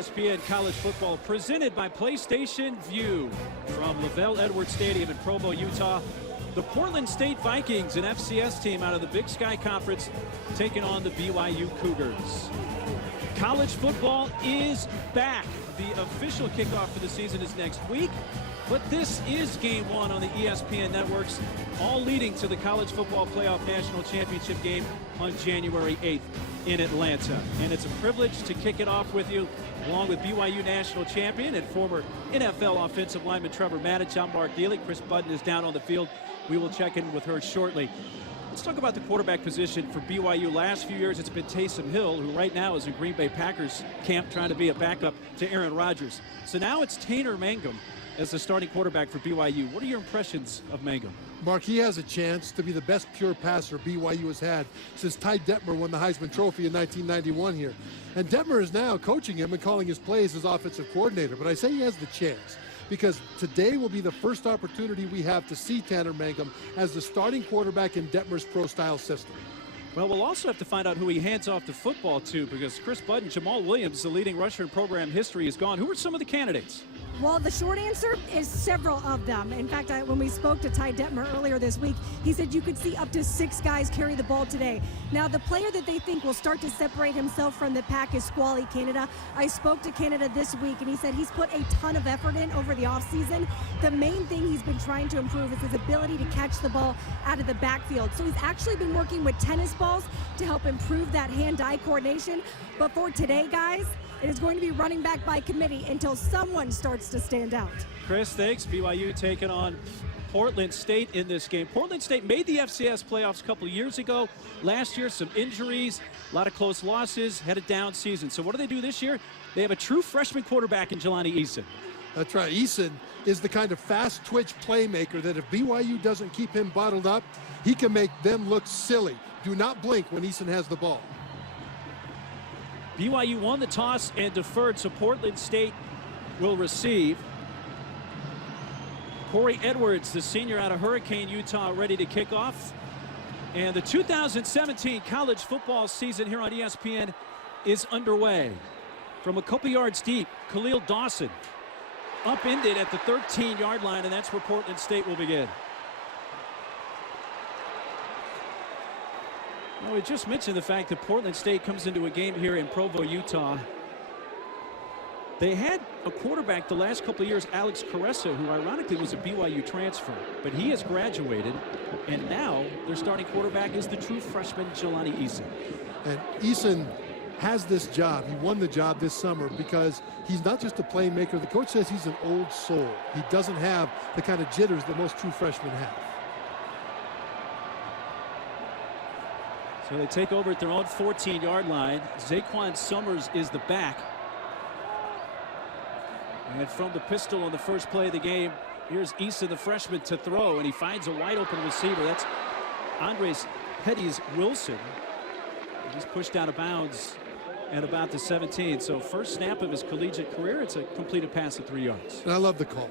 ESPN College Football presented by PlayStation View from Lavelle Edwards Stadium in Provo, Utah. The Portland State Vikings, an FCS team out of the Big Sky Conference, taking on the BYU Cougars. College football is back. The official kickoff for the season is next week, but this is game one on the ESPN networks, all leading to the College Football Playoff National Championship game on January 8th in Atlanta. And it's a privilege to kick it off with you, along with BYU national champion and former NFL offensive lineman Trevor Matich. I'm Mark Dealey. Chris Budden is down on the field. We will check in with her shortly. Let's talk about the quarterback position for BYU. Last few years, it's been Taysom Hill, who right now is in Green Bay Packers camp trying to be a backup to Aaron Rodgers. So now it's Tanner Mangum as the starting quarterback for BYU. What are your impressions of Mangum? Mark, he has a chance to be the best pure passer BYU has had since Ty Detmer won the Heisman Trophy in 1991 here. And Detmer is now coaching him and calling his plays as offensive coordinator. But I say he has the chance because today will be the first opportunity we have to see Tanner Mangum as the starting quarterback in Detmer's pro-style system. Well, we'll also have to find out who he hands off the football to, because Chris Budden, Jamal Williams, the leading rusher in program history, is gone. Who are some of the candidates? Well, the short answer is several of them. In fact, when we spoke to Ty Detmer earlier this week, he said you could see up to 6 guys carry the ball today. Now, the player that they think will start to separate himself from the pack is Squally Canada. I spoke to Canada this week, and he said he's put a ton of effort in over the offseason. The main thing he's been trying to improve is his ability to catch the ball out of the backfield. So he's actually been working with tennis balls to help improve that hand-eye coordination. But for today, guys, it is going to be running back by committee until someone starts to stand out. Chris, thanks. BYU taking on Portland State in this game. Portland State made the FCS playoffs a couple of years ago. Last year, some injuries, a lot of close losses, had a down season. So what do they do this year? They have a true freshman quarterback in Jelani Eason. That's right. Eason is the kind of fast twitch playmaker that if BYU doesn't keep him bottled up, he can make them look silly. Do not blink when Eason has the ball. BYU won the toss and deferred, so Portland State will receive. Corey Edwards, the senior out of Hurricane, Utah, ready to kick off. And the 2017 college football season here on ESPN is underway. From a couple yards deep, Khalil Dawson upended at the 13-yard line, and that's where Portland State will begin. Well, we just mentioned the fact that Portland State comes into a game here in Provo, Utah. They had a quarterback the last couple of years, Alex Caressa, who ironically was a BYU transfer, but he has graduated, and now their starting quarterback is the true freshman, Jelani Eason. And Eason has this job. He won the job this summer because he's not just a playmaker. The coach says he's an old soul. He doesn't have the kind of jitters that most true freshmen have. So they take over at their own 14-yard line. Zaquan Summers is the back. And from the pistol on the first play of the game, here's Eason, the freshman, to throw, and he finds a wide-open receiver. That's Andres Pettis Wilson. He's pushed out of bounds at about the 17. So first snap of his collegiate career, it's a completed pass at 3 yards. And I love the call.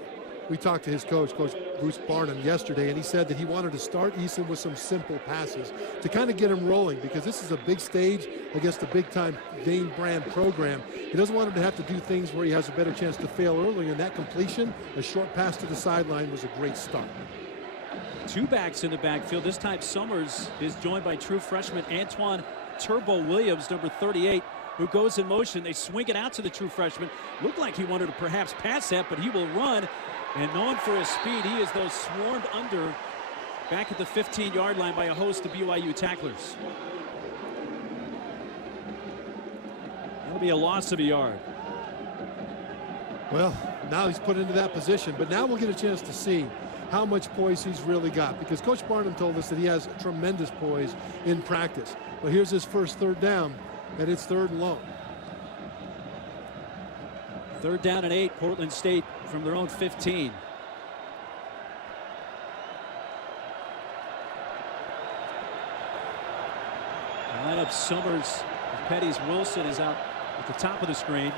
We talked to his coach, Coach Bruce Barnum, yesterday, and he said that he wanted to start Eason with some simple passes to kind of get him rolling, because this is a big stage against a big-time name brand program. He doesn't want him to have to do things where he has a better chance to fail early, and that completion, a short pass to the sideline, was a great start. 2 backs in the backfield. This time Summers is joined by true freshman Antoine Turbo Williams, number 38, who goes in motion. They swing it out to the true freshman. Looked like he wanted to perhaps pass that, but he will run. And known for his speed, he is, though, swarmed under back at the 15-yard line by a host of BYU tacklers. That'll be a loss of a yard. Well, now he's put into that position, but now we'll get a chance to see how much poise he's really got, because Coach Barnum told us that he has tremendous poise in practice. Well, here's his first third down, and it's 3rd and long. 3rd down and 8, Portland State from their own 15. Line up Summers. Pettis Wilson is out at the top of the screen.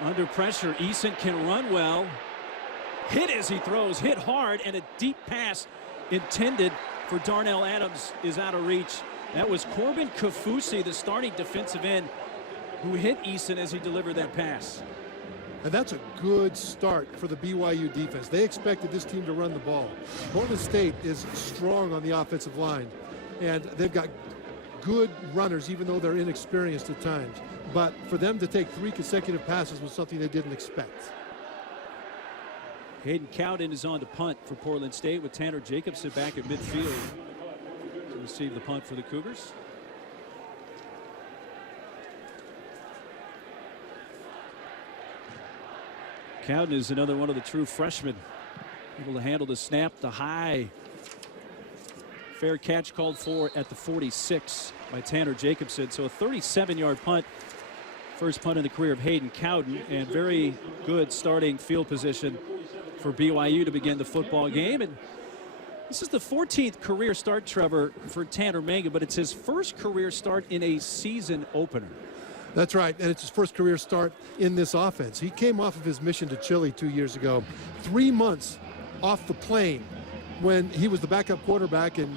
Under pressure, Eason can run well. Hit as he throws, hit hard, and a deep pass intended for Darnell Adams is out of reach. That was Corbin Kafusi, the starting defensive end who hit Eason as he delivered that pass. And that's a good start for the BYU defense. They expected this team to run the ball. Portland State is strong on the offensive line, and they've got good runners, even though they're inexperienced at times. But for them to take 3 consecutive passes was something they didn't expect. Hayden Cowden is on to punt for Portland State with Tanner Jacobson back at midfield to receive the punt for the Cougars. Cowden is another one of the true freshmen, able to handle the snap. The high fair catch called for at the 46 by Tanner Jacobson. So a 37-yard punt. First punt in the career of Hayden Cowden, and very good starting field position for BYU to begin the football game. And this is the 14th career start, Trevor, for Tanner Mangum, but it's his first career start in a season opener. That's right, and it's his first career start in this offense. He came off of his mission to Chile 2 years ago. 3 months off the plane when he was the backup quarterback, and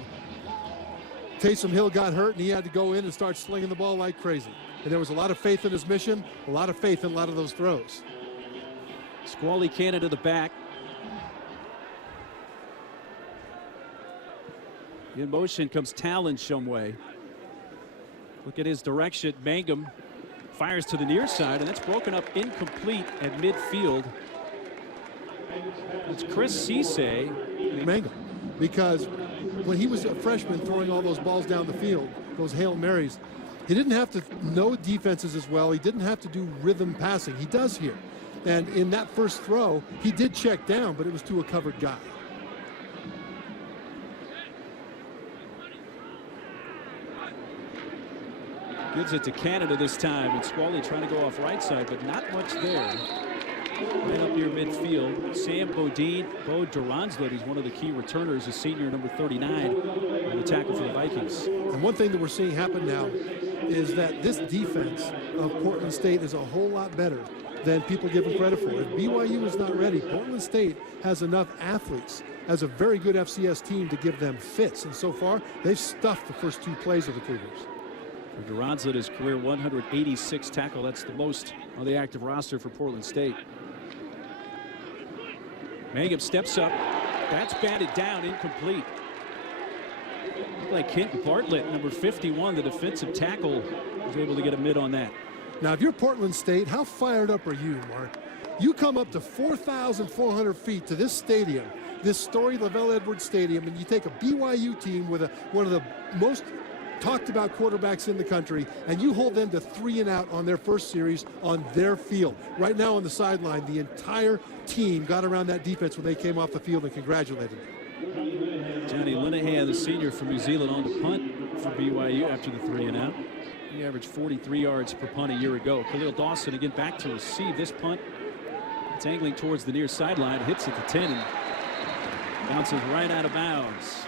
Taysom Hill got hurt, and he had to go in and start slinging the ball like crazy. And there was a lot of faith in his mission, a lot of faith in a lot of those throws. Squally Cannon to the back. In motion comes Talon Shumway. Look at his direction. Mangum fires to the near side, and that's broken up incomplete at midfield. It's Chris Cisse. Mangum, because when he was a freshman throwing all those balls down the field, those Hail Marys, he didn't have to know defenses as well. He didn't have to do rhythm passing. He does here. And in that first throw, he did check down, but it was to a covered guy. Gives it to Canada this time, and Squally trying to go off right side, but not much there. Right up near midfield, Sam Bodine, Bo Duranzlet, who's one of the key returners, a senior, number 39, on the tackle for the Vikings. And one thing that we're seeing happen now is that this defense of Portland State is a whole lot better than people give them credit for. If BYU is not ready, Portland State has enough athletes as a very good FCS team to give them fits. And so far, they've stuffed the first 2 plays of the Cougars. For Duranzlet, his career 186 tackle. That's the most on the active roster for Portland State. Mangum steps up. That's batted down, incomplete. Looked like Kent Bartlett, number 51, the defensive tackle, was able to get a mid on that. Now, if you're Portland State, how fired up are you, Mark? You come up to 4,400 feet to this stadium, this storied Lavelle Edwards Stadium, and you take a BYU team with one of the most talked about quarterbacks in the country, and you hold them to 3 and out on their first series on their field. Right now on the sideline, the entire team got around that defense when they came off the field and congratulated them. Johnny Linehan, the senior from New Zealand, on the punt for BYU after the 3 and out. He averaged 43 yards per punt a year ago. Khalil Dawson again back to receive this punt. It's angling towards the near sideline, hits at the 10 and bounces right out of bounds.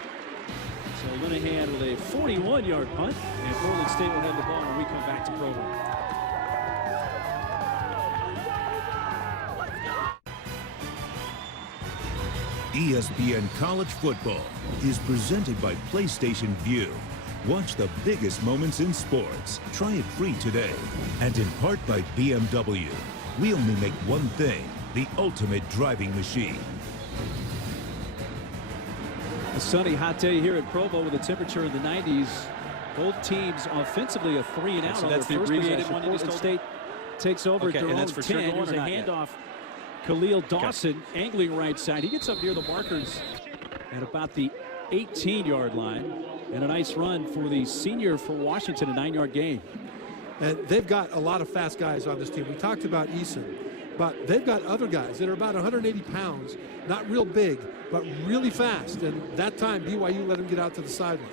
So Linehan with a 41-yard punt, and Portland State will have the ball when we come back to Provo. ESPN College Football is presented by PlayStation Vue. Watch the biggest moments in sports. Try it free today. And in part by BMW. We only make one thing, the ultimate driving machine. A sunny, hot day here at Provo with a temperature in the 90s. Both teams offensively a 3 and out. So that's the abbreviated one. Portland State takes over at their own 10. Sure. Here's a handoff. Khalil Dawson angling right side. He gets up near the markers at about the 18-yard line. And a nice run for the senior for Washington, a 9-yard gain. And they've got a lot of fast guys on this team. We talked about Eason, but they've got other guys that are about 180 pounds, not real big, but really fast. And that time, BYU let him get out to the sideline.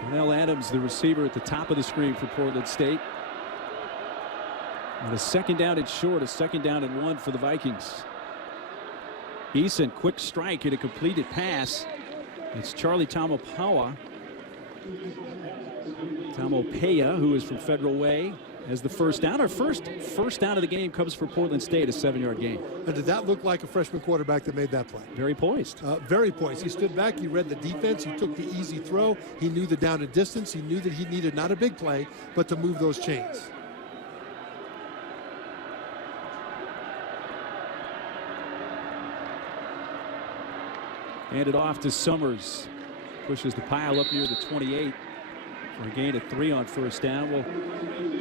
Cornell Adams, the receiver at the top of the screen for Portland State. And a 2nd down and short, a 2nd down and 1 for the Vikings. Eason, quick strike and a completed pass. It's Charlie Taumapea, who is from Federal Way. as the first down. Our first down of the game comes for Portland State, a 7-yard gain. And did that look like a freshman quarterback that made that play? Very poised. Very poised. He stood back. He read the defense. He took the easy throw. He knew the down and distance. He knew that he needed not a big play, but to move those chains. Hand it off to Summers. Pushes the pile up near the 28 for a gain of 3 on first down. Well,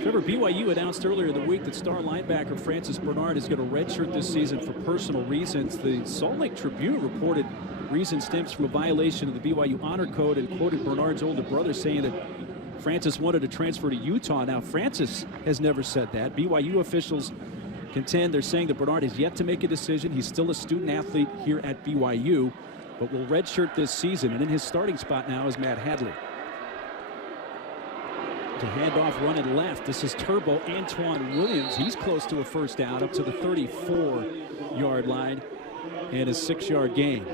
Trevor, BYU announced earlier in the week that star linebacker Francis Bernard is going to redshirt this season for personal reasons. The Salt Lake Tribune reported reason stems from a violation of the BYU Honor Code and quoted Bernard's older brother saying that Francis wanted to transfer to Utah. Now, Francis has never said that. BYU officials contend they're saying that Bernard has yet to make a decision. He's still a student athlete here at BYU, but will redshirt this season. And in his starting spot now is Matt Hadley. To hand off running left. This is Turbo Antoine Williams. He's close to a first down up to the 34-yard line and a 6-yard gain.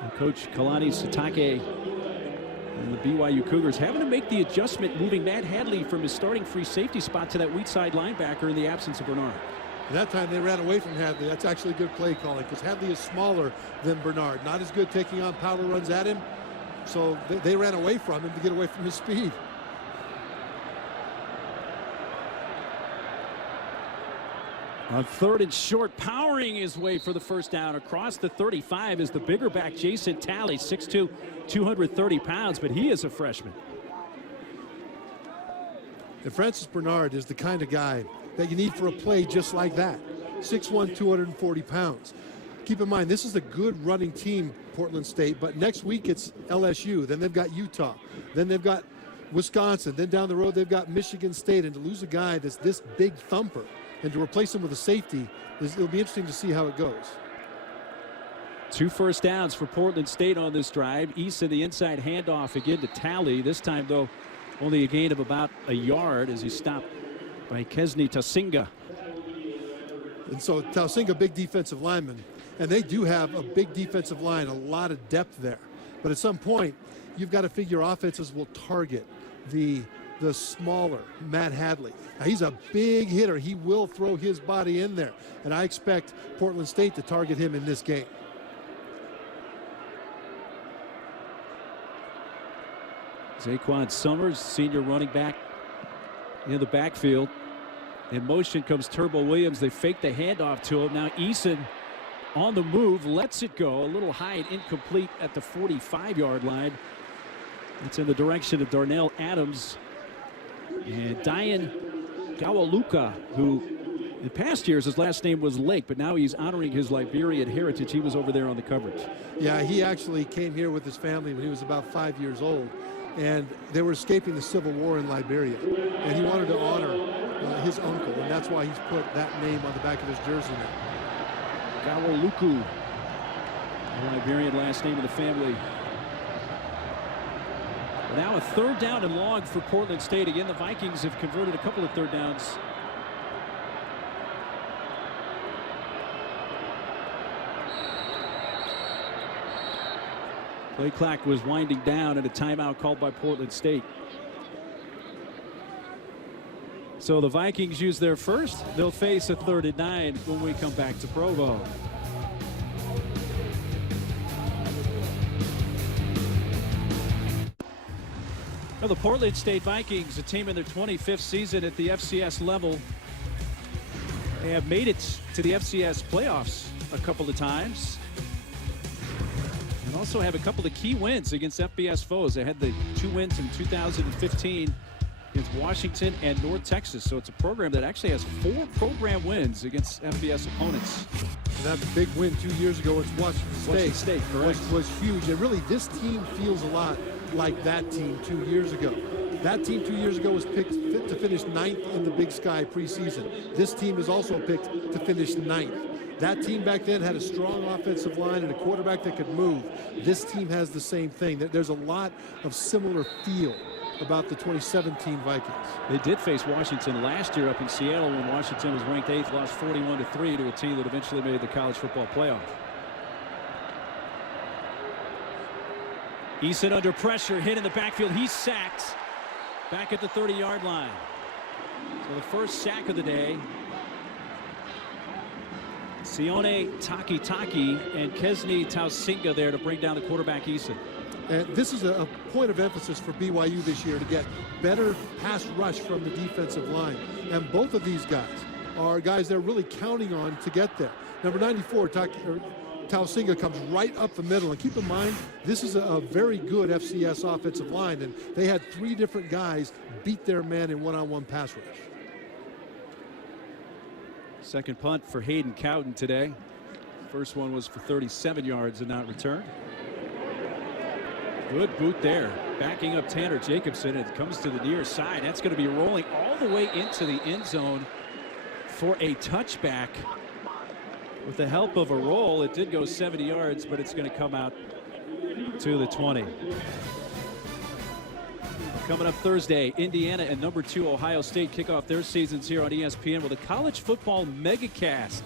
And Coach Kalani Sitake and the BYU Cougars having to make the adjustment, moving Matt Hadley from his starting free safety spot to that weak side linebacker in the absence of Bernard. And that time they ran away from Hadley. That's actually good play calling because Hadley is smaller than Bernard. Not as good taking on power runs at him. So they ran away from him to get away from his speed. On 3rd and short, powering his way for the first down across the 35 is the bigger back Jason Talley, 6'2", 230 pounds, but he is a freshman. And Francis Bernard is the kind of guy that you need for a play just like that. 6'1", 240 pounds. Keep in mind, this is a good running team, Portland State, but next week it's LSU. Then they've got Utah. Then they've got Wisconsin. Then down the road they've got Michigan State. And to lose a guy that's this big thumper and to replace him with a safety, it'll be interesting to see how it goes. 2 first downs for Portland State on this drive. Eason the inside handoff again to Talley. This time, though, only a gain of about a yard as he stopped by Kesni Tasinga. And so Tasinga, big defensive lineman. And they do have a big defensive line, a lot of depth there. But at some point, you've got to figure offenses will target the smaller Matt Hadley. Now, he's a big hitter. He will throw his body in there. And I expect Portland State to target him in this game. Zaquan Summers, senior running back in the backfield. In motion comes Turbo Williams. They fake the handoff to him. Now Eason on the move, lets it go. A little high and incomplete at the 45-yard line. It's in the direction of Darnell Adams. And Diane Gawaluka, who in past years his last name was Lake, but now he's honoring his Liberian heritage. He was over there on the coverage. Yeah, he actually came here with his family when he was about 5 years old. And they were escaping the Civil War in Liberia. And he wanted to honor his uncle, and that's why he's put that name on the back of his jersey now. Gawaluku, the Liberian last name of the family. Now a 3rd down and long for Portland State. Again, the Vikings have converted a couple of 3rd downs. Play clock was winding down and a timeout called by Portland State. So the Vikings use their first. They'll face a 3rd and 9 when we come back to Provo. Well, the Portland State Vikings, a team in their 25th season at the FCS level, have made it to the FCS playoffs a couple of times. And also have a couple of key wins against FBS foes. They had the 2 wins in 2015 against Washington and North Texas. So it's a program that actually has 4 program wins against FBS opponents. And that big win 2 years ago against Washington State, correct, was huge. And really, this team feels a lot like that team 2 years ago. That team 2 years ago was picked to finish 9th in the Big Sky preseason. This team is also picked to finish 9th. That team back then had a strong offensive line and a quarterback that could move. This team has the same thing. There's a lot of similar feel about the 2017 Vikings. They did face Washington last year up in Seattle when Washington was ranked 8th, lost 41-3 to a team that eventually made the college football playoff. Eason under pressure, hit in the backfield. He's sacked. back at the 30-yard line. So the first sack of the day. Sione Takitaki and Kesni Tausinga there to bring down the quarterback Eason. And this is a point of emphasis for BYU this year to get better pass rush from the defensive line. And both of these guys are guys they're really counting on to get there. Number 94, Tausinga, comes right up the middle. And keep in mind, this is a very good FCS offensive line. And they had 3 different guys beat their man in one-on-one pass rush. Second punt for Hayden Cowden today. First one was for 37 yards and not returned. Good boot there. Backing up Tanner Jacobson. It comes to the near side. That's going to be rolling all the way into the end zone for a touchback. With the help of a roll, it did go 70 yards, but it's going to come out to the 20. Coming up Thursday, Indiana and number 2 Ohio State kick off their seasons here on ESPN with a college football megacast.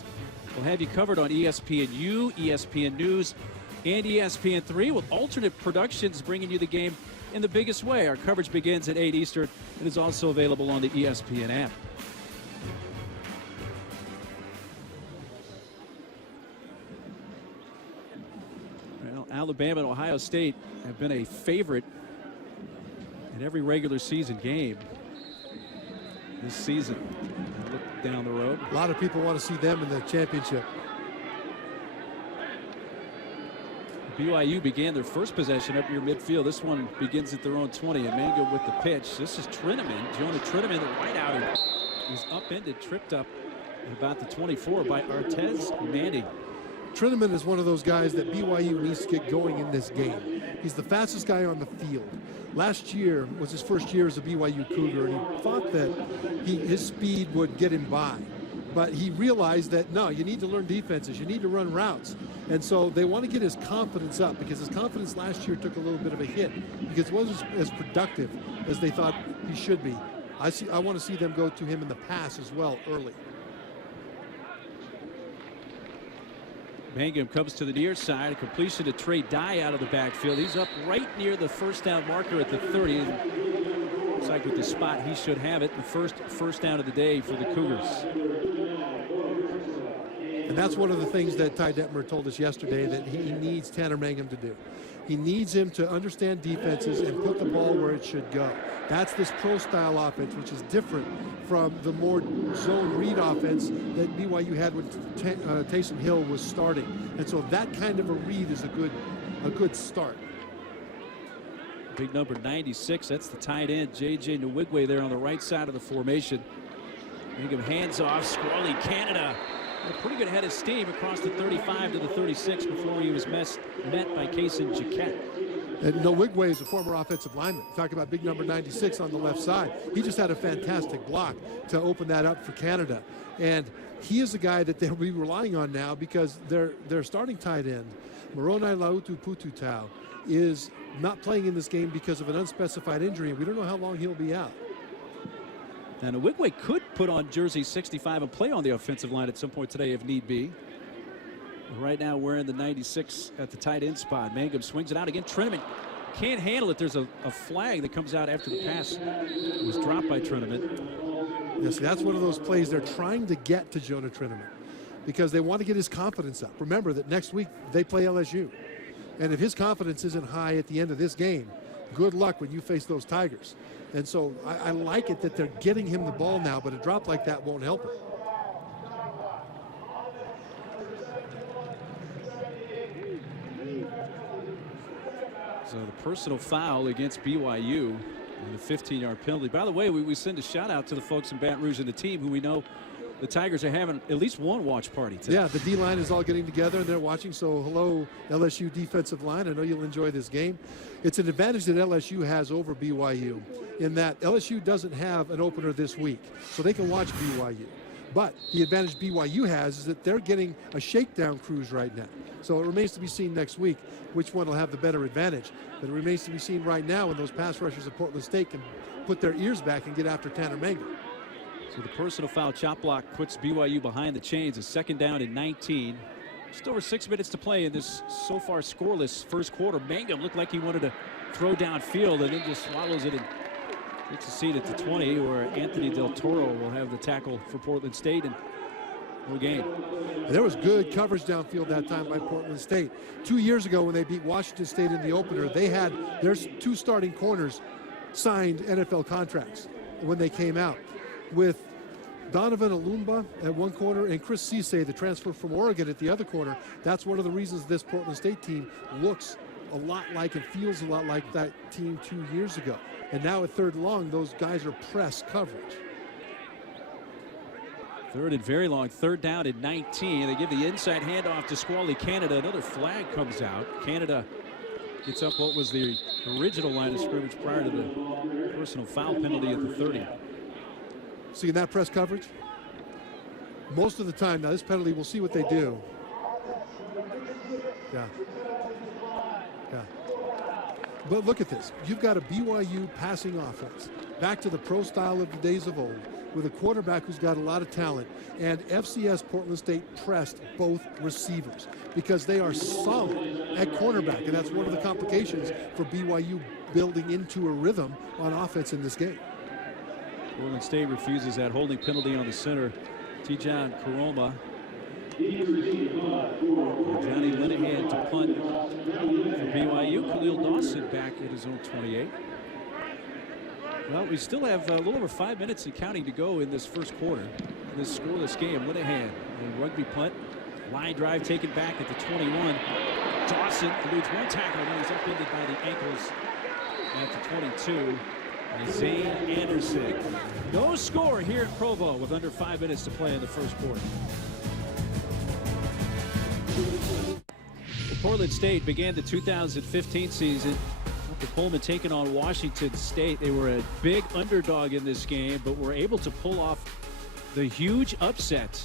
We'll have you covered on ESPNU, ESPN News, and ESPN3 with alternate productions bringing you the game in the biggest way. Our coverage begins at 8 Eastern and is also available on the ESPN app. Well, Alabama and Ohio State have been a favorite in every regular season game this season. Look down the road. A lot of people want to see them in the championship. BYU began their first possession up near midfield. This one begins at their own 20, and Mangum with the pitch. This is Trinnaman, Jonah Trinnaman, the wideout, is upended, tripped up at about the 24 by Artez Manning. Trinnaman is one of those guys that BYU needs to get going in this game. He's the fastest guy on the field. Last year was his first year as a BYU Cougar, and he thought that his speed would get him by. But he realized that, no, you need to learn defenses. You need to run routes. And so they want to get his confidence up, because his confidence last year took a little bit of a hit because it wasn't as productive as they thought he should be. I want to see them go to him in the pass as well early. Mangum comes to the near side. A completion to Trey Dye out of the backfield. He's up right near the first down marker at the 30. Looks like with the spot he should have it. The first down of the day for the Cougars. And that's one of the things that Ty Detmer told us yesterday that he needs Tanner Mangum to do. He needs him to understand defenses and put the ball where it should go. That's this pro-style offense, which is different from the more zone read offense that BYU had when Taysom Hill was starting. And so that kind of a read is a good start. Big number 96, that's the tight end, J.J. Nwigwe there on the right side of the formation. Mangum hands off, Squally Canada. A pretty good head of steam across the 35 to the 36 before he was met by Kaysen Jaquette. And Nwigwe is a former offensive lineman. Talk about big number 96 on the left side. He just had a fantastic block to open that up for Canada. And he is a guy that they'll be relying on now because their starting tight end, Moroni Lautu Pututau, is not playing in this game because of an unspecified injury, and we don't know how long he'll be out. And Nwigwe could put on jersey 65 and play on the offensive line at some point today if need be. But right now wearing the 96 at the tight end spot. Mangum swings it out again. Trinnaman can't handle it. There's a flag that comes out after the pass was dropped by Trinnaman. Yes, that's one of those plays they're trying to get to Jonah Trinnaman because they want to get his confidence up. Remember that next week they play LSU. And if his confidence isn't high at the end of this game, good luck when you face those Tigers. And so I like it that they're getting him the ball now, but a drop like that won't help him. So the personal foul against BYU and the 15-yard penalty. By the way, we send a shout out to the folks in Baton Rouge and the team who we know the Tigers are having at least one watch party today. Yeah, the D-line is all getting together and they're watching. So hello, LSU defensive line. I know you'll enjoy this game. It's an advantage that LSU has over BYU in that LSU doesn't have an opener this week, so they can watch BYU. But the advantage BYU has is that they're getting a shakedown cruise right now. So it remains to be seen next week which one will have the better advantage. But it remains to be seen right now when those pass rushers of Portland State can put their ears back and get after Tanner Mangum. So the personal foul chop block puts BYU behind the chains. A second down and 19. Just over 6 minutes to play in this so far scoreless first quarter. Mangum looked like he wanted to throw downfield and then just swallows it and Gets a seat at the 20, where Anthony Del Toro will have the tackle for Portland State, and no gain. And there was good coverage downfield that time by Portland State. 2 years ago when they beat Washington State in the opener, they had their 2 starting corners signed NFL contracts when they came out, with Donovan Alumba at one corner and Chris Cisse, the transfer from Oregon, at the other corner. That's one of the reasons this Portland State team looks a lot like and feels a lot like that team 2 years ago. And now at third and long, those guys are press coverage. Third and very long, third down and 19. They give the inside handoff to Squally Canada. Another flag comes out. Canada gets up what was the original line of scrimmage prior to the personal foul penalty at the 30. Seeing that press coverage? Most of the time, now this penalty, we'll see what they do. Yeah. But look at this. You've got a BYU passing offense, back to the pro style of the days of old, with a quarterback who's got a lot of talent. And FCS Portland State pressed both receivers because they are solid at cornerback. And that's one of the complications for BYU building into a rhythm on offense in this game. Portland State refuses that holding penalty on the center, Tijan Karoma. Johnny Linehan to punt for BYU. Khalil Dawson back at his own 28. Well, we still have a little over 5 minutes and counting to go in this first quarter. This scoreless game. Linehan, a rugby punt. Line drive taken back at the 21. Dawson eludes one tackle, and he's upended by the ankles at the 22. Zane Anderson. No score here in Provo with under 5 minutes to play in the first quarter. Portland State began the 2015 season after Pullman taking on Washington State. They were a big underdog in this game, but were able to pull off the huge upset.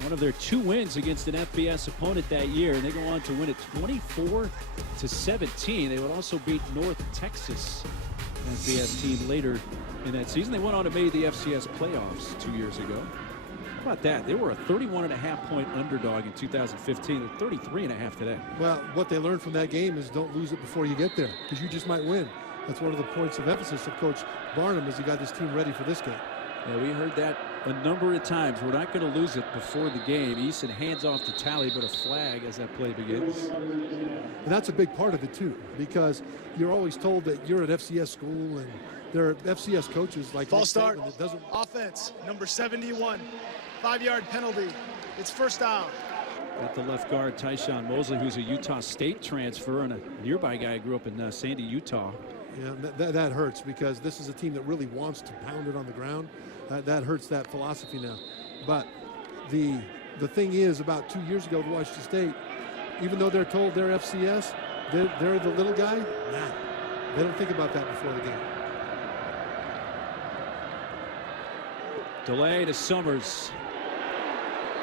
One of their 2 wins against an FBS opponent that year, and they go on to win it 24-17. They would also beat North Texas, an FBS team, later in that season. They went on to make the FCS playoffs 2 years ago. How about that? They were a 31.5-point underdog in 2015. They're 33.5 today. Well, what they learned from that game is don't lose it before you get there, because you just might win. That's one of the points of emphasis of Coach Barnum as he got his team ready for this game. Yeah, we heard that a number of times. We're not going to lose it before the game. Easton hands off to Talley, but a flag as that play begins. And that's a big part of it, too, because you're always told that you're at FCS school and there are FCS coaches like false start. Offense, number 71. 5-yard penalty. It's first down. Got the left guard, Tyshawn Mosley, who's a Utah State transfer, and a nearby guy who grew up in Sandy, Utah. Yeah, that hurts, because this is a team that really wants to pound it on the ground. That hurts that philosophy now. But the thing is, about 2 years ago with Washington State, even though they're told they're FCS, they're the little guy. Nah, they don't think about that before the game. Delay to Summers.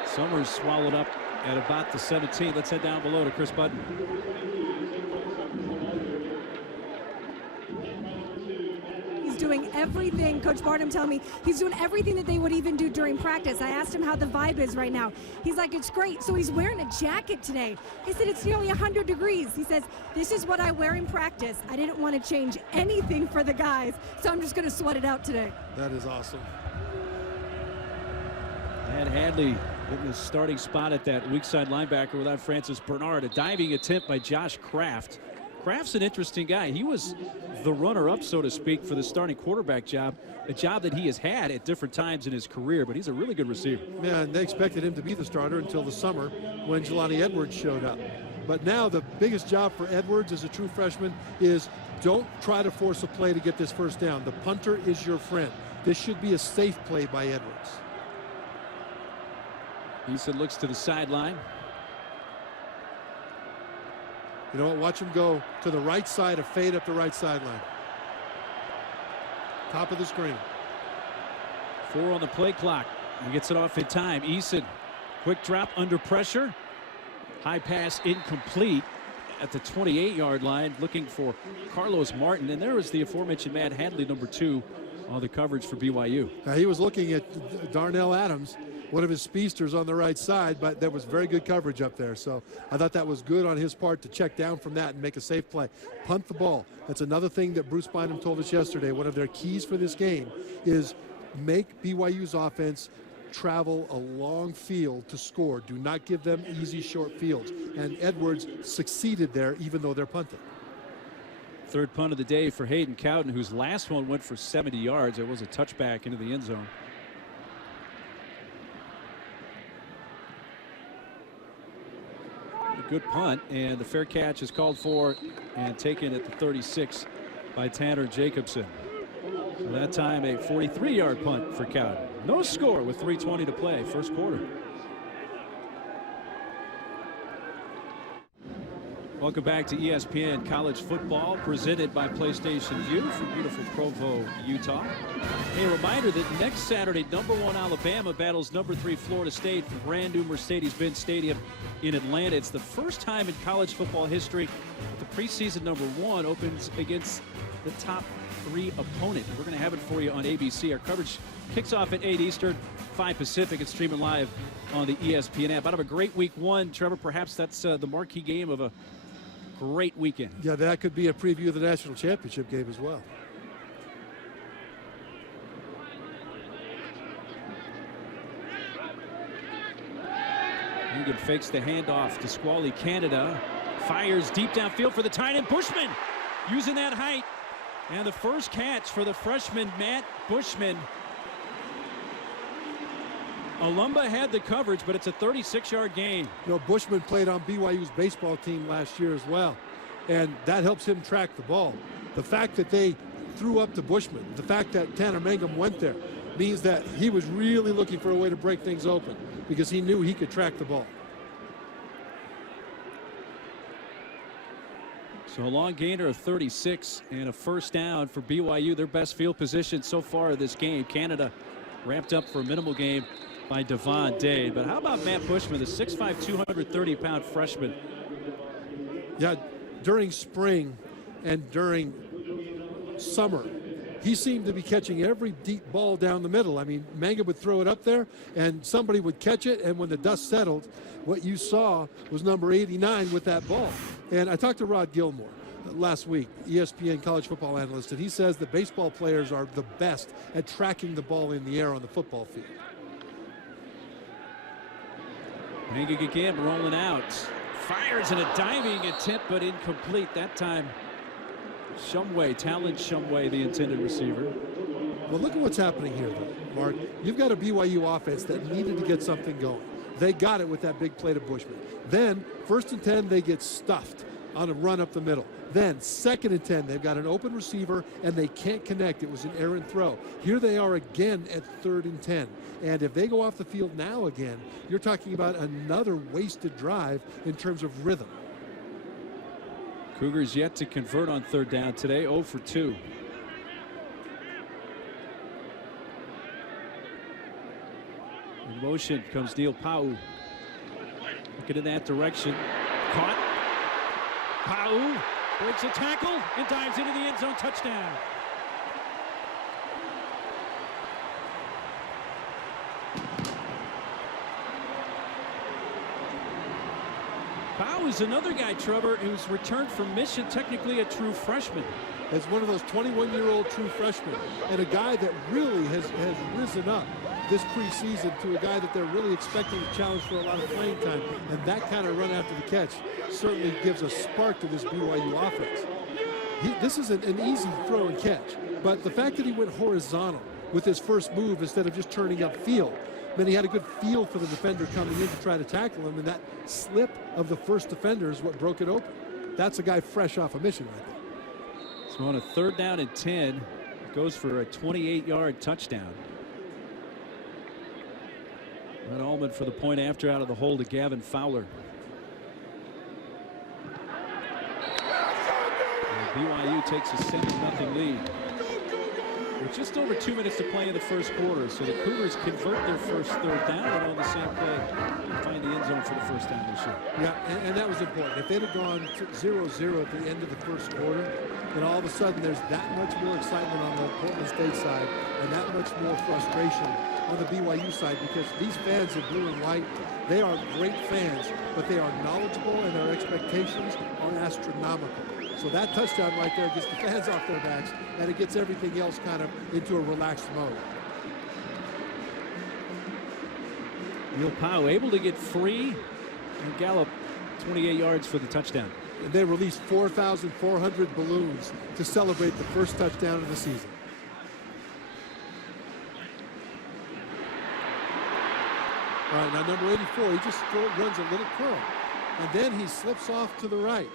Summers swallowed up at about the 17. Let's head down below to Chris Budden. He's doing everything. Coach Barnum telling me he's doing everything that they would even do during practice. I asked him how the vibe is right now. He's like, it's great. So he's wearing a jacket today. He said it's nearly 100 degrees. He says, this is what I wear in practice. I didn't want to change anything for the guys, so I'm just going to sweat it out today. That is awesome. And Hadley in the starting spot at that weak side linebacker without Francis Bernard. A diving attempt by Josh Kraft. Kraft's an interesting guy. He was the runner-up, so to speak, for the starting quarterback job, a job that he has had at different times in his career, but he's a really good receiver. Yeah, and they expected him to be the starter until the summer when Jelani Edwards showed up. But now the biggest job for Edwards as a true freshman is don't try to force a play to get this first down. The punter is your friend. This should be a safe play by Edwards. Eason looks to the sideline. You know what? Watch him go to the right side, a fade up the right sideline. Top of the screen. 4 on the play clock. He gets it off in time. Eason, quick drop under pressure. High pass incomplete at the 28-yard line, looking for Carlos Martin. And there is the aforementioned Matt Hadley, number 2, on the coverage for BYU. Now, he was looking at Darnell Adams, one of his speedsters on the right side, but there was very good coverage up there. So I thought that was good on his part to check down from that and make a safe play. Punt the ball. That's another thing that Bruce Bynum told us yesterday. One of their keys for this game is make BYU's offense travel a long field to score. Do not give them easy short fields. And Edwards succeeded there even though they're punting. Third punt of the day for Hayden Cowden, whose last one went for 70 yards. It was a touchback into the end zone. A good punt, and the fair catch is called for and taken at the 36 by Tanner Jacobson. So that time a 43-yard punt for Cowden. No score with 3:20 to play, first quarter. Welcome back to ESPN College Football, presented by PlayStation View from beautiful Provo, Utah. A reminder that next Saturday, #1 Alabama battles #3 Florida State from brand new Mercedes-Benz Stadium in Atlanta. It's the first time in college football history that the preseason #1 opens against the top 3 opponent. We're going to have it for you on ABC. Our coverage kicks off at 8 Eastern, 5 Pacific. It's streaming live on the ESPN app. Out of a great week 1, Trevor, perhaps that's the marquee game of a great weekend. Yeah, that could be a preview of the national championship game as well. Egan fakes the handoff to Squally Canada. Fires deep downfield for the tight end, Bushman, using that height. And the first catch for the freshman, Matt Bushman. Alumba had the coverage, but it's a 36-yard gain. You know, Bushman played on BYU's baseball team last year as well, and that helps him track the ball. The fact that they threw up to Bushman, the fact that Tanner Mangum went there, means that he was really looking for a way to break things open because he knew he could track the ball. So a long gainer of 36 and a first down for BYU, their best field position so far of this game. Canada ramped up for a minimal game by Devon Day. But how about Matt Bushman, the 6'5", 230-pound freshman? Yeah, during spring and during summer, he seemed to be catching every deep ball down the middle. I mean, Manga would throw it up there, and somebody would catch it, and when the dust settled, what you saw was number 89 with that ball. And I talked to Rod Gilmore last week, ESPN college football analyst, and he says that baseball players are the best at tracking the ball in the air on the football field. Manga again rolling out. Fires in a diving attempt, but incomplete that time. Shumway, Talon Shumway, the intended receiver. Well, look at what's happening here, though, Mark. You've got a BYU offense that needed to get something going. They got it with that big play to Bushman. Then, 1st and 10, they get stuffed on a run up the middle. Then, 2nd and 10, they've got an open receiver, and they can't connect. It was an errant throw. Here they are again at 3rd and 10. And if they go off the field now again, you're talking about another wasted drive in terms of rhythm. Cougars yet to convert on 3rd down today, 0 for 2. In motion comes Neil Pau. Looking in that direction. Caught. Pau breaks a tackle and dives into the end zone. Touchdown. Pau is another guy, Trevor, who's returned from mission, technically a true freshman. As one of those 21-year-old true freshmen, and a guy that really has risen up this preseason to a guy that they're really expecting to challenge for a lot of playing time. And that kind of run after the catch certainly gives a spark to this BYU offense. This is an easy throw and catch, but the fact that he went horizontal with his first move instead of just turning upfield, then he had a good feel for the defender coming in to try to tackle him, and that slip of the first defender is what broke it open. That's a guy fresh off a mission right there. So on a 3rd down and 10, goes for a 28-yard touchdown. Red Allman for the point after out of the hole to Gavin Fowler. And BYU takes a 7-0 lead. With just over 2 minutes to play in the first quarter, so the Cougars convert their first 3rd down and on the same play find the end zone for the first time this year. Yeah, and that was important. If they'd have gone 0-0 at the end of the first quarter, then all of a sudden there's that much more excitement on the Portland State side and that much more frustration on the BYU side, because these fans in blue and white, they are great fans, but they are knowledgeable and their expectations are astronomical. So that touchdown right there gets the fans off their backs, and it gets everything else kind of into a relaxed mode. Neil Powell able to get free and gallop 28 yards for the touchdown. And they released 4,400 balloons to celebrate the first touchdown of the season. All right, now number 84, he just runs a little curl, and then he slips off to the right.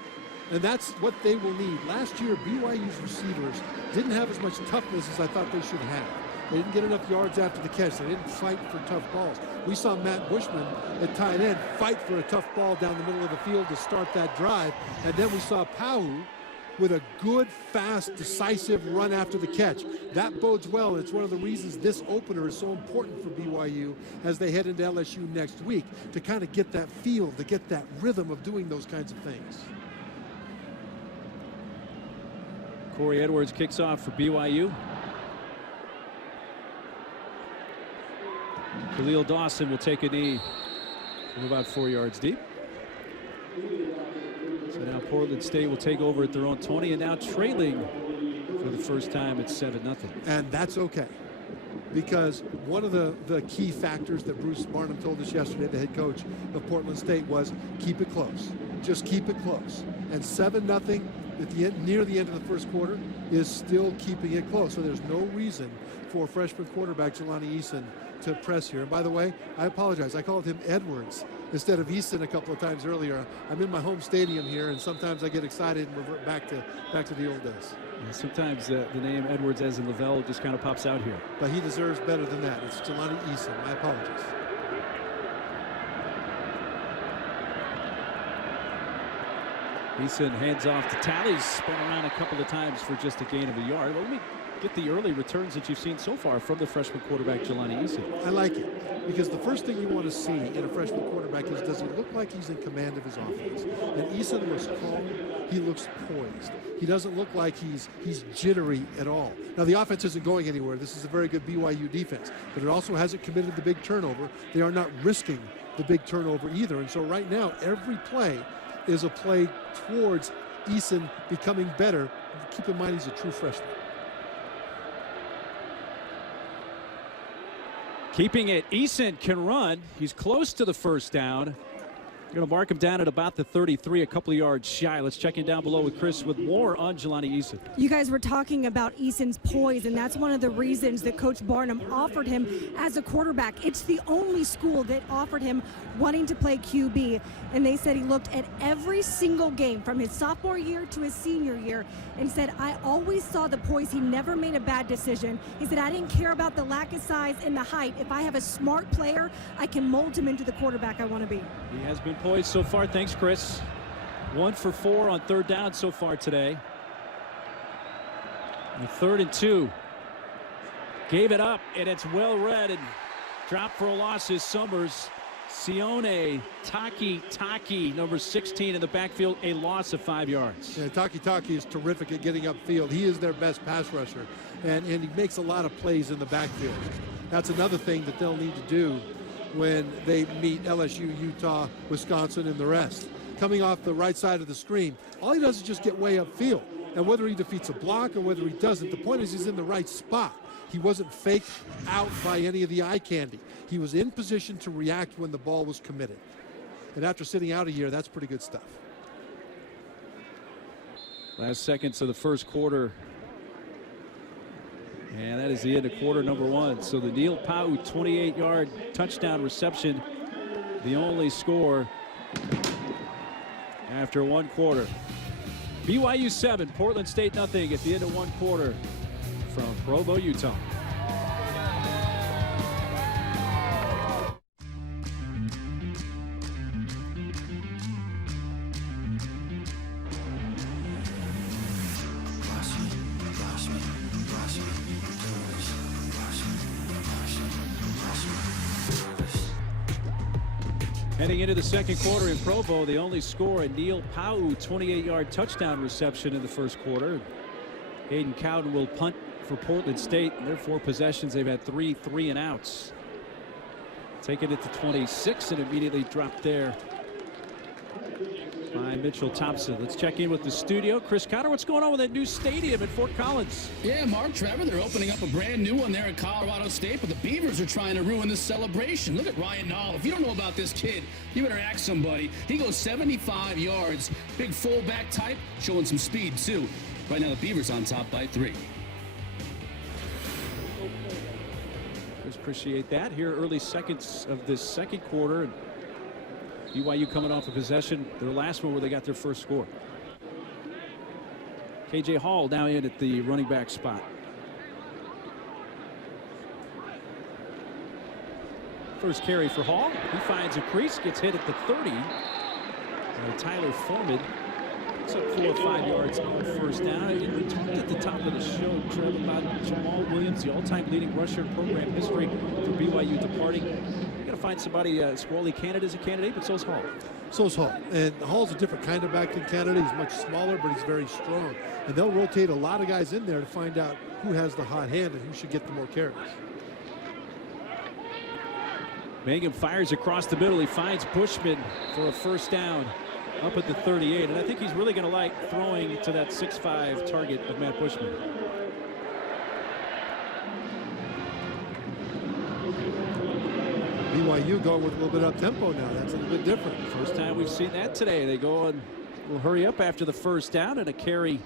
And that's what they will need. Last year, BYU's receivers didn't have as much toughness as I thought they should have. They didn't get enough yards after the catch. They didn't fight for tough balls. We saw Matt Bushman at tight end fight for a tough ball down the middle of the field to start that drive. And then we saw Pau with a good, fast, decisive run after the catch. That bodes well. It's one of the reasons this opener is so important for BYU as they head into LSU next week, to kind of get that feel, to get that rhythm of doing those kinds of things. Corey Edwards kicks off for BYU. Khalil Dawson will take a knee from about 4 yards deep. So now Portland State will take over at their own 20, and now trailing for the first time at 7-0. And that's okay, because one of the key factors that Bruce Barnum told us yesterday, the head coach of Portland State, was keep it close. Just keep it close. And 7-0 at the end, near the end of the first quarter, is still keeping it close. So there's no reason for freshman quarterback Jelani Eason to press here. And by the way, I apologize. I called him Edwards instead of Eason a couple of times earlier. I'm in my home stadium here, and sometimes I get excited and revert back to the old days. And sometimes the name Edwards, as in Lavelle, just kind of pops out here. But he deserves better than that. It's Jelani Eason. My apologies. Eason hands off to Talley, spun around a couple of times for just a gain of a yard. Well, let me get the early returns that you've seen so far from the freshman quarterback Jelani Eason. I like it, because the first thing you want to see in a freshman quarterback is, does he look like he's in command of his offense? And Eason looks calm. He looks poised. He doesn't look like he's jittery at all. Now, the offense isn't going anywhere. This is a very good BYU defense, but it also hasn't committed the big turnover. They are not risking the big turnover either. And so right now, every play is a play towards Eason becoming better. Keep in mind, he's a true freshman. Keeping it, Eason can run. He's close to the first down. Going to mark him down at about the 33, a couple of yards shy. Let's check in down below with Chris with more on Jelani Eason. You guys were talking about Eason's poise, and that's one of the reasons that Coach Barnum offered him as a quarterback. It's the only school that offered him wanting to play QB, and they said he looked at every single game from his sophomore year to his senior year and said, I always saw the poise. He never made a bad decision. He said, I didn't care about the lack of size and the height. If I have a smart player, I can mold him into the quarterback I want to be. He has been poised so far. Thanks, Chris. 1 for 4 on third down so far today. And 3rd and 2. Gave it up, and it's well read and dropped for a loss is Summers. Sione Taki, number 16 in the backfield, a loss of 5 yards. Yeah, Taki is terrific at getting upfield. He is their best pass rusher, and he makes a lot of plays in the backfield. That's another thing that they'll need to do when they meet LSU, Utah, Wisconsin, and the rest. Coming off the right side of the screen, all he does is just get way upfield. And whether he defeats a block or whether he doesn't, the point is he's in the right spot. He wasn't faked out by any of the eye candy. He was in position to react when the ball was committed. And after sitting out a year, that's pretty good stuff. Last seconds of the first quarter. And that is the end of quarter number 1. So the Neil Pau 28-yard touchdown reception, the only score after 1 quarter. BYU 7, Portland State nothing at the end of 1 quarter from Provo, Utah. Heading into the second quarter in Provo, the only score, a Neil Pau 28-yard touchdown reception in the first quarter. Hayden Cowden will punt for Portland State. In their 4 possessions, they've had 3 3-and-outs. Taking it to 26 and immediately dropped there by Mitchell Thompson. Let's check in with the studio. Chris Cotter, what's going on with that new stadium at Fort Collins? Yeah, Mark, Trevor, they're opening up a brand new one there at Colorado State, but the Beavers are trying to ruin this celebration. Look at Ryan Nall. If you don't know about this kid, you better ask somebody. He goes 75 yards, big fullback type, showing some speed too. Right now the Beavers on top by 3. Appreciate that. Here early seconds of this second quarter. And BYU coming off a possession, their last one where they got their first score. KJ Hall now in at the running back spot. First carry for Hall. He finds a crease, gets hit at the 30. And Tyler Foreman picks up 4 or 5 yards on first down. And we talked at the top of the show, Trev, about Jamal Williams, the all-time leading rusher in program history for BYU departing. You got to find somebody. Squally Canada's a candidate, but so's Hall. So's Hall. And Hall's a different kind of back than Canada. He's much smaller, but he's very strong. And they'll rotate a lot of guys in there to find out who has the hot hand and who should get the more carries. Mangum fires across the middle. He finds Bushman for a first down up at the 38. And I think he's really going to like throwing to that 6'5" target of Matt Bushman. BYU going with a little bit up tempo now. That's a little bit different. First time we've seen that today. They go and will hurry up after the first down, and a carry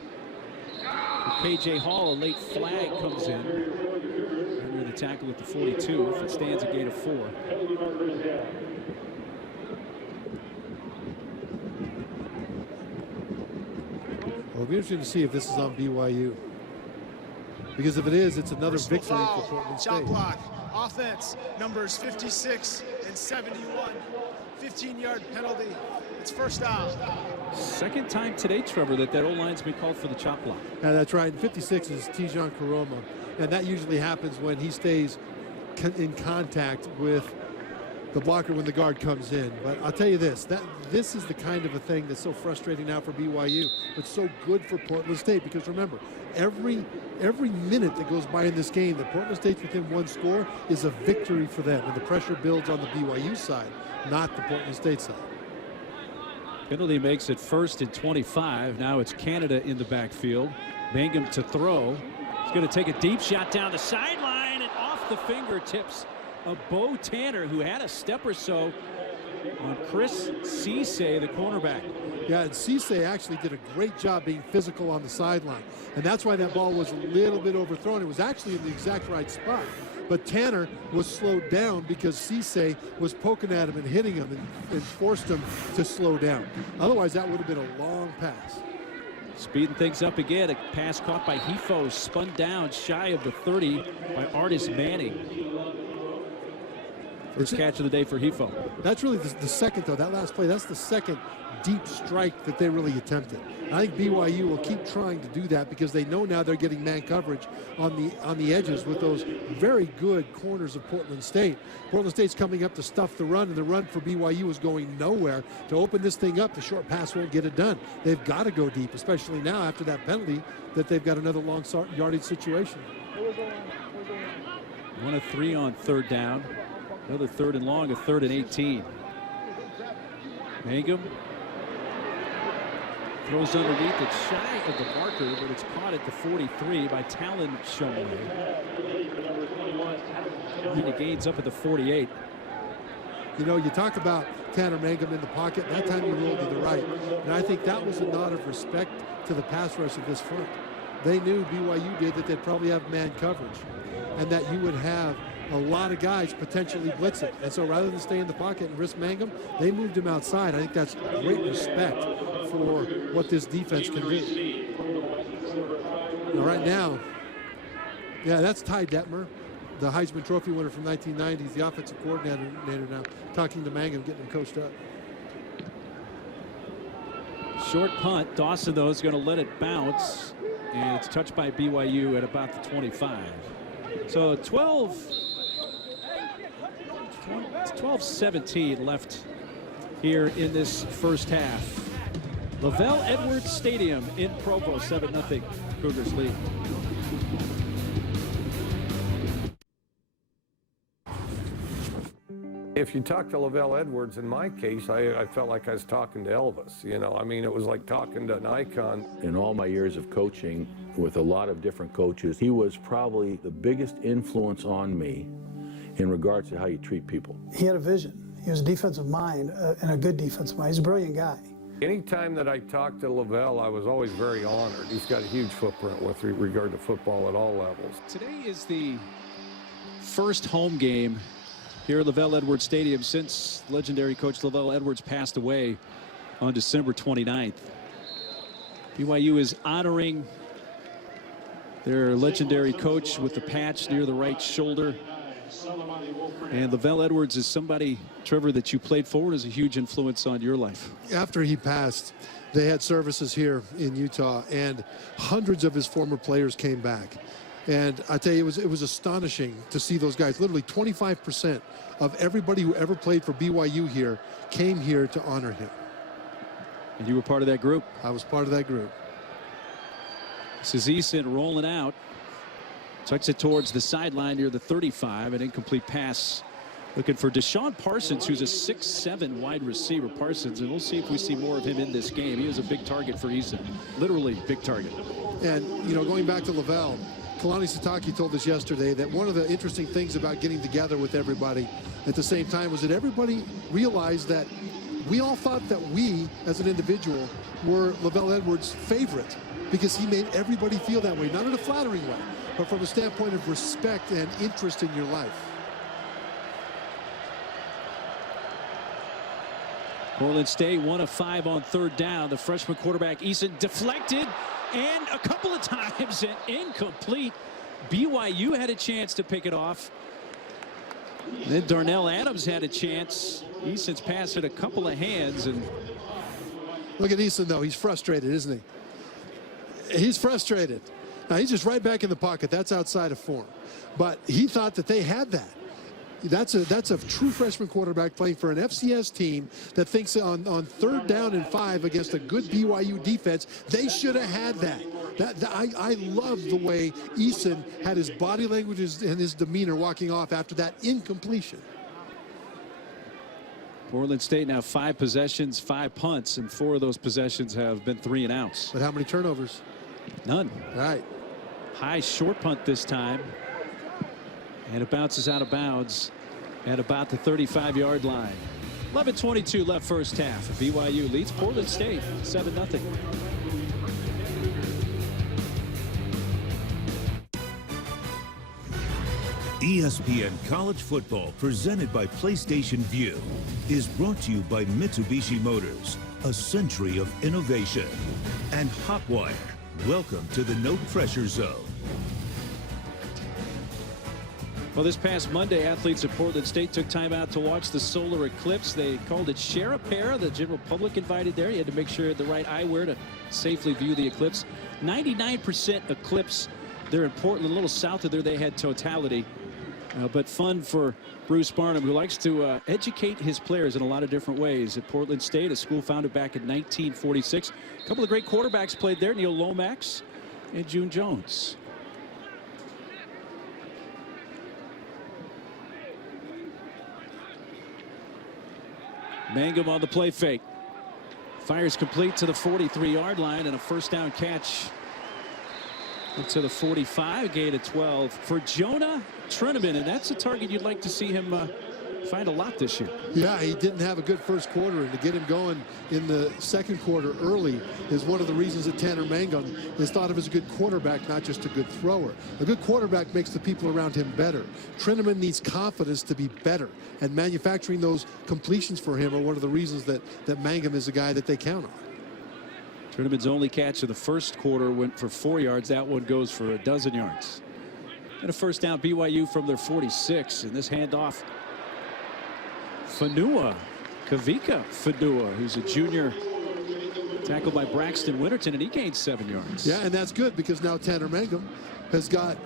for KJ Hall. A late flag comes in. Near the tackle at the 42 if it stands a gain of 4. Well, it'll be interesting to see if this is on BYU. Because if it is, it's another victory for Portland State. Shot block. Offense, numbers 56 and 71. 15-yard penalty. It's first down. Second time today, Trevor, that O-line's been called for the chop block. Yeah, that's right. And 56 is Tijon Karoma. And that usually happens when he stays in contact with the blocker when the guard comes in. But I'll tell you this, this is the kind of a thing that's so frustrating now for BYU, but so good for Portland State, because remember, every minute that goes by in this game that Portland State's within 1 score is a victory for them, and the pressure builds on the BYU side, not the Portland State side. Penalty makes it 1st and 25. Now it's Canada in the backfield. Mangum to throw. He's going to take a deep shot down the sideline and off the fingertips of Bo Tanner, who had a step or so on Chris Cisse, the cornerback. Yeah, and Cisse actually did a great job being physical on the sideline. And that's why that ball was a little bit overthrown. It was actually in the exact right spot. But Tanner was slowed down because Cisse was poking at him and hitting him and forced him to slow down. Otherwise, that would have been a long pass. Speeding things up again. A pass caught by Hefo, spun down shy of the 30 by Artis Manning. First catch of the day for Hefo. That's really the second, though. That last play, that's the second deep strike that they really attempted. I think BYU will keep trying to do that because they know now they're getting man coverage on the edges with those very good corners of Portland State. Portland State's coming up to stuff the run, and the run for BYU is going nowhere. To open this thing up, the short pass won't get it done. They've got to go deep, especially now after that penalty that they've got another long yardage situation. 1 of 3 on 3rd down. Another 3rd and long, a 3rd and 18. Mangum throws underneath it, shy of the marker, but it's caught at the 43 by Talon Shumway. And he gains up at the 48. You know, you talk about Tanner Mangum in the pocket. That time he rolled to the right. And I think that was a nod of respect to the pass rush of this front. They knew, BYU did, that they'd probably have man coverage and that you would have a lot of guys potentially blitzing. And so rather than stay in the pocket and risk Mangum, they moved him outside. I think that's great respect for what this defense can do. Now, right now, yeah, that's Ty Detmer, the Heisman Trophy winner from 1990. He's the offensive coordinator now, talking to Mangum, getting him coached up. Short punt. Dawson, though, is going to let it bounce. And it's touched by BYU at about the 25. So 12-17 left here in this first half. Lavelle Edwards Stadium in Provo, 7-0 Cougars lead. If you talk to Lavelle Edwards, in my case, I felt like I was talking to Elvis. You know, I mean, it was like talking to an icon. In all my years of coaching with a lot of different coaches, he was probably the biggest influence on me in regards to how you treat people. He had a vision. He was a defensive mind and a good defensive mind. He's a brilliant guy. Anytime that I talked to Lavelle, I was always very honored. He's got a huge footprint with regard to football at all levels. Today is the first home game here at Lavelle Edwards Stadium since legendary coach Lavelle Edwards passed away on December 29th. BYU is honoring their legendary coach with the patch near the right shoulder. And Lavelle Edwards is somebody, Trevor, that you played for, as a huge influence on your life. After he passed, they had services here in Utah, and hundreds of his former players came back. And I tell you, it was astonishing to see those guys. Literally 25% of everybody who ever played for BYU here came here to honor him. And you were part of that group? I was part of that group. This is Eason rolling out. Tucks it towards the sideline near the 35. An incomplete pass. Looking for Deshaun Parsons, who's a 6'7" wide receiver. Parsons, and we'll see if we see more of him in this game. He was a big target for Eason. Literally big target. And, you know, going back to Lavelle, Kalani Sitake told us yesterday that one of the interesting things about getting together with everybody at the same time was that everybody realized that we all thought that we, as an individual, were Lavelle Edwards' favorite because he made everybody feel that way, not in a flattering way, but from a standpoint of respect and interest in your life. Portland State 1 of 5 on third down. The freshman quarterback Eason deflected, and a couple of times an incomplete. BYU had a chance to pick it off. Then Darnell Adams had a chance. Eason's pass hit a couple of hands, and look at Eason, though. He's frustrated, isn't he? He's frustrated. Now, he's just right back in the pocket. That's outside of form. But he thought that they had that. That's a true freshman quarterback playing for an FCS team that thinks on third down and 5 against a good BYU defense, they should have had that. I love the way Eason had his body language and his demeanor walking off after that incompletion. Portland State now 5 possessions, 5 punts, and 4 of those possessions have been 3 and outs. But how many turnovers? None. All right. High short punt this time. And it bounces out of bounds at about the 35-yard line. 11:22 left first half. BYU leads Portland State 7-0. ESPN College Football, presented by PlayStation Vue, is brought to you by Mitsubishi Motors, a century of innovation, and Hotwire. Welcome to the No Pressure Zone. Well, this past Monday, athletes at Portland State took time out to watch the solar eclipse. They called it Share a Pair. The general public invited there. You had to make sure you had the right eyewear to safely view the eclipse. 99% eclipse there in Portland. A little south of there, they had totality. But fun for Bruce Barnum, who likes to educate his players in a lot of different ways. At Portland State, a school founded back in 1946. A couple of great quarterbacks played there, Neil Lomax and June Jones. Mangum on the play fake. Fires complete to the 43-yard line, and a first down catch up to the 45, gain of 12 for Jonah Treneman, and that's a target you'd like to see him find a lot this year. Yeah, he didn't have a good first quarter, and to get him going in the second quarter early is one of the reasons that Tanner Mangum is thought of as a good quarterback, not just a good thrower. A good quarterback makes the people around him better. Treneman needs confidence to be better, and manufacturing those completions for him are one of the reasons that Mangum is a guy that they count on. Treneman's only catch of the first quarter went for 4 yards. That one goes for 12 yards. And a first down, BYU from their 46. And this handoff, Kavika Fanua, who's a junior, tackled by Braxton Winterton, and he gained 7 yards. Yeah, and that's good because now Tanner Mangum has got,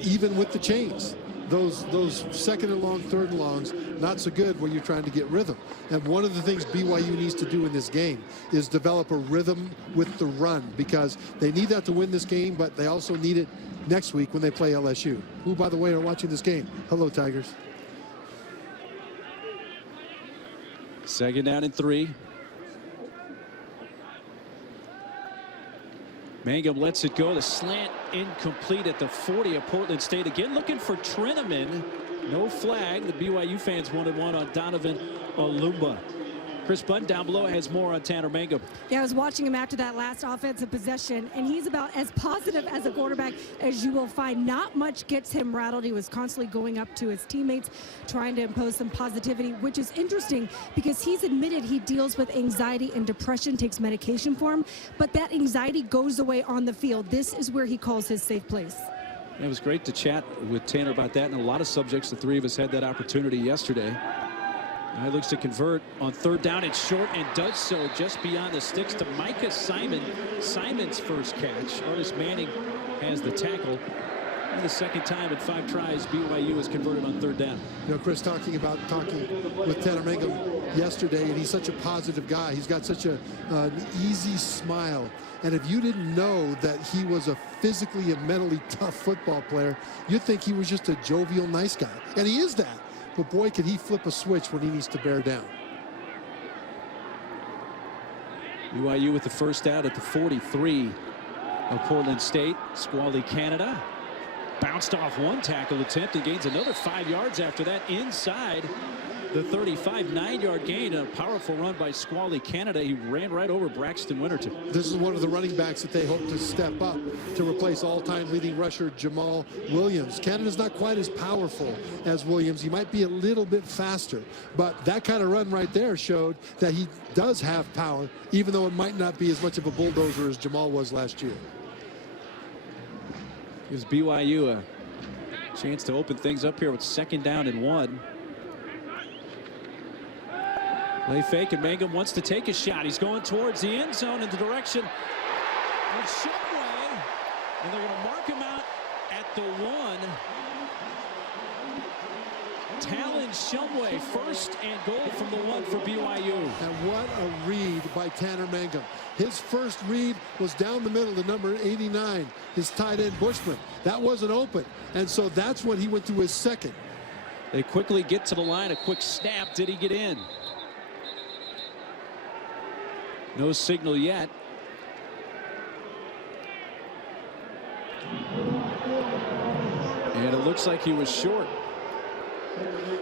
even with the chains, those second and long, third and longs, not so good when you're trying to get rhythm. And one of the things BYU needs to do in this game is develop a rhythm with the run, because they need that to win this game, but they also need it next week when they play LSU, who, by the way, are watching this game. Hello, Tigers. Second down and 3. Mangum lets it go. The slant incomplete at the 40 of Portland State. Again looking for Treneman. No flag. The BYU fans wanted one on Donovan Olumba. Chris Bunn down below has more on Tanner Mangum. Yeah, I was watching him after that last offensive possession, and he's about as positive as a quarterback as you will find. Not much gets him rattled. He was constantly going up to his teammates, trying to impose some positivity, which is interesting because he's admitted he deals with anxiety and depression, takes medication for him, but that anxiety goes away on the field. This is where he calls his safe place. It was great to chat with Tanner about that, and a lot of subjects. The three of us had that opportunity yesterday. Now he looks to convert on third down. It's short and does so just beyond the sticks to Micah Simon. Simon's first catch. Artis Manning has the tackle. And the second time in 5 tries, BYU has converted on third down. You know, Chris, talking with Tanner Mangum yesterday, and he's such a positive guy. He's got such an easy smile. And if you didn't know that he was a physically and mentally tough football player, you'd think he was just a jovial, nice guy. And he is that. But boy, can he flip a switch when he needs to bear down. BYU with the first out at the 43 of Portland State. Squally Canada bounced off one tackle attempt and gains another 5 yards after that inside the 35. 9-yard gain. A powerful run by Squally Canada. He ran right over Braxton Winterton. This is one of the running backs that they hope to step up to replace all-time leading rusher Jamal Williams. Canada's not quite as powerful as Williams. He might be a little bit faster, but that kind of run right there showed that he does have power, even though it might not be as much of a bulldozer as Jamal was last year. Gives BYU a chance to open things up here with second down and 1. Play fake, and Mangum wants to take a shot. He's going towards the end zone in the direction of Shumway, and they're going to mark him out at the 1. Talon Shumway, first and goal from the 1 for BYU. And what a read by Tanner Mangum. His first read was down the middle to number 89, his tight end Bushman. That wasn't open, and so that's when he went to his second. They quickly get to the line. A quick snap. Did he get in? No signal yet. And it looks like he was short.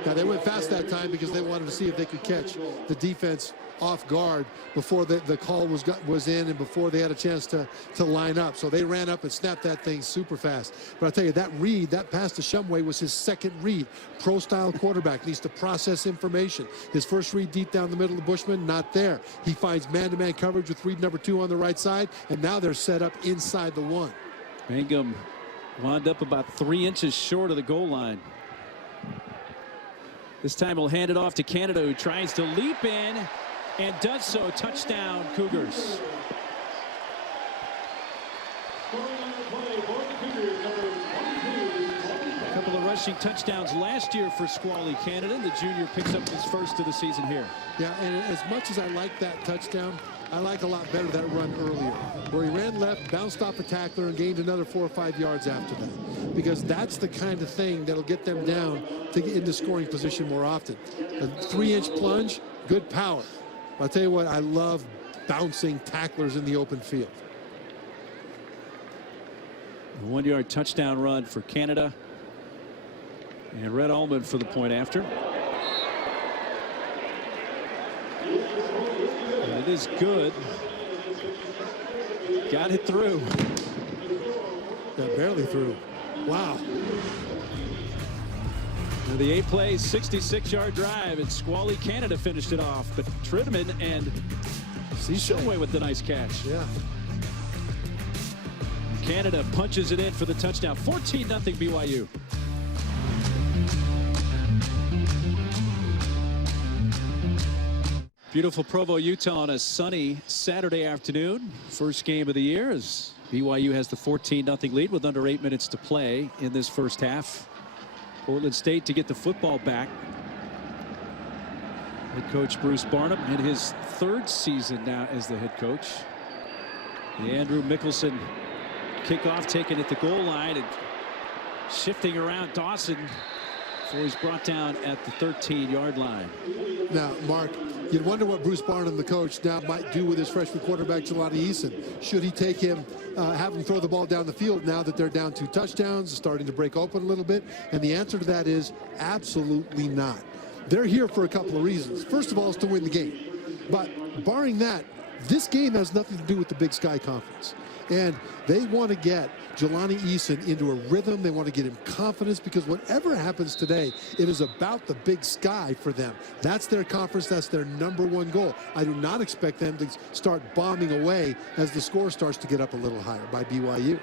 Now they went fast that time because they wanted to see if they could catch the defense off guard before the call was in and before they had a chance to line up. So they ran up and snapped that thing super fast. But I'll tell you, that read, that pass to Shumway was his second read. Pro-style quarterback needs to process information. His first read deep down the middle of Bushman, not there. He finds man-to-man coverage with read number 2 on the right side, and now they're set up inside the 1. Mangum wound up about 3 inches short of the goal line. This time he'll hand it off to Canada, who tries to leap in and does so. Touchdown, Cougars. A couple of rushing touchdowns last year for Squally Canada. The junior picks up his first of the season here. Yeah, and as much as I like that touchdown, I like a lot better that run earlier, where he ran left, bounced off a tackler, and gained another 4 or 5 yards after that. Because that's the kind of thing that'll get them down to get into scoring position more often. A 3-inch plunge, good power. I'll tell you what, I love bouncing tacklers in the open field. A 1-yard touchdown run for Canada. And Red Allman for the point after. And it is good. Got it through. Yeah, barely through. Wow. And the 8 plays, 66-yard drive, and Squally Canada finished it off. But Treneman and Shumway with the nice catch. Yeah. Canada punches it in for the touchdown. 14-0 BYU. Beautiful Provo, Utah on a sunny Saturday afternoon. First game of the year as BYU has the 14-0 lead with under 8 minutes to play in this first half. Portland State to get the football back. Head coach Bruce Barnum in his 3rd season now as the head coach. The Andrew Mickelson kickoff taken at the goal line and shifting around Dawson before he's brought down at the 13-yard line. Now, Mark, You'd wonder what Bruce Barnum, the coach, now might do with his freshman quarterback, Jelani Eason. Should he take him, have him throw the ball down the field now that they're down 2 touchdowns, starting to break open a little bit? And the answer to that is absolutely not. They're here for a couple of reasons. First of all, is to win the game. But barring that, this game has nothing to do with the Big Sky Conference. And they want to get Jelani Eason into a rhythm. They want to get him confidence, because whatever happens today, it is about the Big Sky for them. That's their conference. That's their #1 goal. I do not expect them to start bombing away as the score starts to get up a little higher by BYU.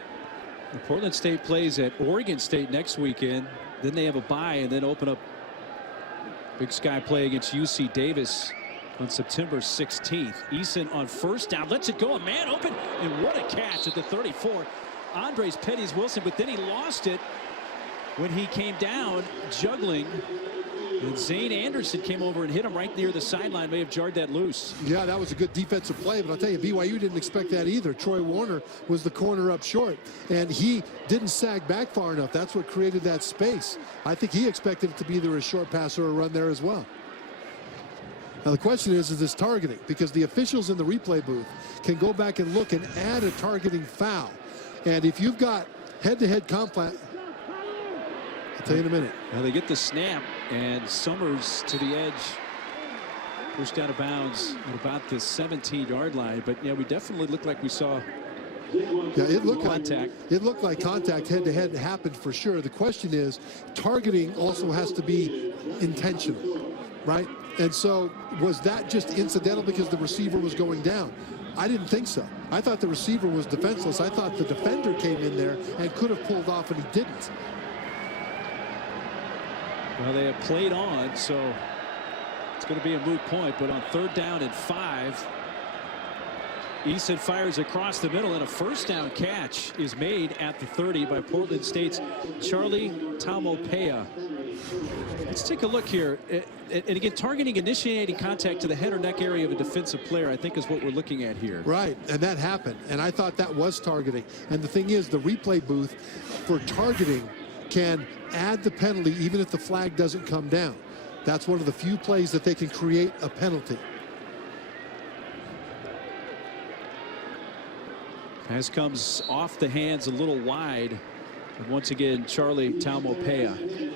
Portland State plays at Oregon State next weekend. Then they have a bye and then open up Big Sky play against UC Davis on September 16th. Eason on first down, lets it go, a man open, and what a catch at the 34. Andres Pettis Wilson, but then he lost it when he came down juggling. And Zane Anderson came over and hit him right near the sideline, may have jarred that loose. Yeah, that was a good defensive play, but I'll tell you, BYU didn't expect that either. Troy Warner was the corner up short, and he didn't sag back far enough. That's what created that space. I think he expected it to be either a short pass or a run there as well. Now the question is this targeting? Because the officials in the replay booth can go back and look and add a targeting foul. And if you've got head-to-head conflict, I'll tell you in a minute. Now they get the snap, and Summers to the edge, pushed out of bounds at about the 17-yard line. But yeah, we definitely looked like we saw it looked contact. It looked like contact head-to-head happened for sure. The question is, targeting also has to be intentional, right? And so was that just incidental because the receiver was going down? I didn't think so. I thought the receiver was defenseless. I thought the defender came in there and could have pulled off, and he didn't. Well, they have played on, so it's going to be a moot point. But on 3rd down and 5, Eason fires across the middle, and a first down catch is made at the 30 by Portland State's Charlie Taumopea. Let's take a look here. And again, targeting, initiating contact to the head or neck area of a defensive player, I think is what we're looking at here. Right, and that happened. And I thought that was targeting. And the thing is, the replay booth for targeting can add the penalty even if the flag doesn't come down. That's one of the few plays that they can create a penalty. Pass comes off the hands a little wide. And once again, Charlie Taumopea.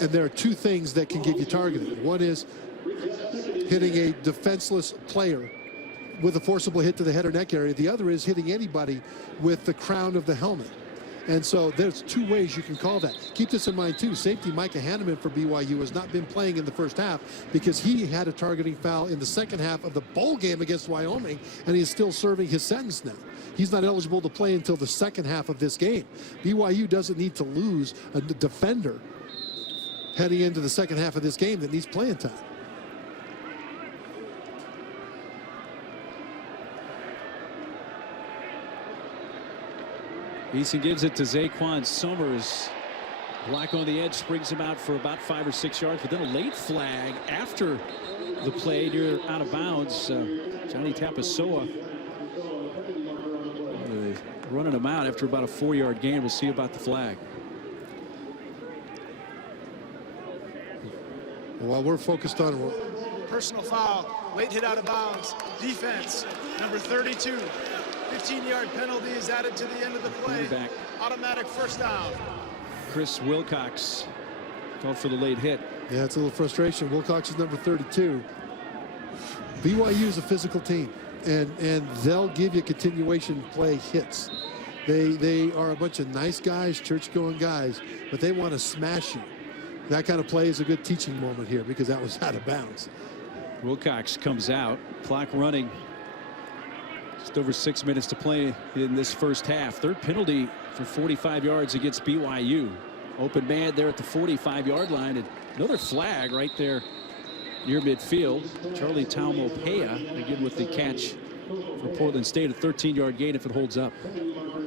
And there are 2 things that can give you targeting. One is hitting a defenseless player with a forcible hit to the head or neck area. The other is hitting anybody with the crown of the helmet. And so there's 2 ways you can call that. Keep this in mind too. Safety Micah Hanneman for BYU has not been playing in the first half because he had a targeting foul in the second half of the bowl game against Wyoming, and he is still serving his sentence now. He's not eligible to play until the second half of this game. BYU doesn't need to lose a defender heading into the second half of this game that needs playing time. Eason gives it to Zaquan Summers. Block on the edge, springs him out for about 5 or 6 yards, but then a late flag after the play near out of bounds. Johnny Tapasoa running him out after about a 4-yard gain. We'll see about the flag. While we're focused on Personal foul, late hit out of bounds, defense, number 32. 15-yard penalty is added to the end of the play. Back. Automatic first down. Chris Wilcox called for the late hit. Yeah, it's a little frustration. Wilcox is number 32. BYU is a physical team, and they'll give you continuation play hits. They are a bunch of nice guys, church-going guys, but they want to smash you. That kind of play is a good teaching moment here because that was out of bounds. Wilcox comes out, clock running. Just over 6 minutes to play in this first half. 3rd penalty for 45 yards against BYU. Open man there at the 45-yard line, and another flag right there near midfield. Charlie Taumopea again with the catch for Portland State, a 13-yard gain if it holds up.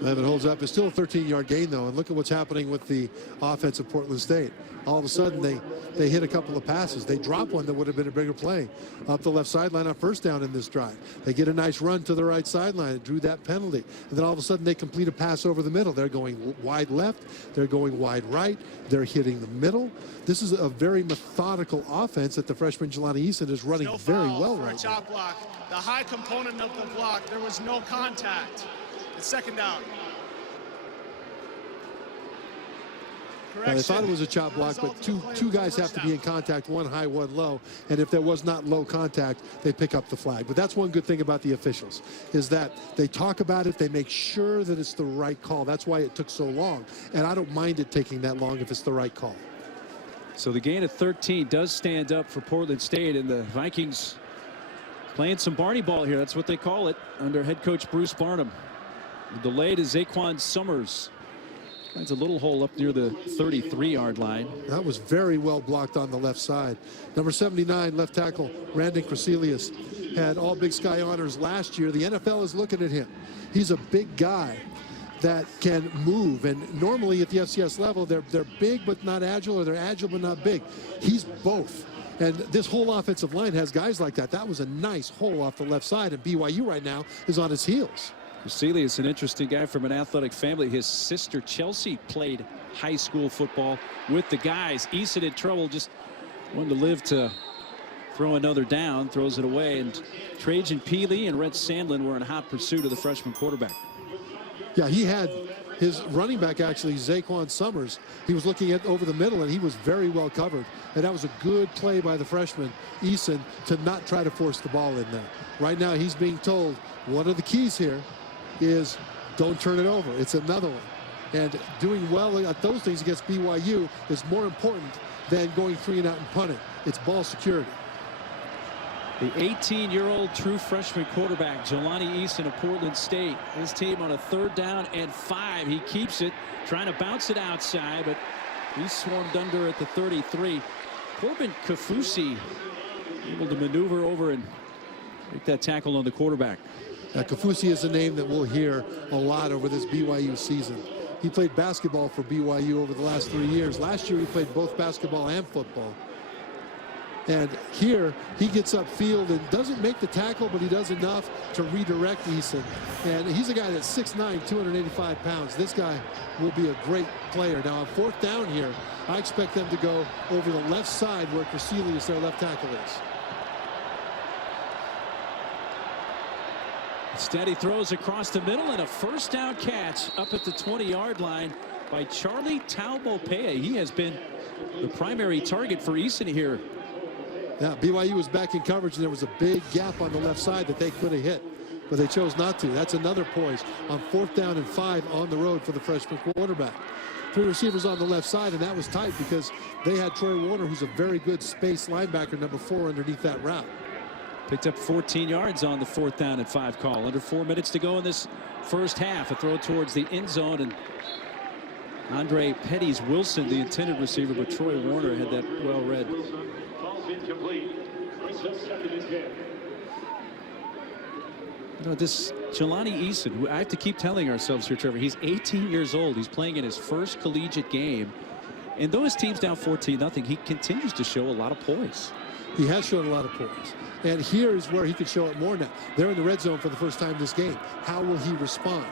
If it holds up, it's still a 13-yard gain, though. And look at what's happening with the offense of Portland State. All of a sudden, they hit a couple of passes. They drop one that would have been a bigger play up the left sideline on first down in this drive. They get a nice run to the right sideline and drew that penalty. And then all of a sudden, they complete a pass over the middle. They're going wide left. They're going wide right. They're hitting the middle. This is a very methodical offense that the freshman Jelani Eason is running very well right now. Chop block. The high component of the block, there was no contact. It's second down. They thought it was a chop block, but two guys have to be in contact, one high, one low. And if there was not low contact, they pick up the flag. But that's one good thing about the officials, is that they talk about it, they make sure that it's the right call. That's why it took so long. And I don't mind it taking that long if it's the right call. So the gain of 13 does stand up for Portland State, and the Vikings playing some Barney ball here. That's what they call it under head coach Bruce Barnum. The delay to Zaquan Summers. Finds a little hole up near the 33-yard line. That was very well blocked on the left side. Number 79, left tackle, Brandon Crecelius, had all Big Sky honors last year. The NFL is looking at him. He's a big guy that can move, and normally at the FCS level, they're big but not agile, or they're agile but not big. He's both. And this whole offensive line has guys like that. That was a nice hole off the left side, and BYU right now is on its heels. Cecilius, an interesting guy from an athletic family. His sister Chelsea played high school football with the guys. Eason in trouble, just wanted to live to throw another down, throws it away, and Trajan Peely and Rhett Sandlin were in hot pursuit of the freshman quarterback. Yeah, he had his running back, actually, Zaquan Summers. He was looking at over the middle, and he was very well covered. And that was a good play by the freshman, Eason, to not try to force the ball in there. Right now, he's being told one of the keys here is don't turn it over. It's another one. And doing well at those things against BYU is more important than going 3-and-out and punting. It's ball security. The 18-year-old true freshman quarterback, Jelani Eason of Portland State. His team on a 3rd down and 5. He keeps it, trying to bounce it outside, but he's swarmed under at the 33. Corbin Kafusi able to maneuver over and make that tackle on the quarterback. Kafusi is a name that we'll hear a lot over this BYU season. He played basketball for BYU over the last 3 years. Last year he played both basketball and football. And here he gets upfield and doesn't make the tackle, but he does enough to redirect Eason. And he's a guy that's 6'9", 285 pounds. This guy will be a great player. Now on 4th down here, I expect them to go over the left side where Crecelius, their left tackle, is. Instead, he throws across the middle, and a 1st down catch up at the 20-yard line by Charlie Taubopea. He has been the primary target for Eason here. Yeah, BYU was back in coverage, and there was a big gap on the left side that they could have hit, but they chose not to. That's another poise on 4th down and 5 on the road for the freshman quarterback. 3 receivers on the left side, and that was tight because they had Troy Warner, who's a very good space linebacker, number 4, underneath that route. Picked up 14 yards on the 4th down and 5 call. Under 4 minutes to go in this first half. A throw towards the end zone, and Andre Petty's Wilson, the intended receiver, but Troy Warner had that well read. You know, this Jelani Eason, who I have to keep telling ourselves here, Trevor, he's 18 years old. He's playing in his first collegiate game. And though his team's down 14-0, he continues to show a lot of poise. He has shown a lot of poise. And here is where he can show it more now. They're in the red zone for the first time this game. How will he respond?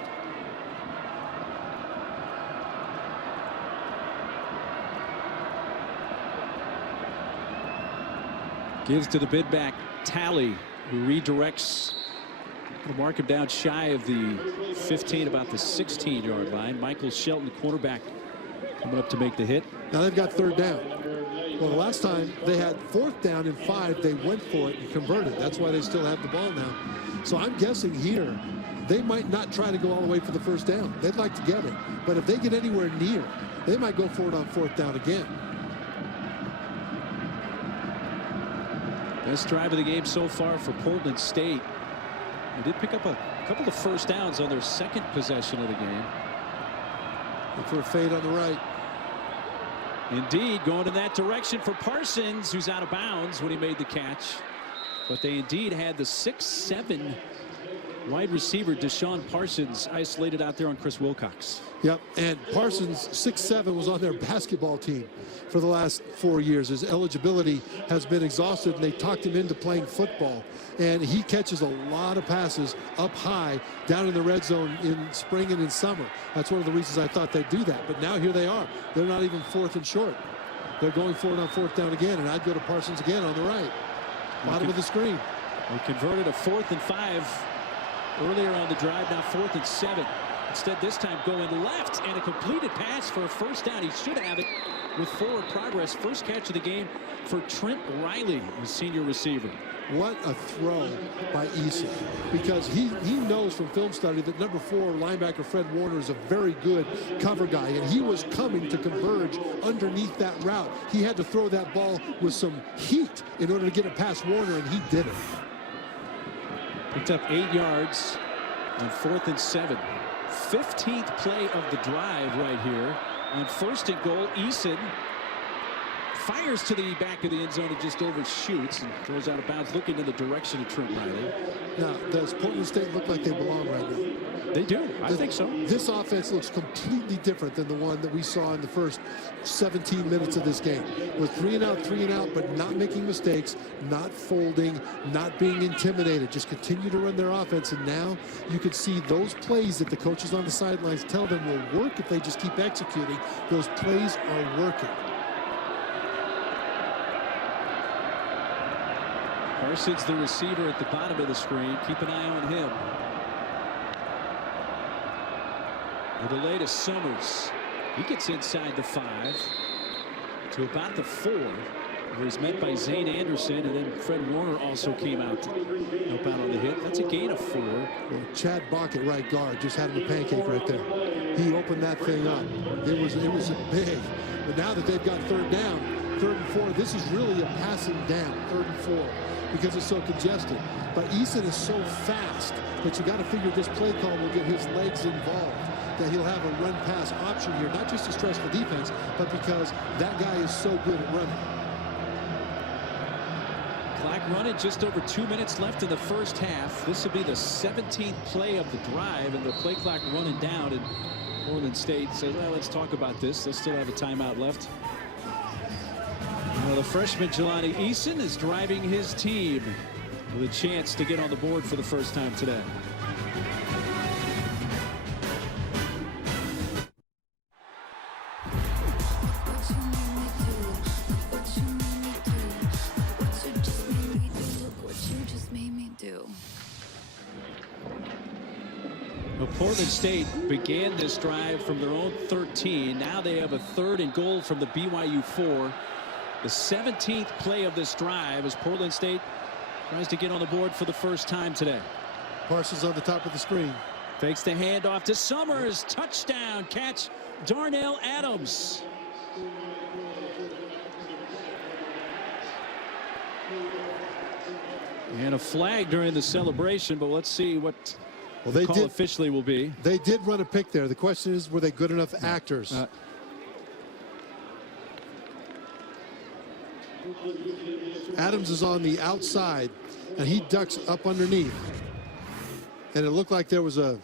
Gives to the bid back Talley, who redirects. Will mark him down shy of the 15, about the 16-yard line. Michael Shelton, quarterback, coming up to make the hit. Now they've got 3rd down. Well, the last time they had 4th down and 5, they went for it and converted. That's why they still have the ball now. So I'm guessing here they might not try to go all the way for the 1st down. They'd like to get it. But if they get anywhere near, they might go for it on 4th down again. Best drive of the game so far for Portland State. They did pick up a couple of 1st downs on their 2nd possession of the game. Look for a fade on the right. Indeed, going in that direction for Parsons, who's out of bounds when he made the catch. But they indeed had the 6'7" Wide receiver Deshaun Parsons isolated out there on Chris Wilcox. Yep, and Parsons, 6'7", was on their basketball team for the last 4 years. His eligibility has been exhausted, and they talked him into playing football. And he catches a lot of passes up high down in the red zone in spring and in summer. That's one of the reasons I thought they'd do that. But now here they are. They're not even 4th and short. They're going for it on 4th down again, and I'd go to Parsons again on the right. Bottom of the screen. They converted a 4th and 5 earlier on the drive, now 4th and 7. Instead, this time going left, and a completed pass for a first down. He should have it with forward progress. First catch of the game for Trent Riley, the senior receiver. What a throw by Eason, because he knows from film study that number 4 linebacker Fred Warner is a very good cover guy, and he was coming to converge underneath that route. He had to throw that ball with some heat in order to get it past Warner, and he did it. Picked up 8 yards on 4th and 7. 15th play of the drive right here. On 1st and goal, Eason fires to the back of the end zone and just overshoots and throws out of bounds, looking in the direction of Trent Riley. Now, does Portland State look like they belong right now? They do. I think so. This offense looks completely different than the one that we saw in the first 17 minutes of this game. With 3 and out, but not making mistakes, not folding, not being intimidated. Just continue to run their offense, and now you can see those plays that the coaches on the sidelines tell them will work if they just keep executing. Those plays are working. Parsons, the receiver at the bottom of the screen. Keep an eye on him. The delay to Summers. He gets inside the 5 to about the 4, where he's met by Zane Anderson, and then Fred Warner also came out to help out on the hit. That's a gain of 4. Well, Chad Bach at right guard just had him a pancake right there. He opened that thing up. It was big. But now that they've got 3rd down, 3rd and 4, this is really a passing down, 3rd and 4, because it's so congested. But Eason is so fast that you got to figure this play call will get his legs involved, that he'll have a run-pass option here, not just to stress the defense, but because that guy is so good at running. Clock running, just over 2 minutes left in the first half. This will be the 17th play of the drive, and the play clock running down. And Portland State says, well, let's talk about this. They'll still have a timeout left. Well, the freshman Jelani Eason is driving his team with a chance to get on the board for the first time today. Portland State began this drive from their own 13. Now they have a 3rd and goal from the BYU 4. The 17th play of this drive as Portland State tries to get on the board for the first time today. Parsons on the top of the screen. Fakes the handoff to Summers. Touchdown catch, Darnell Adams. And a flag during the celebration, but let's see what the call officially will be. They did run a pick there. The question is, were they good enough actors? Adams is on the outside, and he ducks up underneath. And it looked like there was a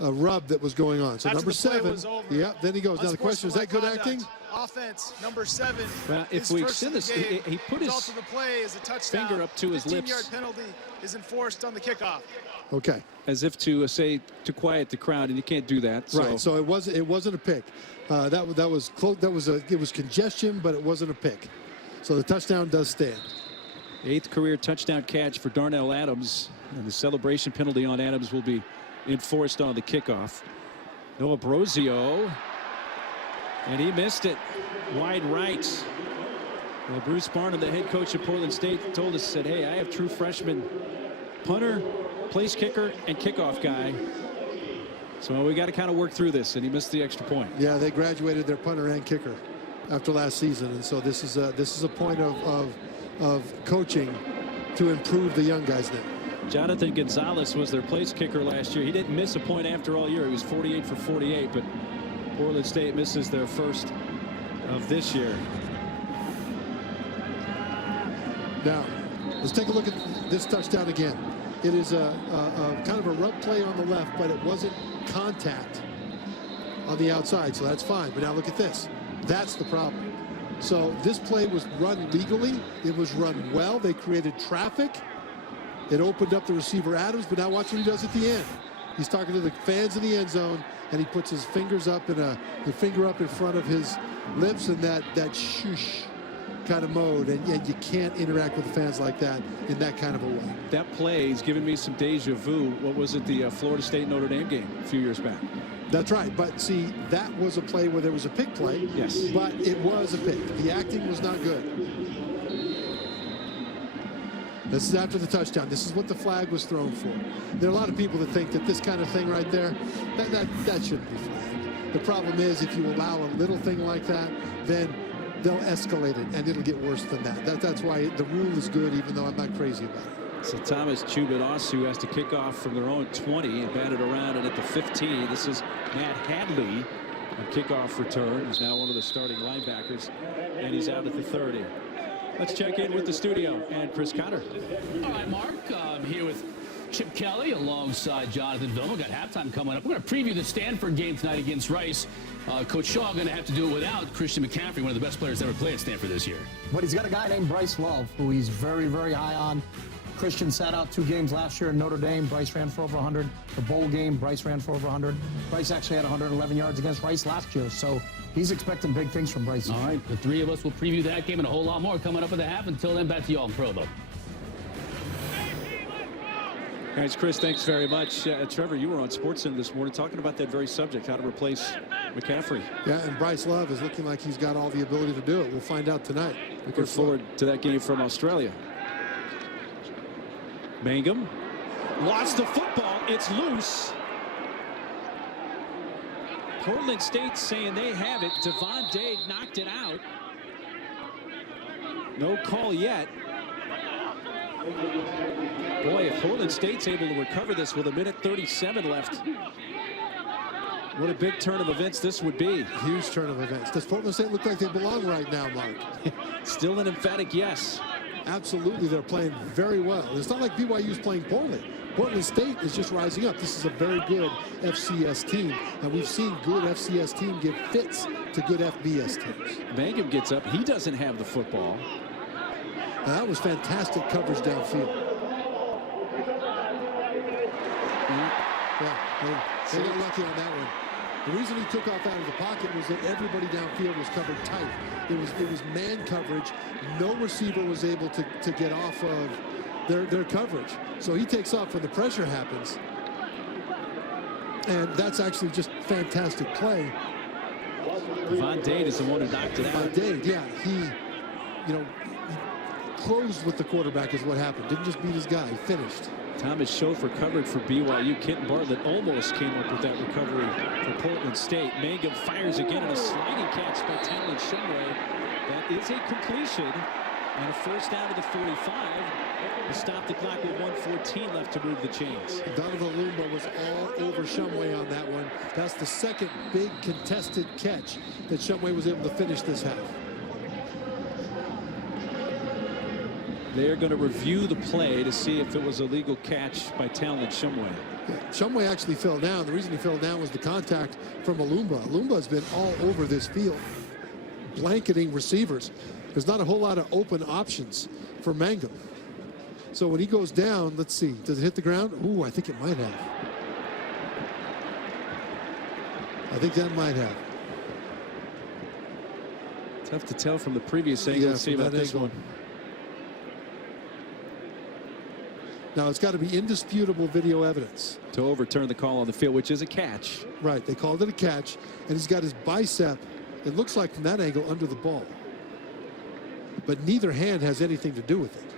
rub that was going on. So After number the play 7, was over, yeah, then he goes. Now the question is that good acting? Offense, number 7. Well, if we extend this, he put his result of the play is a touchdown. finger up to his lips. 15-yard penalty is enforced on the kickoff. Okay. As if to say to quiet the crowd, and you can't do that. So. Right. So it wasn't a pick. That was close. It was congestion, but it wasn't a pick. So the touchdown does stand. 8th career touchdown catch for Darnell Adams, and the celebration penalty on Adams will be enforced on the kickoff. Noah Brosio, and he missed it wide right. Well, Bruce Barnum, the head coach of Portland State, told us, said, hey, I have true freshman punter, place kicker, and kickoff guy. So we got to kind of work through this, and he missed the extra point. Yeah, they graduated their punter and kicker after last season, and so this is a point of coaching to improve the young guys now. Jonathan Gonzalez was their place kicker last year. He didn't miss a point after all year. He was 48 for 48, but Portland State misses their first of this year. Now, let's take a look at this touchdown again. It is a kind of a rub play on the left, but it wasn't contact on the outside, so that's fine. But now look at this. That's the problem. So this play was run legally. It was run well. They created traffic. It opened up the receiver Adams, but now watch what he does at the end. He's talking to the fans in the end zone, and he puts his fingers up in the finger up in front of his lips in that shush kind of mode, and you can't interact with the fans like that in that kind of a way. That play is giving me some deja vu. What was it, the Florida State Notre Dame game a few years back? That's right, but see, that was a play where there was a pick play. Yes. But it was a pick. The acting was not good. This is after the touchdown. This is what the flag was thrown for. There are a lot of people that think that this kind of thing right there, that shouldn't be flagged. The problem is if you allow a little thing like that, then they'll escalate it, and it'll get worse than that. That's why the rule is good, even though I'm not crazy about it. So Thomas Chubidosu has to kick off from their own 20 and bat it around, and at the 15, this is Matt Hadley on kickoff return. He's now one of the starting linebackers, and he's out at the 30. Let's check in with the studio and Chris Cotter. All right, Mark, I'm here with Chip Kelly alongside Jonathan Vilma. Got halftime coming up. We're going to preview the Stanford game tonight against Rice. Coach Shaw going to have to do it without Christian McCaffrey, one of the best players to ever play at Stanford this year. But he's got a guy named Bryce Love, who he's very, very high on. Christian sat out 2 games last year in Notre Dame. Bryce ran for over 100. The bowl game, Bryce ran for over 100. Bryce actually had 111 yards against Rice last year, so he's expecting big things from Bryce. All right, the three of us will preview that game and a whole lot more coming up at the half. Until then, back to y'all in Provo. Guys, Chris, thanks very much. Trevor, you were on SportsCenter this morning talking about that very subject, how to replace McCaffrey. Yeah, and Bryce Love is looking like he's got all the ability to do it. We'll find out tonight. Looking forward to that game from Australia. Mangum lost the football. It's loose. Portland State saying they have it. Devon Day knocked it out. No call yet. Boy, if Portland State's able to recover this with 1:37 left, what a big turn of events this would be. Huge turn of events. Does Portland State look like they belong right now, Mark? Still an emphatic yes. Absolutely, they're playing very well. It's not like BYU's playing poorly. Portland State is just rising up. This is a very good FCS team, and we've seen good FCS team give fits to good FBS teams. Mangum gets up. He doesn't have the football. Now, that was fantastic coverage downfield. Yeah, they got lucky on that one. The reason he took off out of the pocket was that everybody downfield was covered tight. It was man coverage. No receiver was able to get off of their coverage. So he takes off when the pressure happens. And that's actually just fantastic play. Devon Dade is the one who knocked it out. Dade, yeah, he closed with the quarterback is what happened. Didn't just beat his guy, he finished. Thomas Schofield covered for BYU. Kenton Bartlett almost came up with that recovery for Portland State. Mangum fires again in a sliding catch by Talon Shumway. That is a completion and a first down to the 45. To stop the clock with 1:14 left to move the chains. Donovan Lumba was all over Shumway on that one. That's the second big contested catch that Shumway was able to finish this half. They're going to review the play to see if it was a legal catch by Talon Shumway. Yeah, Shumway actually fell down. The reason he fell down was the contact from Lumba. Lumba's been all over this field, blanketing receivers. There's not a whole lot of open options for Mangum. So when he goes down, let's see, does it hit the ground? Ooh, I think it might have. I think that might have. Tough to tell from the previous angle. Let's see about this one. Now, it's got to be indisputable video evidence to overturn the call on the field, which is a catch. Right, they called it a catch, and he's got his bicep, it looks like from that angle, under the ball. But neither hand has anything to do with it.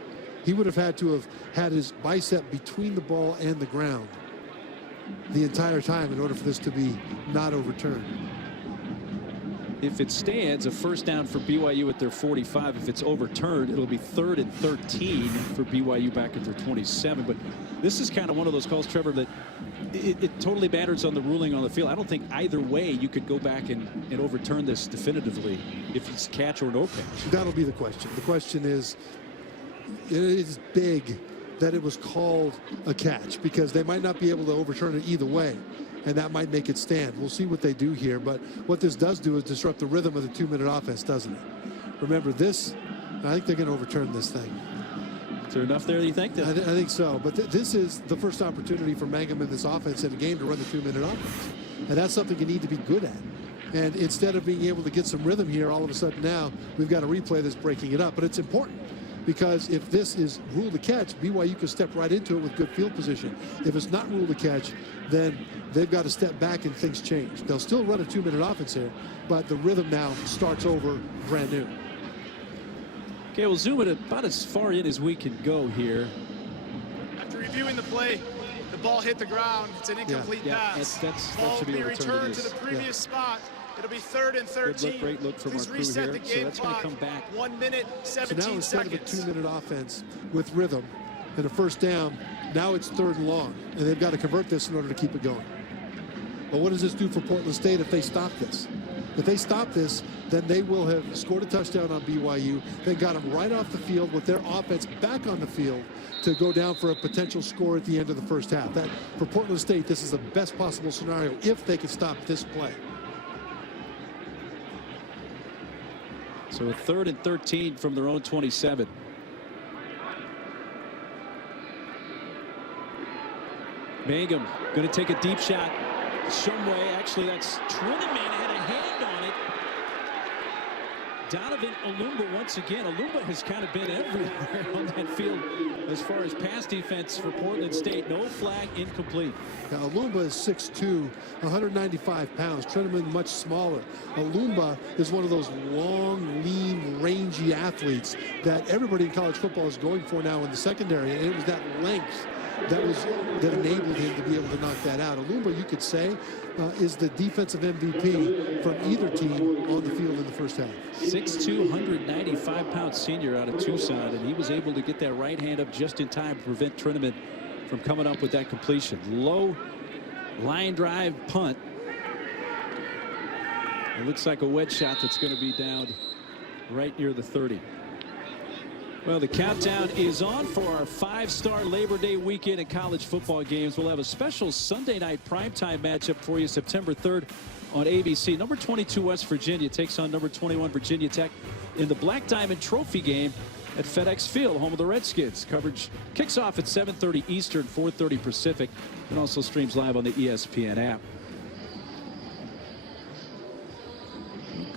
He would have had to have had his bicep between the ball and the ground the entire time in order for this to be not overturned. If it stands, a first down for BYU at their 45. If it's overturned, it'll be 3rd and 13 for BYU back at their 27. But this is kind of one of those calls, Trevor, that it totally matters on the ruling on the field. I don't think either way you could go back and overturn this definitively if it's catch or no catch. That'll be the question. The question is, it is big that it was called a catch, because they might not be able to overturn it either way, and that might make it stand. We'll see what they do here, but what this does do is disrupt the rhythm of the 2-minute offense, doesn't it? Remember this, I think they're going to overturn this thing. Is there enough there, do you think? I think so, but this is the first opportunity for Mangum in this offense in a game to run the 2-minute offense, and that's something you need to be good at. And instead of being able to get some rhythm here, all of a sudden now we've got a replay that's breaking it up. But it's important, because if this is ruled a catch, BYU can step right into it with good field position. If it's not ruled a catch, then they've got to step back and things change. They'll still run a 2-minute offense here, but the rhythm now starts over brand new. Okay, we'll zoom it about as far in as we can go here. After reviewing the play, the ball hit the ground. It's an incomplete pass. That ball should will be be returned to the overturned. previous spot. It'll be 3rd and 13. Great look from our Please crew reset here. the game So that's going to clock. come back. 1 minute, 17 So now instead seconds. of a 2-minute offense with rhythm and a first down, now it's 3rd and long, and they've got to convert this in order to keep it going. But what does this do for Portland State if they stop this? If they stop this, then they will have scored a touchdown on BYU. They got them right off the field with their offense back on the field to go down for a potential score at the end of the first half. That, for Portland State, this is the best possible scenario if they can stop this play. So a 3rd and 13 from their own 27. Mangum going to take a deep shot. Shumway, actually that's Trinnaman, had a hand on it. Donovan Alumba once again. Alumba has kind of been everywhere on that field as far as pass defense for Portland State. No flag, incomplete. Now, Alumba is 6'2", 195 pounds. Trinnaman much smaller. Alumba is one of those long, lean, rangy athletes that everybody in college football is going for now in the secondary, and it was that length that enabled him to be able to knock that out. Alumba, you could say, is the defensive MVP from either team on the field in the first half. 6'2", 195-pound senior out of Tucson, and he was able to get that right hand up just in time to prevent Trinnaman from coming up with that completion. Low line drive punt. It looks like a wedge shot that's going to be down right near the 30. Well, the countdown is on for our 5-star Labor Day weekend in college football games. We'll have a special Sunday night primetime matchup for you September 3rd on ABC. Number 22 West Virginia takes on number 21 Virginia Tech in the Black Diamond Trophy game at FedEx Field, home of the Redskins. Coverage kicks off at 7:30 Eastern, 4:30 Pacific, and also streams live on the ESPN app.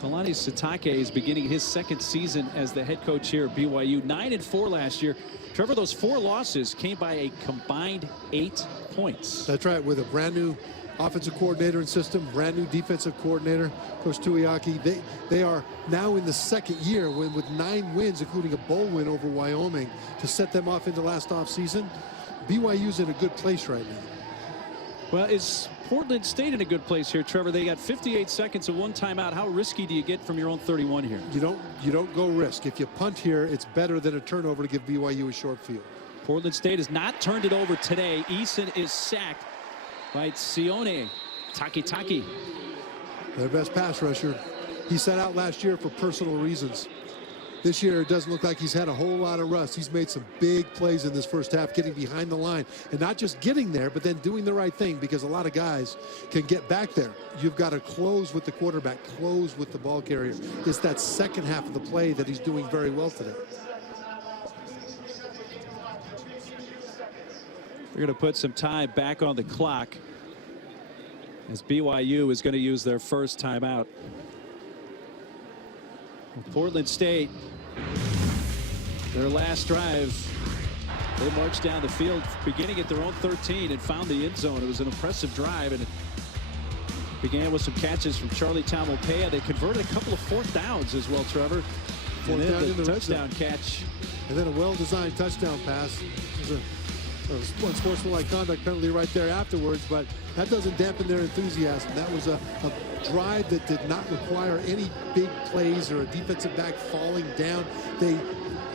Kalani Sitake is beginning his 2nd season as the head coach here at BYU. 9-4 last year. Trevor, those 4 losses came by a combined 8 points. That's right, with a brand new offensive coordinator and system, brand new defensive coordinator, Coach Tuiaki. They are now in the 2nd year with 9 wins, including a bowl win over Wyoming to set them off into last offseason. BYU's in a good place right now. Well, is Portland State in a good place here, Trevor? They got 58 seconds and 1 timeout. How risky do you get from your own 31 here? You don't go risk. If you punt here, it's better than a turnover to give BYU a short field. Portland State has not turned it over today. Eason is sacked by Sione Taki. Their best pass rusher. He sat out last year for personal reasons. This year, it doesn't look like he's had a whole lot of rust. He's made some big plays in this first half, getting behind the line. And not just getting there, but then doing the right thing, because a lot of guys can get back there. You've got to close with the quarterback, close with the ball carrier. It's that second half of the play that he's doing very well today. They're going to put some time back on the clock as BYU is going to use their first timeout. Portland State, their last drive, they marched down the field beginning at their own 13 and found the end zone. It was an impressive drive, and it began with some catches from Charlie Tamalpea. They converted a couple of 4th downs as well, Trevor. And then the touchdown catch. And then a well-designed touchdown pass. It was one sportsmanlike conduct penalty right there afterwards, but that doesn't dampen their enthusiasm. That was a drive that did not require any big plays or a defensive back falling down. They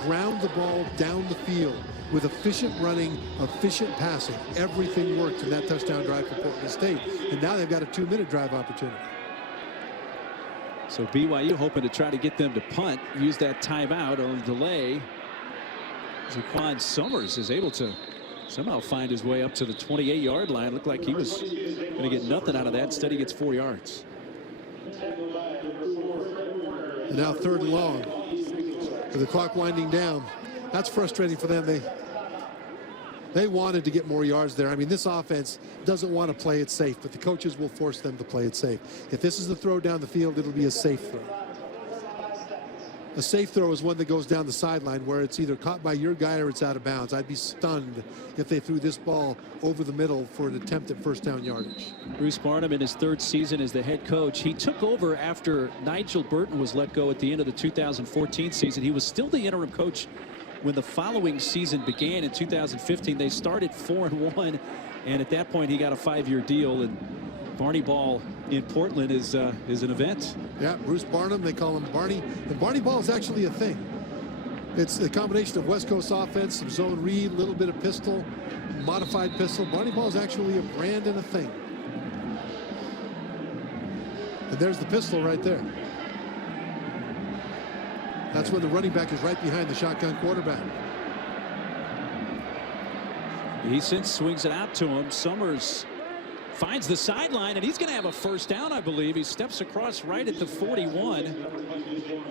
ground the ball down the field with efficient running, efficient passing. Everything worked in that touchdown drive for Portland State. And now they've got a 2-minute drive opportunity. So BYU hoping to try to get them to punt, use that timeout on delay. Jaquan Summers is able to somehow find his way up to the 28-yard line. Looked like he was going to get nothing out of that. Instead, he gets 4 yards. And now 3rd and long. With the clock winding down. That's frustrating for them. They wanted to get more yards there. I mean, this offense doesn't want to play it safe, but the coaches will force them to play it safe. If this is the throw down the field, it'll be a safe throw. A safe throw is one that goes down the sideline where it's either caught by your guy or it's out of bounds. I'd be stunned if they threw this ball over the middle for an attempt at 1st down yardage. Bruce Barnum in his 3rd season as the head coach. He took over after Nigel Burton was let go at the end of the 2014 season. He was still the interim coach when the following season began in 2015. They started 4-1, and at that point he got a 5-year deal. And Barney Ball in Portland is an event. Yeah, Bruce Barnum, they call him Barney. And Barney Ball is actually a thing. It's a combination of West Coast offense, some zone read, a little bit of pistol, modified pistol. Barney Ball is actually a brand and a thing. And there's the pistol right there. That's when the running back is right behind the shotgun quarterback. Eason swings it out to him. Summers finds the sideline, and he's going to have a 1st down, I believe. He steps across right at the 41.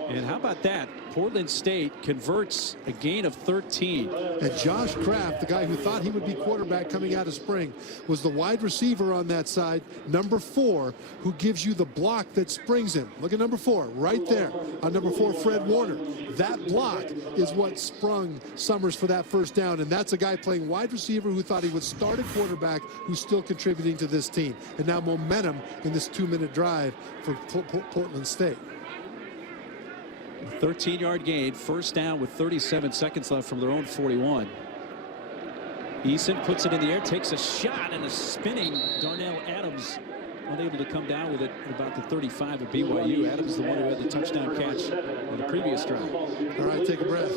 And how about that? Portland State converts a gain of 13. And Josh Kraft, the guy who thought he would be quarterback coming out of spring, was the wide receiver on that side, number 4, who gives you the block that springs him. Look at number 4 right there on number 4, Fred Warner. That block is what sprung Summers for that 1st down. And that's a guy playing wide receiver who thought he would start a quarterback who's still contributing to this team. And now momentum in this 2-minute drive for Portland State. 13-yard gain, 1st down with 37 seconds left from their own 41. Eason puts it in the air, takes a shot, and a spinning Darnell Adams unable to come down with it at about the 35 of BYU. Adams, the one who had the touchdown catch on the previous drive. All right, take a breath.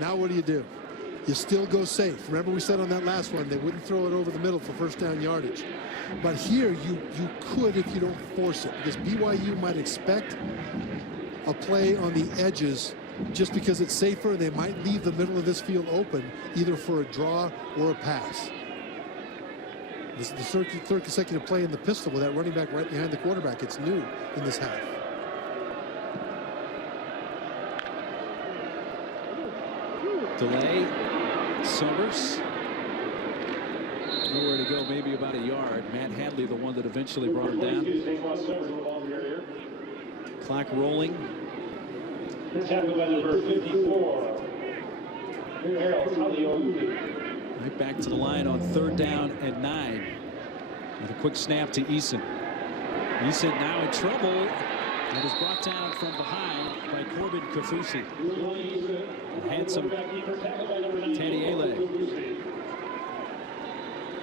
Now what do? You still go safe. Remember we said on that last one they wouldn't throw it over the middle for 1st down yardage. But here you could if you don't force it, because BYU might expect a play on the edges just because it's safer. They might leave the middle of this field open either for a draw or a pass. This is the 3rd consecutive play in the pistol with that running back right behind the quarterback. It's new in this half. Delay. Summers. Nowhere to go, maybe about a yard. Matt Hadley, the one that eventually brought him down. Clock rolling. Tackled by number 54. Right back to the line on 3rd down and 9. With a quick snap to Eason. Eason now in trouble. And is brought down from behind by Corbin Kafusi. Handsome Taniele.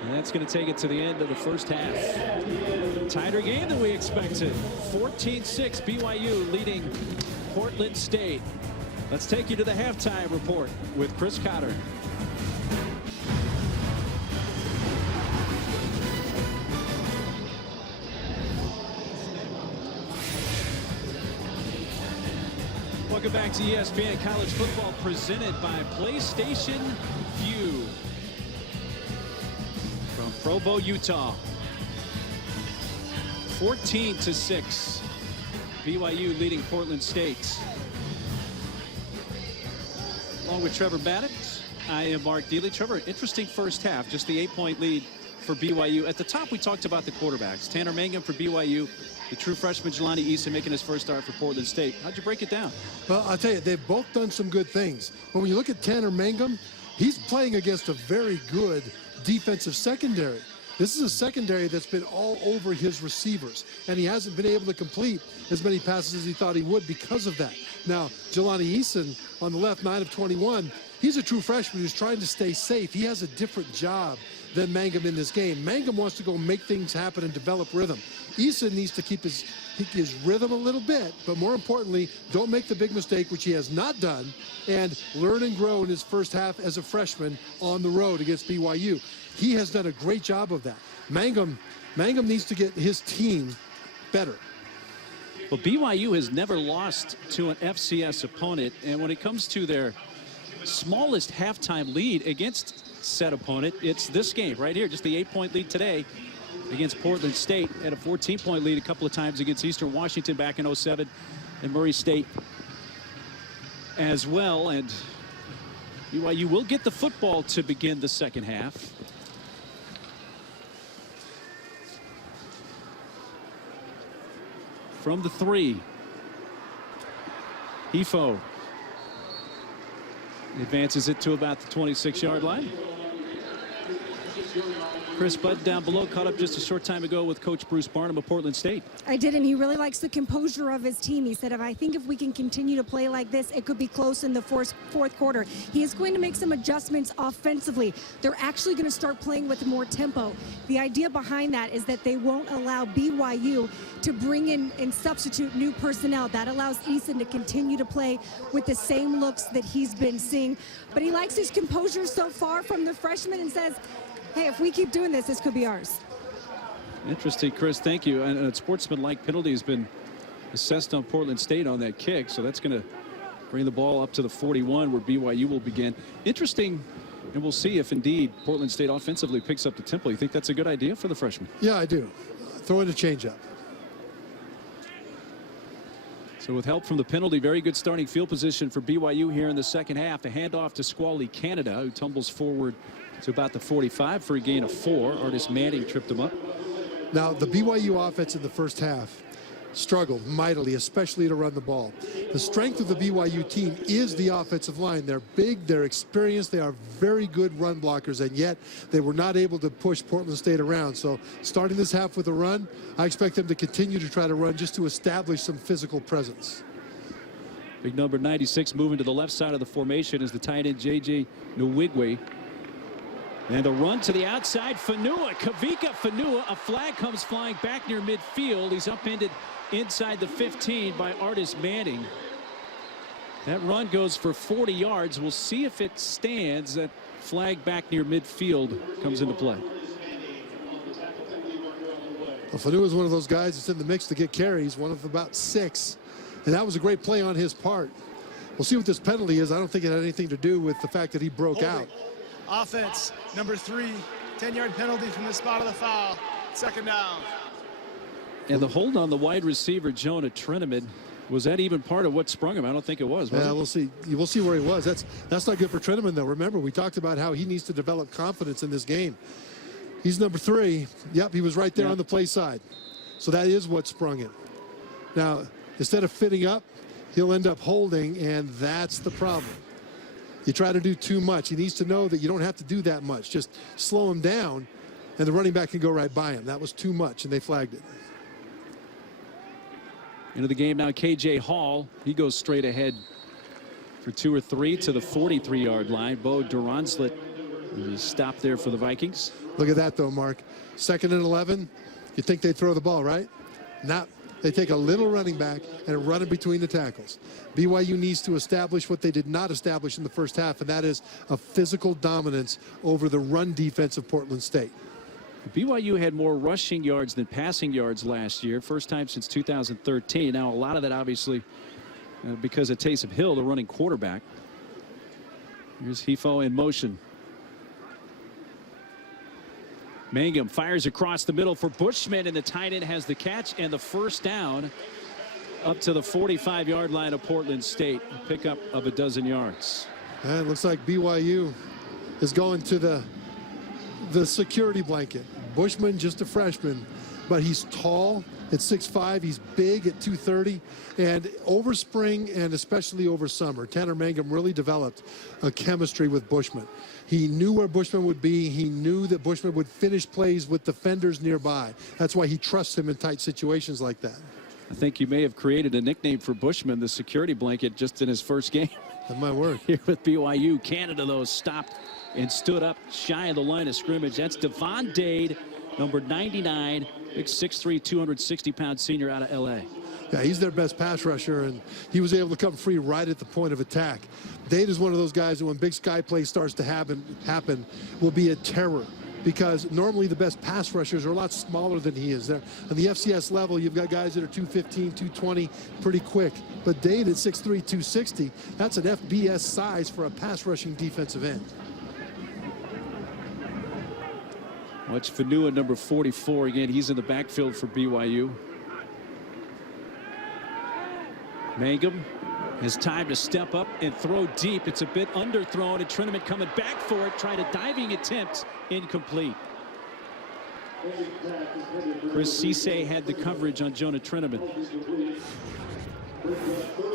And that's going to take it to the end of the 1st half. Tighter game than we expected. 14-6, BYU leading Portland State. Let's take you to the halftime report with Chris Cotter. Welcome back to ESPN College Football, presented by PlayStation View. From Provo, Utah. 14-6. BYU leading Portland State. Along with Trevor Maddox, I am Mark Dealey. Trevor, interesting 1st half, just the 8-point lead for BYU. At the top, we talked about the quarterbacks. Tanner Mangum for BYU, the true freshman Jelani Eason making his 1st start for Portland State. How'd you break it down? Well, I'll tell you, they've both done some good things. But when you look at Tanner Mangum, he's playing against a very good defensive secondary. This is a secondary that's been all over his receivers, and he hasn't been able to complete as many passes as he thought he would because of that. Now, Jelani Eason on the left, 9 of 21, he's a true freshman who's trying to stay safe. He has a different job than Mangum in this game. Mangum wants to go make things happen and develop rhythm. Eason needs to keep his rhythm a little bit, but more importantly, don't make the big mistake, which he has not done, and learn and grow in his 1st half as a freshman on the road against BYU. He has done a great job of that. Mangum needs to get his team better. Well, BYU has never lost to an FCS opponent, and when it comes to their smallest halftime lead against said opponent. It's this game right here, just the 8-point lead today against Portland State. Had a 14-point lead a couple of times against Eastern Washington back in 07 and Murray State as well. And BYU will get the football to begin the second half. From the 3, Hefo advances it to about the 26-yard line. Chris Budd down below caught up just a short time ago with Coach Bruce Barnum of Portland State. I did, and he really likes the composure of his team. He said, I think if we can continue to play like this, it could be close in the fourth quarter. He is going to make some adjustments offensively. They're actually going to start playing with more tempo. The idea behind that is that they won't allow BYU to bring in and substitute new personnel. That allows Eason to continue to play with the same looks that he's been seeing. But he likes his composure so far from the freshman and says, hey, if we keep doing this, this could be ours. Interesting, Chris. Thank you. And a sportsmanlike penalty has been assessed on Portland State on that kick. So that's going to bring the ball up to the 41 where BYU will begin. Interesting. And we'll see if indeed Portland State offensively picks up the tempo. You think that's a good idea for the freshman? Yeah, I do. Throw in a changeup. So with help from the penalty, very good starting field position for BYU here in the second half. The handoff to Squally Canada, who tumbles forward to about the 45 for a gain of 4. Artis Manning tripped him up. Now, the BYU offense in the first half struggled mightily, especially to run the ball. The strength of the BYU team is the offensive line. They're big, they're experienced, they are very good run blockers, and yet they were not able to push Portland State around. So starting this half with a run, I expect them to continue to try to run just to establish some physical presence. Big number 96 moving to the left side of the formation is the tight end J.J. Nwigwe. And a run to the outside, Fanua, Kavika Fanua, a flag comes flying back near midfield. He's upended inside the 15 by Artis Manning. That run goes for 40 yards. We'll see if it stands. That flag back near midfield comes into play. Well, Fanua is one of those guys that's in the mix to get carries, one of about 6. And that was a great play on his part. We'll see what this penalty is. I don't think it had anything to do with the fact that he broke out. Offense, number 3, 10-yard penalty from the spot of the foul. Second down. And the hold on the wide receiver, Jonah Treneman, was that even part of what sprung him? I don't think it was. Yeah, we'll see. We'll see where he was. That's not good for Treneman, though. Remember, we talked about how he needs to develop confidence in this game. He's number 3. Yep, he was right there on the play side. So that is what sprung him. Now, instead of fitting up, he'll end up holding, and that's the problem. You try to do too much. He needs to know that you don't have to do that much. Just slow him down, and the running back can go right by him. That was too much, and they flagged it. Into the game now, K.J. Hall. He goes straight ahead for 2 or 3 to the 43-yard line. Bo Duranslet stopped there for the Vikings. Look at that, though, Mark. 2nd and 11. You think they'd throw the ball, right? Not. They take a little running back and run it between the tackles. BYU needs to establish what they did not establish in the first half, and that is a physical dominance over the run defense of Portland State. BYU had more rushing yards than passing yards last year. First time since 2013. Now, a lot of that obviously because of Taysom Hill, the running quarterback. Here's Hefo in motion. Mangum fires across the middle for Bushman, and the tight end has the catch and the first down up to the 45-yard line of Portland State. A pickup of 12 yards. And it looks like BYU is going to the security blanket. Bushman, just a freshman, but he's tall at 6'5". He's big at 230. And over spring and especially over summer, Tanner Mangum really developed a chemistry with Bushman. He knew where Bushman would be. He knew that Bushman would finish plays with defenders nearby. That's why he trusts him in tight situations like that. I think you may have created a nickname for Bushman, the security blanket, just in his first game. That might work. Here with BYU. Canada, though, stopped and stood up shy of the line of scrimmage. That's Devon Dade, number 99, big 6'3", 260-pound senior out of L.A. Yeah, he's their best pass rusher, and he was able to come free right at the point of attack. Dade is one of those guys that when big sky play starts to happen will be a terror because normally the best pass rushers are a lot smaller than he is. There on the FCS level, you've got guys that are 215, 220, pretty quick. But Dade at 6'3", 260, that's an FBS size for a pass rushing defensive end. Watch Fanua, number 44. Again, he's in the backfield for BYU. Mangum has time to step up and throw deep. It's a bit underthrown, and Triniment coming back for it. Tried a diving attempt, incomplete. Chris Cisse had the coverage on Jonah Triniment.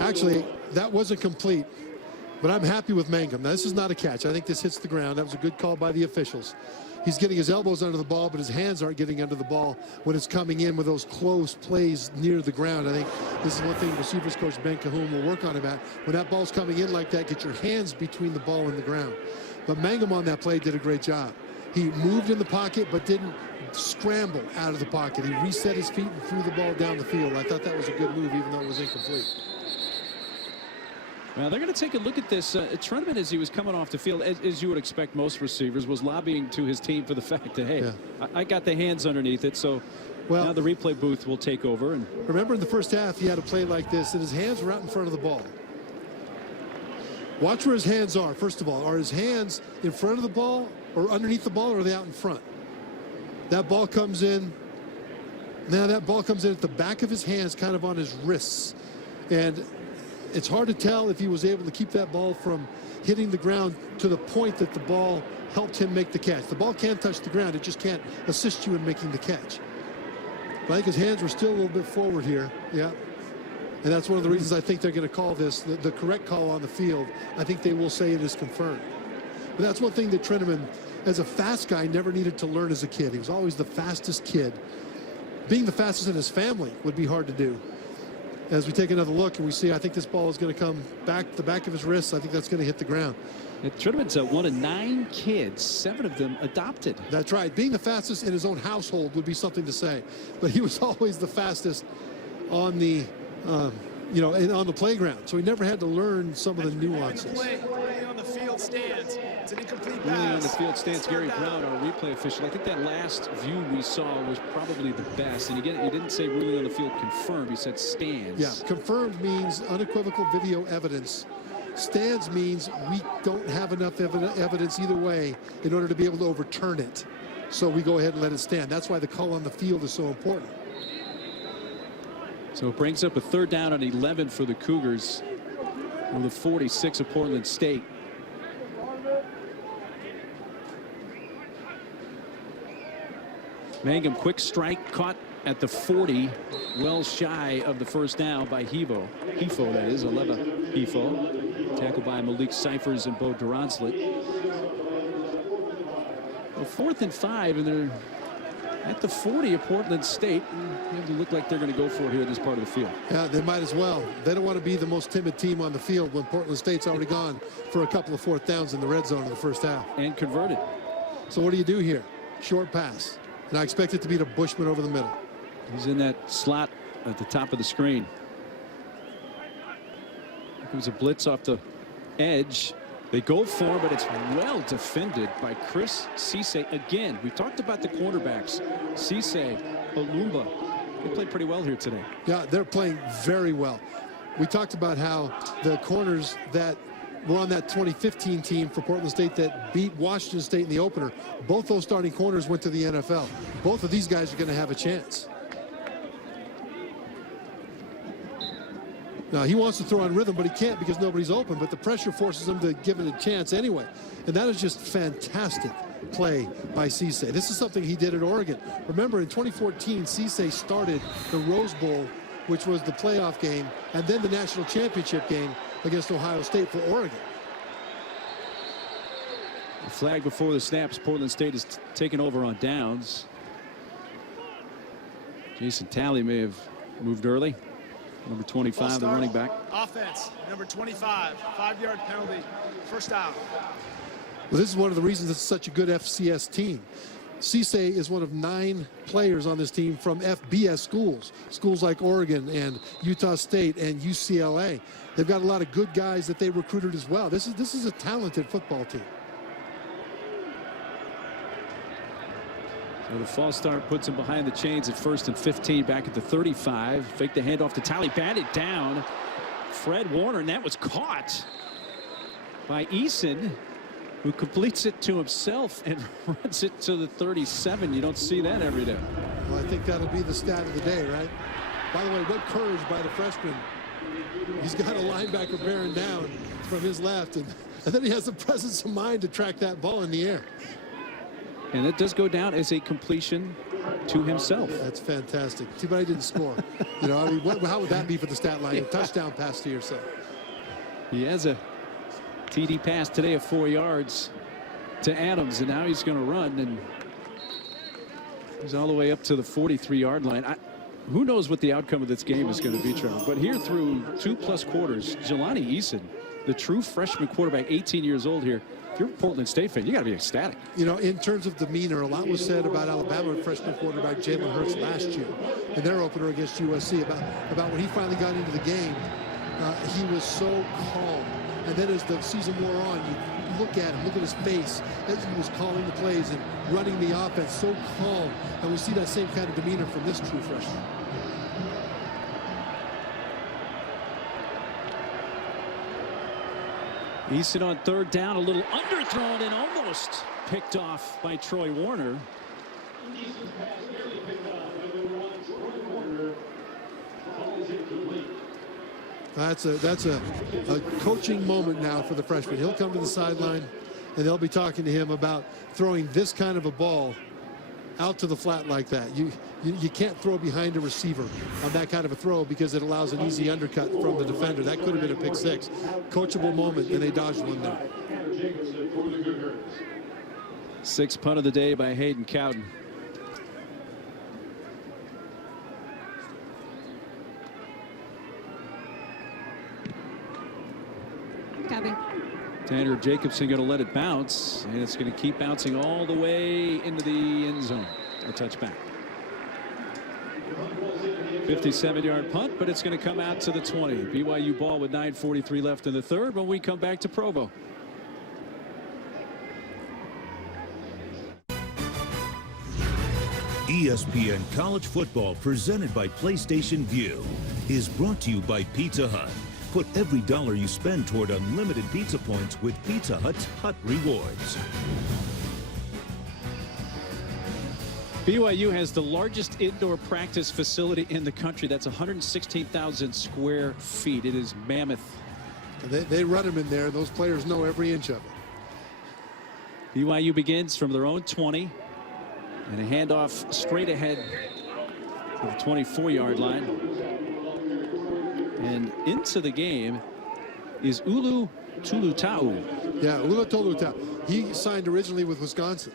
Actually, that wasn't complete, but I'm happy with Mangum. Now, this is not a catch. I think this hits the ground. That was a good call by the officials. He's getting his elbows under the ball, but his hands aren't getting under the ball when it's coming in with those close plays near the ground. I think this is one thing receivers coach Ben Cahoon will work on about. When that ball's coming in like that, get your hands between the ball and the ground. But Mangum on that play did a great job. He moved in the pocket, but didn't scramble out of the pocket. He reset his feet and threw the ball down the field. I thought that was a good move, even though it was incomplete. Well, they're going to take a look at this. Triniment, as he was coming off the field, as you would expect most receivers, was lobbying to his team for the fact that, hey, I got the hands underneath it. So now the replay booth will take over. And remember in the first half, he had a play like this, and his hands were out in front of the ball. Watch where his hands are, first of all. Are his hands in front of the ball or underneath the ball, or are they out in front? That ball comes in. Now that ball comes in at the back of his hands, kind of on his wrists. And it's hard to tell if he was able to keep that ball from hitting the ground to the point that the ball helped him make the catch. The ball can touch the ground. It just can't assist you in making the catch. But I think his hands were still a little bit forward here. Yeah. And that's one of the reasons I think they're going to call this the correct call on the field. I think they will say it is confirmed. But that's one thing that Triniment, as a fast guy, never needed to learn as a kid. He was always the fastest kid. Being the fastest in his family would be hard to do. As we take another look and we see, I think this ball is going to come back the back of his wrist. I think that's going to hit the ground. Triniment's one of 9 kids, 7 of them adopted. That's right. Being the fastest in his own household would be something to say, but he was always the fastest on the you know, on the playground, so he never had to learn some of the nuances. Play on the field stands. It's an incomplete pass. Really on the field stands, Gary Brown, our replay official. I think that last view we saw was probably the best. And again, he didn't say ruling on the field confirmed. He said stands. Yeah, confirmed means unequivocal video evidence. Stands means we don't have enough evidence either way in order to be able to overturn it. So we go ahead and let it stand. That's why the call on the field is so important. So it brings up a 3rd down and 11 for the Cougars from the 46 of Portland State. Mangum, quick strike, caught at the 40, well shy of the first down by Hefo, that is, Aleva Hefo. Tackled by Malik Cyphers and Bo Duronslet. Well, 4th and 5, and they're at the 40 of Portland State. They look like they're going to go for it here in this part of the field. Yeah, they might as well. They don't want to be the most timid team on the field when Portland State's already gone for a couple of 4th downs in the red zone in the first half. And converted. So what do you do here? Short pass. And I expect it to be to Bushman over the middle. He's in that slot at the top of the screen. It was a blitz off the edge. They go for him, but it's well defended by Chris Cisse. Again, we talked about the cornerbacks. Cisse, Olumba, they played pretty well here today. Yeah, they're playing very well. We talked about how the corners that were on that 2015 team for Portland State that beat Washington State in the opener, both those starting corners went to the NFL. Both of these guys are going to have a chance. Now, he wants to throw on rhythm, but he can't because nobody's open, but the pressure forces him to give it a chance anyway. And that is just fantastic play by Cisse. This is something he did at Oregon. Remember, in 2014, Cisse started the Rose Bowl, which was the playoff game, and then the national championship game against Ohio State for Oregon. The flag before the snaps. Portland State is taken over on downs. Jason Talley may have moved early. Number 25, the running back. Offense, number 25, 5-yard penalty, first down. Well, this is one of the reasons it's such a good FCS team. Cisse is one of 9 players on this team from FBS schools. Schools like Oregon and Utah State and UCLA. They've got a lot of good guys that they recruited as well. This is a talented football team. So the false start puts him behind the chains at 1st and 15 back at the 35. Fake the handoff to Talley, batted down. Fred Warner, and that was caught by Eason, who completes it to himself and runs it to the 37. You don't see that every day. Well, I think that'll be the stat of the day, right? By the way, what courage by the freshman. He's got a linebacker bearing down from his left, and then he has the presence of mind to track that ball in the air. And it does go down as a completion to himself. That's fantastic. Too bad he didn't score. You know, I mean, how would that be for the stat line? A touchdown pass to yourself. He has a TD pass today of 4 yards to Adams, and now he's going to run, and he's all the way up to the 43-yard line. Who knows what the outcome of this game is going to be, Trevor? But here through 2+ quarters, Jelani Eason, the true freshman quarterback, 18 years old here. If you're a Portland State fan, you got to be ecstatic. You know, in terms of demeanor, a lot was said about Alabama freshman quarterback Jalen Hurts last year in their opener against USC about when he finally got into the game. He was so calm. And then as the season wore on, you look at him, look at his face as he was calling the plays and running the offense, so calm. And we see that same kind of demeanor from this true freshman. Eason on 3rd down, a little underthrown and almost picked off by Troy Warner. That's a coaching moment now for the freshman. He'll come to the sideline, and they'll be talking to him about throwing this kind of a ball out to the flat like that. You can't throw behind a receiver on that kind of a throw because it allows an easy undercut from the defender. That could have been a pick 6. Coachable moment, and they dodged one there. 6th punt of the day by Hayden Cowden. Copy. Tanner Jacobson going to let it bounce, and it's going to keep bouncing all the way into the end zone. A touchback. 57-yard punt, but it's going to come out to the 20. BYU ball with 9:43 left in the 3rd when we come back to Provo. ESPN College Football, presented by PlayStation Vue, is brought to you by Pizza Hut. Put every dollar you spend toward unlimited pizza points with Pizza Hut's Hut Rewards. BYU has the largest indoor practice facility in the country. That's 116,000 square feet. It is mammoth. They run them in there. Those players know every inch of it. BYU begins from their own 20. And a handoff straight ahead to the 24-yard line. And into the game is Ulu Tulutau. Yeah, Ulu Tulutau. He signed originally with Wisconsin.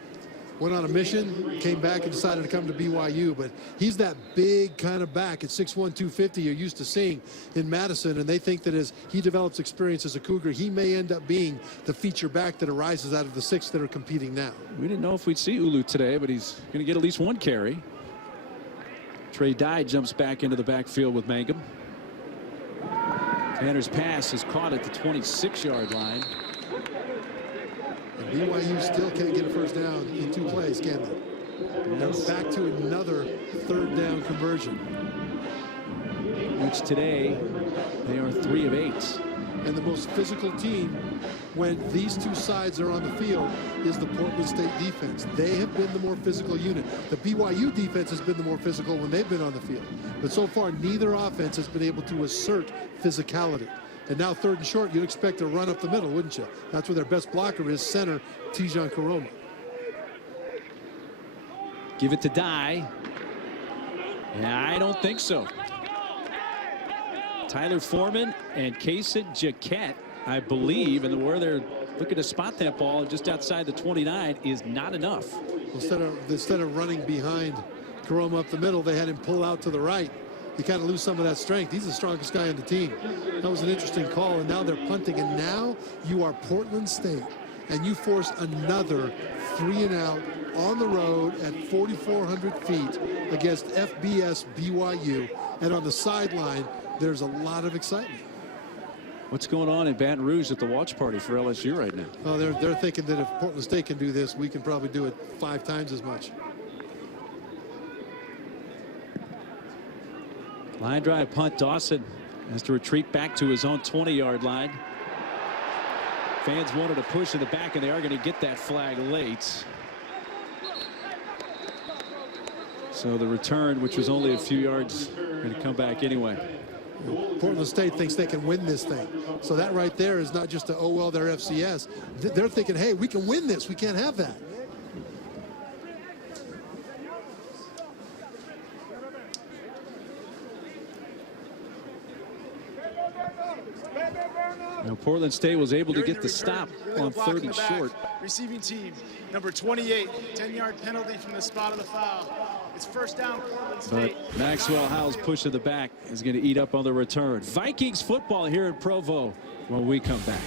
Went on a mission, came back and decided to come to BYU. But he's that big kind of back at 6'1", 250 you're used to seeing in Madison. And they think that as he develops experience as a Cougar, he may end up being the feature back that arises out of the 6 that are competing now. We didn't know if we'd see Ulu today, but he's going to get at least 1 carry. Trey Dye jumps back into the backfield with Mangum. Tanner's pass is caught at the 26-yard line. And BYU still can't get a first down in 2 plays, can they? They're back to another 3rd down conversion. Which today they are 3 of 8. And the most physical team when these two sides are on the field is the Portland State defense. They have been the more physical unit. The BYU defense has been the more physical when they've been on the field. But so far, neither offense has been able to assert physicality. And now 3rd and short, you'd expect a run up the middle, wouldn't you? That's where their best blocker is, center Tijan Karoma. Give it to Dye. Yeah, I don't think so. Tyler Foreman and Kaysen Jaquette, I believe, and where they're looking to spot that ball just outside the 29 is not enough. Instead of running behind Karoma up the middle, they had him pull out to the right. You kind of lose some of that strength. He's the strongest guy on the team. That was an interesting call, and now they're punting, and now you are Portland State, and you force another 3 and out on the road at 4,400 feet against FBS BYU, and on the sideline, there's a lot of excitement. What's going on in Baton Rouge at the watch party for LSU right now? Oh, they're thinking that if Portland State can do this, we can probably do it 5 times as much. Line drive punt. Dawson has to retreat back to his own 20-yard line. Fans wanted to push in the back, and they are going to get that flag late. So the return, which was only a few yards, going to come back anyway. Portland State thinks they can win this thing. So that right there is not just a, oh, well, they're FCS. They're thinking, hey, we can win this. We can't have that. Now Portland State was able to get the stop on 3rd and short. Receiving team, number 28, 10-yard penalty from the spot of the foul. It's first down, Portland State. But Maxwell Howell's push to the back is going to eat up on the return. Vikings football here in Provo when we come back.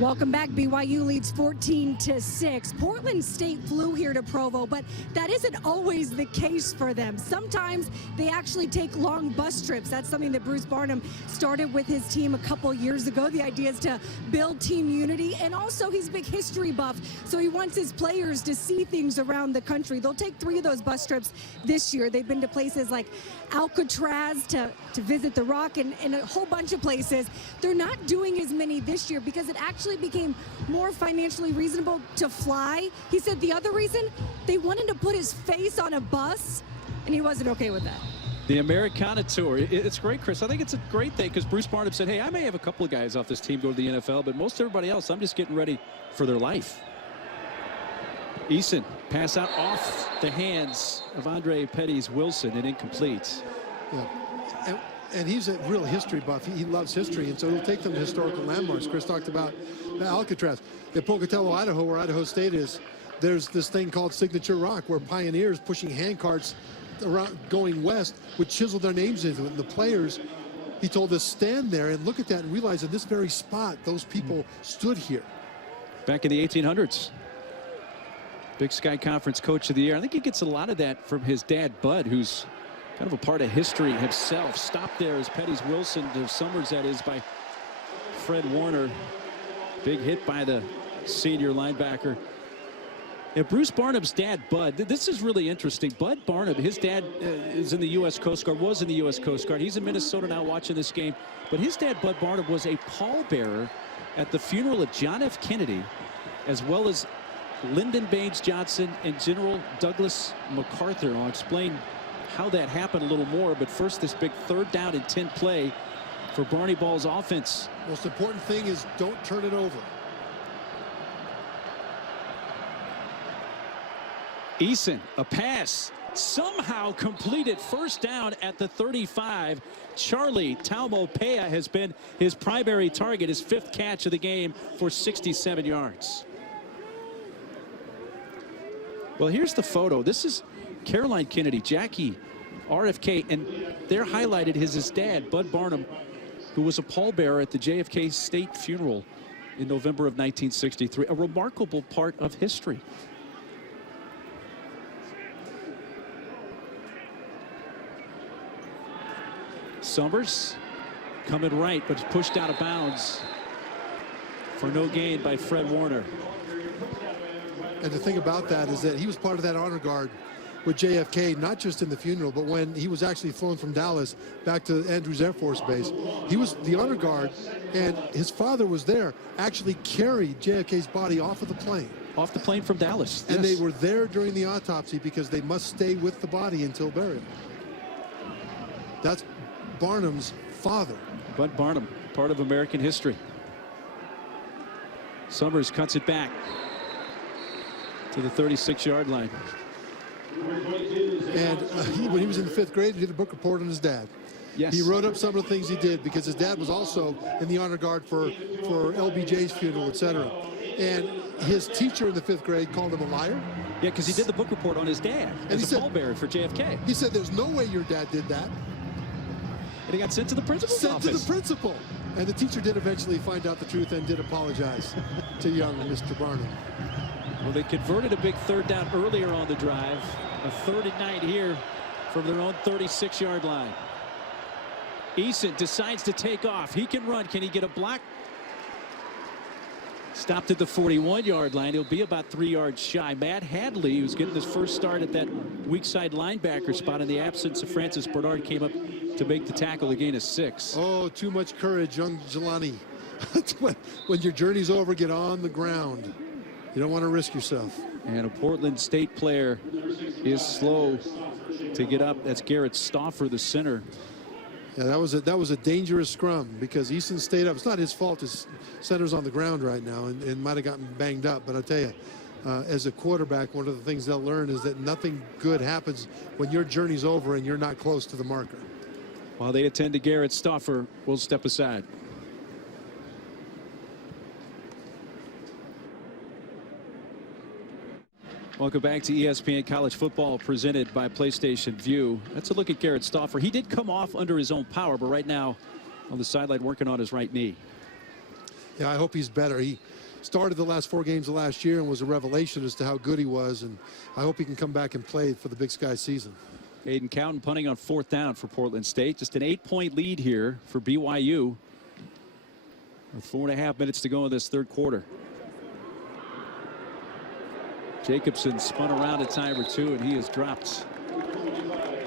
Welcome back. BYU leads 14-6. Portland State flew here to Provo, but that isn't always the case for them. Sometimes they actually take long bus trips. That's something that Bruce Barnum started with his team a couple years ago. The idea is to build team unity, and also he's a big history buff, so he wants his players to see things around the country. They'll take 3 of those bus trips this year. They've been to places like Alcatraz to visit the Rock and a whole bunch of places. They're not doing as many this year because it actually became more financially reasonable to fly. He said the other reason, they wanted to put his face on a bus, and he wasn't okay with that. The Americana Tour. It's great, Chris. I think it's a great thing because Bruce Barnum said, hey, I may have a couple of guys off this team go to the NFL, but most everybody else, I'm just getting ready for their life. Eason, pass out off the hands of Andre Petty's Wilson and incomplete. Yeah. And he's a real history buff. He loves history, and so he'll take them to historical landmarks. Chris talked about Alcatraz. In Pocatello, Idaho, where Idaho State is, there's this thing called Signature Rock, where pioneers pushing hand carts around going west would chisel their names into it. And the players, he told us, stand there and look at that and realize in this very spot, those people stood here. Back in the 1800s. Big Sky Conference Coach of the Year. I think he gets a lot of that from his dad, Bud, who's kind of a part of history himself. Stopped there as Petty's Wilson to Summers, that is, by Fred Warner. Big hit by the senior linebacker. Yeah, Bruce Barnum's dad, Bud, this is really interesting. Bud Barnum, his dad is in the U.S. Coast Guard, was in the U.S. Coast Guard. He's in Minnesota now watching this game. But his dad, Bud Barnum, was a pallbearer at the funeral of John F. Kennedy, as well as Lyndon Baines Johnson and General Douglas MacArthur. I'll explain how that happened a little more, but first this big 3rd down and 10 play for Barney Ball's offense. Most important thing is don't turn it over. Eason, a pass, somehow completed, first down at the 35. Charlie Taumopea has been his primary target, his 5th catch of the game for 67 yards. Well, here's the photo. This is Caroline Kennedy, Jackie, RFK, and they're highlighted as his dad, Bud Barnum, who was a pallbearer at the JFK State funeral in November of 1963. A remarkable part of history. Summers coming right, but pushed out of bounds for no gain by Fred Warner. And the thing about that is that he was part of that honor guard with JFK, not just in the funeral, but when he was actually flown from Dallas back to Andrews Air Force Base. He was the honor guard, and his father was there, actually carried JFK's body off of the plane. Off the plane from Dallas. And yes. they were there during the autopsy because they must stay with the body until burial. That's Barnum's father. Bud Barnum, part of American history. Summers cuts it back to the 36-yard line. And when he was in the 5th grade, he did a book report on his dad. Yes. He wrote up some of the things he did because his dad was also in the honor guard for LBJ's funeral, etc. And his teacher in the 5th grade called him a liar. Yeah, because he did the book report on his dad as a pallbearer for JFK. He said, there's no way your dad did that. And he got sent to the principal's office. Sent to the principal. And the teacher did eventually find out the truth and did apologize to young Mr. Barnum. Well, they converted a big 3rd down earlier on the drive. A 3rd and 9 here from their own 36-yard line. Eason decides to take off. He can run. Can he get a block? Stopped at the 41-yard line. He'll be about 3 yards shy. Matt Hadley, who's getting his first start at that weak side linebacker spot in the absence of Francis Bernard, came up to make the tackle, a gain of 6. Oh, too much courage, young Jelani. When your journey's over, get on the ground. You don't want to risk yourself. And a Portland State player is slow to get up. That's Garrett Stauffer, the center. Yeah, that was a dangerous scrum because Easton stayed up. It's not his fault. His center's on the ground right now and might have gotten banged up. But I tell you, as a quarterback, one of the things they'll learn is that nothing good happens when your journey's over and you're not close to the marker. While they attend to Garrett Stauffer, we'll step aside. Welcome back to ESPN College Football, presented by PlayStation View. That's a look at Garrett Stauffer. He did come off under his own power, but right now on the sideline working on his right knee. Yeah, I hope he's better. He started the last 4 games of last year and was a revelation as to how good he was, and I hope he can come back and play for the Big Sky season. Aiden Cowden punting on 4th down for Portland State. Just an 8-point lead here for BYU with 4.5 minutes to go in this third quarter. Jacobson spun around at time or 2, and he is dropped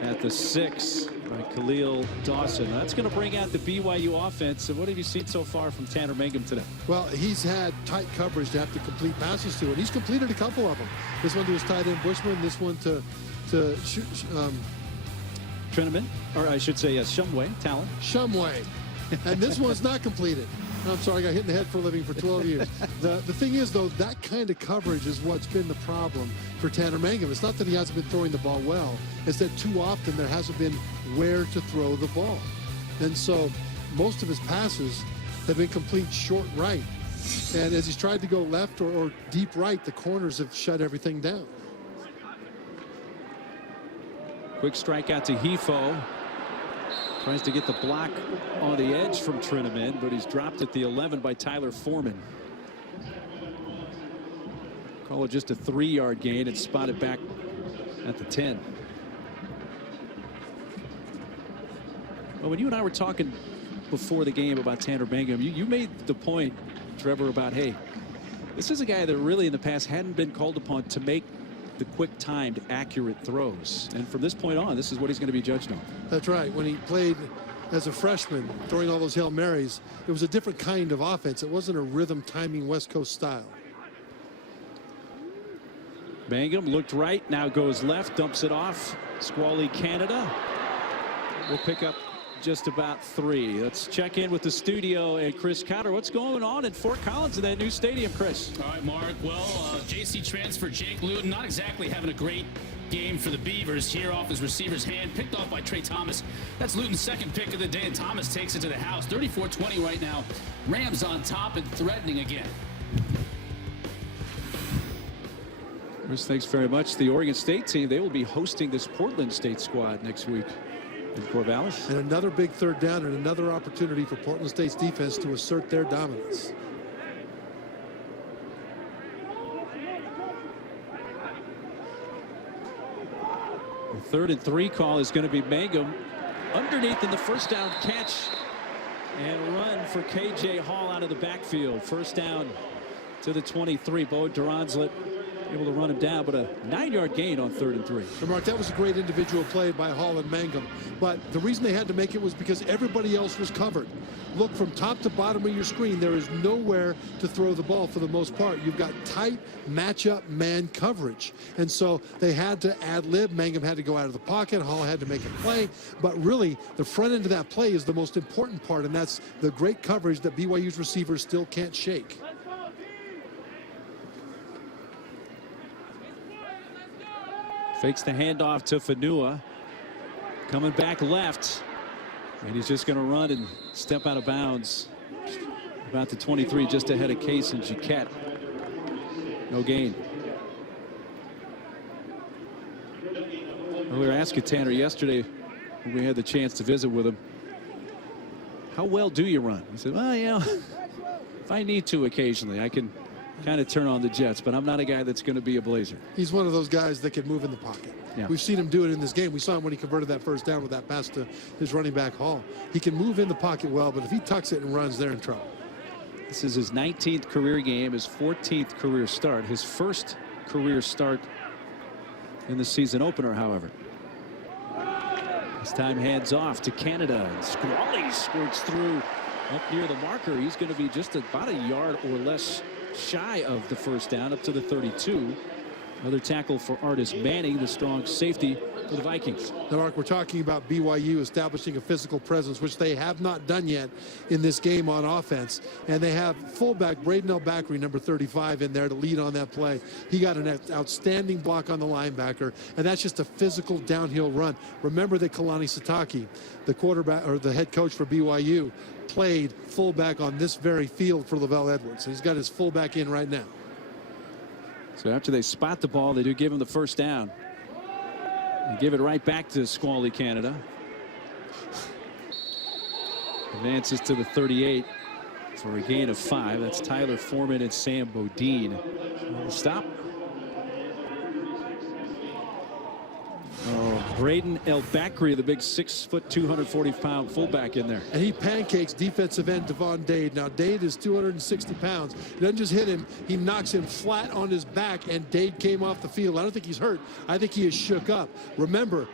at the 6 by Khalil Dawson. That's going to bring out the BYU offense. So what have you seen so far from Tanner Mangum today? Well, he's had tight coverage to have to complete passes to, and he's completed a couple of them. This one to his tight end Bushman, this one to Trineman, or I should say, yes, Shumway, Talon. Shumway. And this one's not completed. I'm sorry, I got hit in the head for a living for 12 years. The thing is, though, that kind of coverage is what's been the problem for Tanner Mangum. It's not that he hasn't been throwing the ball well. It's that too often there hasn't been where to throw the ball. And so most of his passes have been complete short right. And as he's tried to go left or deep right, the corners have shut everything down. Quick strike out to Hefo. Tries to get the block on the edge from Trineman, but he's dropped at the 11 by Tyler Foreman. Call it just a 3-yard gain. It's spotted back at the 10. Well, when you and I were talking before the game about Tanner Mangum, you made the point, Trevor, about, hey, this is a guy that really in the past hadn't been called upon to make the quick timed accurate throws, and from this point on, this is what he's going to be judged on. That's right. When he played as a freshman throwing all those Hail Marys, it was a different kind of offense. It wasn't a rhythm timing West Coast style. Mangum looked right, now goes left, dumps it off. Squally Canada will pick up just about 3. Let's check in with the studio and Chris Cotter. What's going on in Fort Collins in that new stadium, Chris? All right, Mark. Well, JC transfer Jake Luton not exactly having a great game for the Beavers here off his receiver's hand, picked off by Trey Thomas. That's Luton's second pick of the day, and Thomas takes it to the house. 34-20 right now. Rams on top and threatening again. Chris, thanks very much. The Oregon State team, they will be hosting this Portland State squad next week in Corvallis. And another big 3rd down and another opportunity for Portland State's defense to assert their dominance. The 3rd and 3 call is going to be Mangum underneath in the first down catch and run for KJ Hall out of the backfield. First down to the 23. Bo Duranzlet able to run him down, but a 9-yard gain on 3rd and 3. So Mark, that was a great individual play by Hall and Mangum, but the reason they had to make it was because everybody else was covered. Look from top to bottom of your screen, there is nowhere to throw the ball for the most part. You've got tight matchup man coverage, and so they had to ad-lib. Mangum had to go out of the pocket, Hall had to make a play, but really the front end of that play is the most important part, and that's the great coverage that BYU's receivers still can't shake. Fakes the handoff to Fanua. Coming back left. And he's just going to run and step out of bounds. About the 23, just ahead of Case and Jaquette. No gain. Well, we were asking Tanner yesterday when we had the chance to visit with him, how well do you run? He said, well, you know, if I need to occasionally, I can kind of turn on the jets, but I'm not a guy that's going to be a blazer. He's one of those guys that can move in the pocket. Yeah. We've seen him do it in this game. We saw him when he converted that first down with that pass to his running back Hall. He can move in the pocket well, but if he tucks it and runs, they're in trouble. This is his 19th career game, his 14th career start, his first career start in the season opener, however. This time hands off to Canada. And Squally squirts through up near the marker. He's going to be just about a yard or less shy of the first down, up to the 32. Another tackle for Artis Manning, the strong safety for the Vikings. Now, Mark, we're talking about BYU establishing a physical presence, which they have not done yet in this game on offense. And they have fullback Braden Elbakri, number 35, in there to lead on that play. He got an outstanding block on the linebacker, and that's just a physical downhill run. Remember that Kalani Sitake, the quarterback or the head coach for BYU, played fullback on this very field for Lavelle Edwards. So he's got his fullback in right now. So after they spot the ball, they do give him the first down. And give it right back to Squally, Canada. Advances to the 38 for a gain of 5. That's Tyler Foreman and Sam Bodine. Stop. Oh, Braden Elbakri, the big 6', 240-pound fullback in there. And he pancakes defensive end Devon Dade. Now, Dade is 260 pounds. He doesn't just hit him, he knocks him flat on his back, and Dade came off the field. I don't think he's hurt. I think he is shook up. Remember,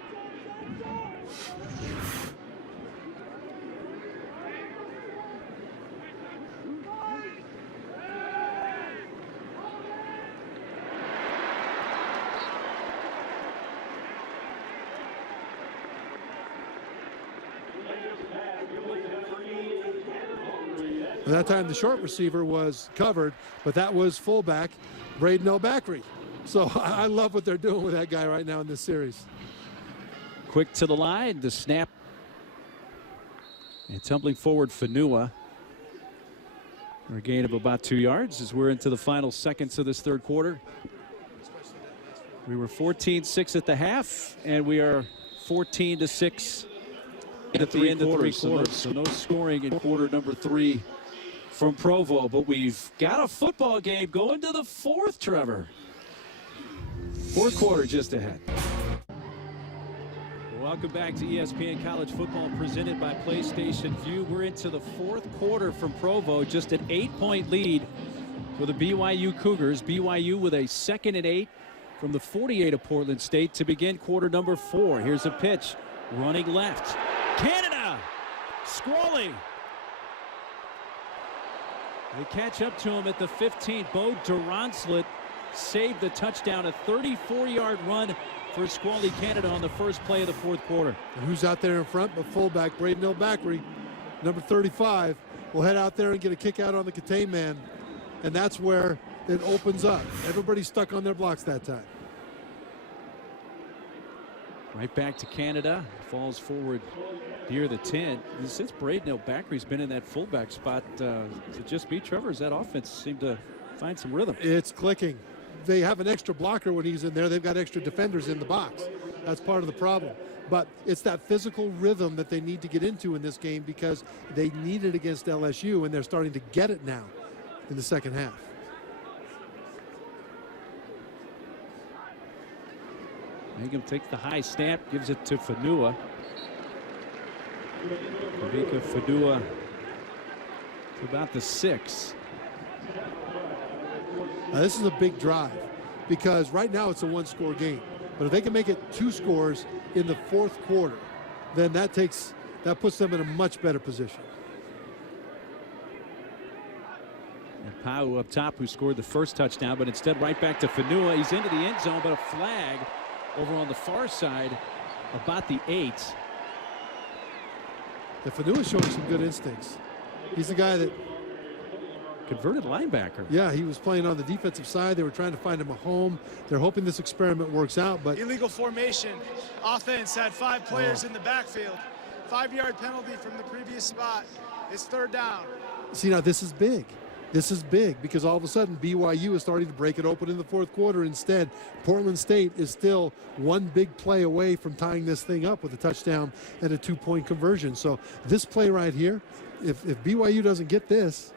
that time the short receiver was covered, but that was fullback Braden Elbakri. So I love what they're doing with that guy right now in this series. Quick to the line, the snap. And tumbling forward, Fanua. For a gain of about 2 yards as we're into the final seconds of this third quarter. We were 14-6 at the half, and we are 14-6 at the end of 3 quarters. So no scoring in quarter number 3 from Provo, but we've got a football game going to the 4th, Trevor. 4th quarter just ahead. Welcome back to ESPN College Football presented by PlayStation View. We're into the 4th quarter from Provo, just an 8-point lead for the BYU Cougars. BYU with a 2nd and 8 from the 48 of Portland State to begin quarter number 4. Here's a pitch, running left. Canada, Squally. They catch up to him at the 15. Bo Duronslet saved the touchdown, a 34-yard run for Squally, Canada on the first play of the 4th quarter. And who's out there in front but fullback Braden Elbakri, number 35, will head out there and get a kick out on the contain man. And that's where it opens up. Everybody's stuck on their blocks that time. Right back to Canada. Falls forward near the 10. Since Braden Elbakri's been in that fullback spot, to just beat Trevor, that offense seemed to find some rhythm. It's clicking. They have an extra blocker when he's in there. They've got extra defenders in the box. That's part of the problem. But it's that physical rhythm that they need to get into in this game because they need it against LSU, and they're starting to get it now in the second half. Mangum takes the high snap, gives it to Fanua. Kavika Fanua to about the 6. Now, this is a big drive because right now it's a 1-score game. But if they can make it 2 scores in the 4th quarter, then that puts them in a much better position. And Pau up top, who scored the first touchdown, but instead right back to Fanua. He's into the end zone, but a flag over on the far side about the 8. And Fanua's showing some good instincts. He's the guy that converted linebacker. Yeah, he was playing on the defensive side. They were trying to find him a home. They're hoping this experiment works out, but illegal formation. Offense had 5 players in the backfield. 5-yard penalty from the previous spot. It's 3rd down. See, now this is big. This is big because all of a sudden BYU is starting to break it open in the 4th quarter. Instead, Portland State is still one big play away from tying this thing up with a touchdown and a 2-point conversion. So this play right here, if BYU doesn't get this,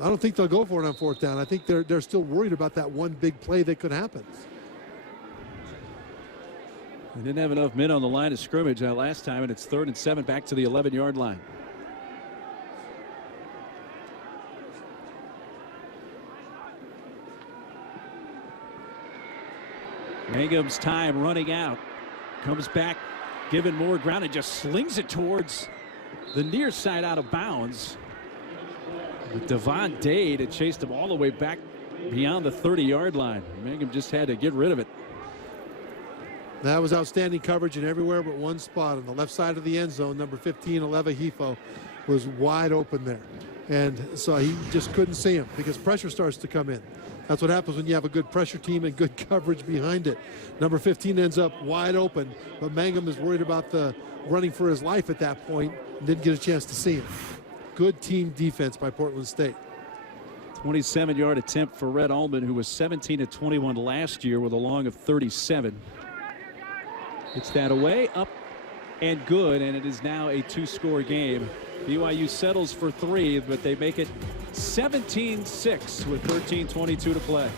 I don't think they'll go for it on 4th down. I think they're still worried about that one big play that could happen. They didn't have enough men on the line of scrimmage last time, and it's 3rd and 7 back to the 11-yard line. Mangum's time running out. Comes back, given more ground, and just slings it towards the near side out of bounds. With Devon Dade, it chased him all the way back beyond the 30-yard line. Mangum just had to get rid of it. That was outstanding coverage in everywhere but one spot. On the left side of the end zone, number 15, Aleva Hifo, was wide open there. And so he just couldn't see him because pressure starts to come in. That's what happens when you have a good pressure team and good coverage behind it. Number 15 ends up wide open, but Mangum is worried about the running for his life at that point and didn't get a chance to see him. Good team defense by Portland State. 27-yard attempt for Red Ullman, who was 17-21 last year with a long of 37. It's that away, up and good, and it is now a 2-score game. BYU settles for 3, but they make it 17-6 with 13:22 to play.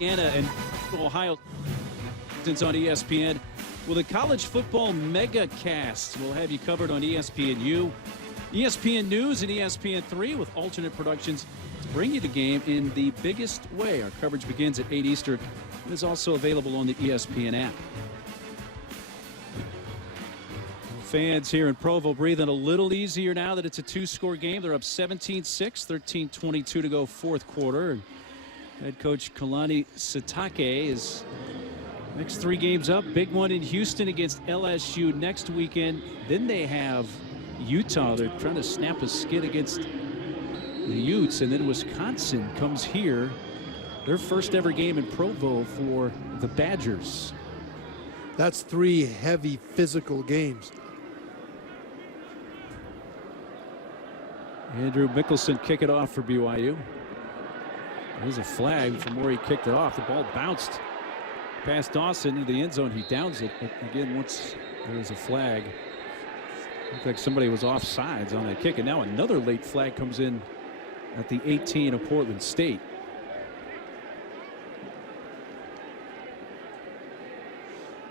Anna and Ohio on ESPN with a college football mega cast. We'll have you covered on ESPNU, ESPN News, and ESPN3 with alternate productions to bring you the game in the biggest way. Our coverage begins at 8 Eastern and is also available on the ESPN app. Fans here in Provo breathing a little easier now that it's a 2-score game. They're up 17-6, 13:22 to go fourth quarter. Head coach Kalani Sitake is next 3 games up. Big one in Houston against LSU next weekend. Then they have Utah. They're trying to snap a skid against the Utes. And then Wisconsin comes here. Their first ever game in Provo for the Badgers. That's 3 heavy physical games. Andrew Mickelson kick it off for BYU. There's a flag from where he kicked it off. The ball bounced past Dawson into the end zone. He downs it. But again, once there was a flag, looked like somebody was offsides on that kick. And now another late flag comes in at the 18 of Portland State.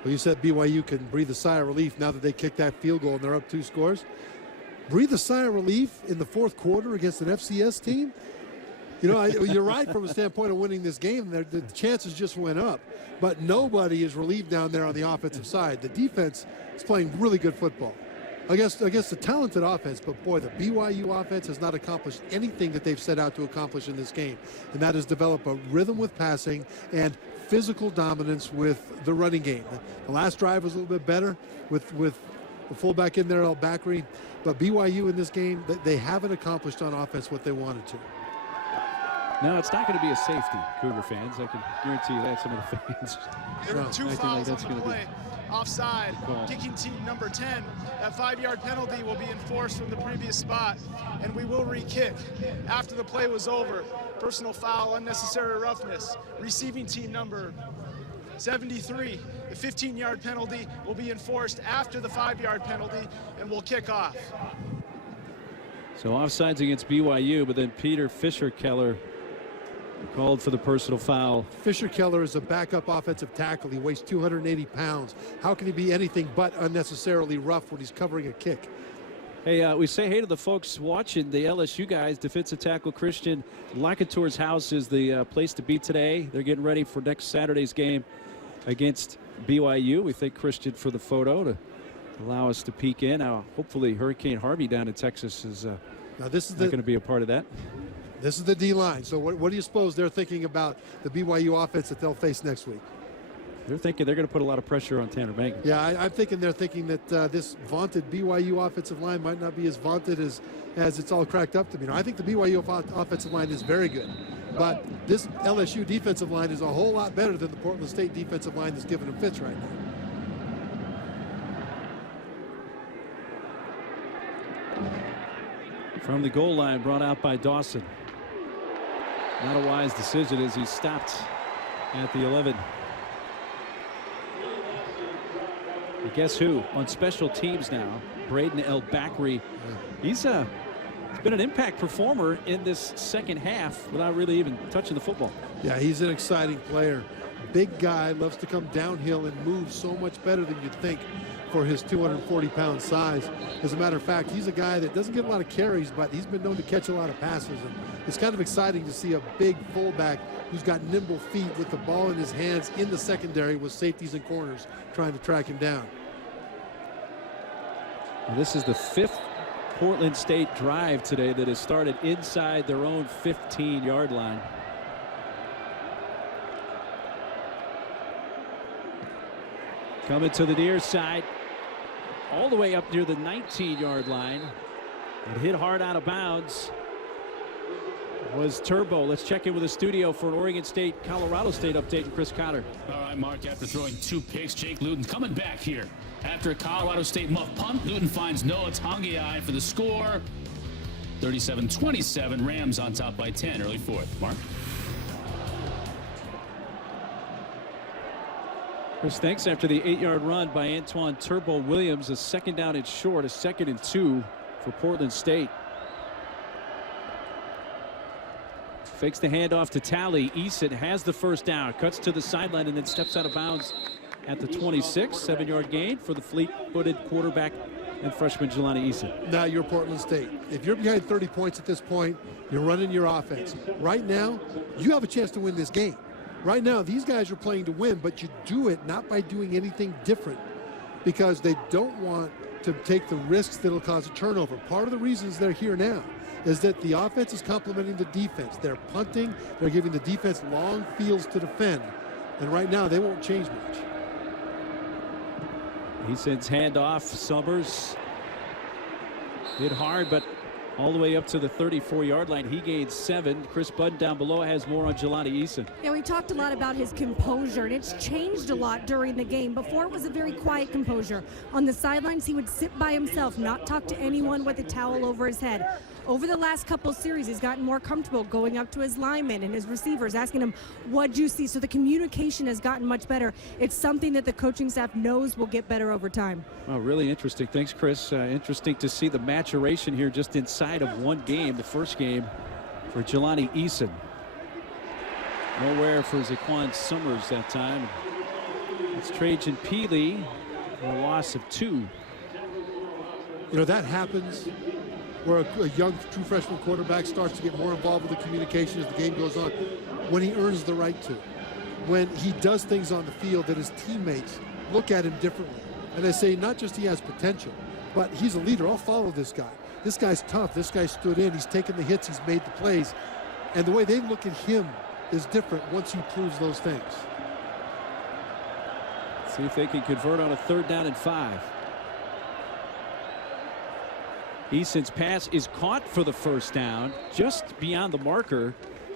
Well, you said BYU can breathe a sigh of relief now that they kicked that field goal and they're up 2 scores. Breathe a sigh of relief in the fourth quarter against an FCS team? You know, you're right from a standpoint of winning this game. The chances just went up. But nobody is relieved down there on the offensive side. The defense is playing really good football against a talented offense. But, boy, the BYU offense has not accomplished anything that they've set out to accomplish in this game. And that is develop a rhythm with passing and physical dominance with the running game. The last drive was a little bit better with the fullback in there, El Bakri. But BYU in this game, they haven't accomplished on offense what they wanted to. No, it's not going to be a safety, Cougar fans. I can guarantee you that. Some of the fans. There were 2 fouls on the play. Offside, kicking team number 10. That 5-yard penalty will be enforced from the previous spot, and we will re-kick. After the play was over, personal foul, unnecessary roughness. Receiving team number 73, the 15-yard penalty will be enforced after the 5-yard penalty, and will kick off. So offsides against BYU, but then Peter Fisher-Keller called for the personal foul. Fisher-Keller is a backup offensive tackle. He weighs 280 pounds. How can he be anything but unnecessarily rough when he's covering a kick? Hey, we say hey to the folks watching, the LSU guys. Defensive tackle Christian Lacatour's house is the place to be today. They're getting ready for next Saturday's game against BYU. We thank Christian for the photo to allow us to peek in. Hopefully Hurricane Harvey down in Texas is not going to be a part of that. This is the D-line. So what do you suppose they're thinking about the BYU offense that they'll face next week? They're thinking they're going to put a lot of pressure on Tanner Mangum. Yeah, I'm thinking they're thinking that this vaunted BYU offensive line might not be as vaunted as it's all cracked up to be. Now, I think the BYU offensive line is very good, but this LSU defensive line is a whole lot better than the Portland State defensive line that's giving them fits right now. From the goal line, brought out by Dawson. Not a wise decision as he stopped at the 11. But guess who? On special teams now, Braden El Bakri. He's been an impact performer in this second half without really even touching the football. Yeah, he's an exciting player. Big guy, loves to come downhill and move so much better than you'd think. for his 240-pound size. As a matter of fact, he's a guy that doesn't get a lot of carries, but he's been known to catch a lot of passes. And it's kind of exciting to see a big fullback who's got nimble feet with the ball in his hands in the secondary with safeties and corners trying to track him down. Well, this is the 5th Portland State drive today that has started inside their own 15-yard line. Coming to the near side, all the way up near the 19-yard line. It hit hard out of bounds. Was Turbo. Let's check in with the studio for an Oregon State, Colorado State update and Chris Cotter. All right, Mark, after throwing 2 picks, Jake Luton coming back here. After a Colorado State muff punt, Luton finds Noah Tongiai for the score. 37-27, Rams on top by 10, early 4th. Mark? Chris, thanks. After the 8-yard run by Antoine Turbo Williams, a 2nd down and short, a 2nd and 2 for Portland State. Fakes the handoff to Talley. Eason has the 1st down, cuts to the sideline, and then steps out of bounds at the 26. 7-yard gain for the fleet-footed quarterback and freshman Jelani Eason. Now you're Portland State. If you're behind 30 points at this point, you're running your offense. Right now, you have a chance to win this game. Right now, these guys are playing to win, but you do it not by doing anything different because they don't want to take the risks that'll cause a turnover. Part of the reasons they're here now is that the offense is complementing the defense. They're punting, they're giving the defense long fields to defend, and right now they won't change much. He sends handoff. Summers hit hard, but all the way up to the 34-yard line. He gains 7. Chris Budden down below has more on Jelani Eason. Yeah, we talked a lot about his composure, and it's changed a lot during the game. Before, it was a very quiet composure. On the sidelines, he would sit by himself, not talk to anyone with a towel over his head. Over the last couple series, he's gotten more comfortable going up to his linemen and his receivers, asking him, what'd you see? So the communication has gotten much better. It's something that the coaching staff knows will get better over time. Oh, really interesting. Thanks, Chris. Interesting to see the maturation here just inside of one game, the first game for Jelani Eason. Nowhere for Zaquan Summers that time. It's Trajan Peely, a loss of 2. You know, that happens where a young true freshman quarterback starts to get more involved with the communication as the game goes on, when he earns the right to, when he does things on the field that his teammates look at him differently. And they say not just he has potential, but he's a leader. I'll follow this guy. This guy's tough. This guy stood in. He's taken the hits. He's made the plays. And the way they look at him is different once he proves those things. See if they can convert on a 3rd down and 5. Eason's pass is caught for the 1st down. Just beyond the marker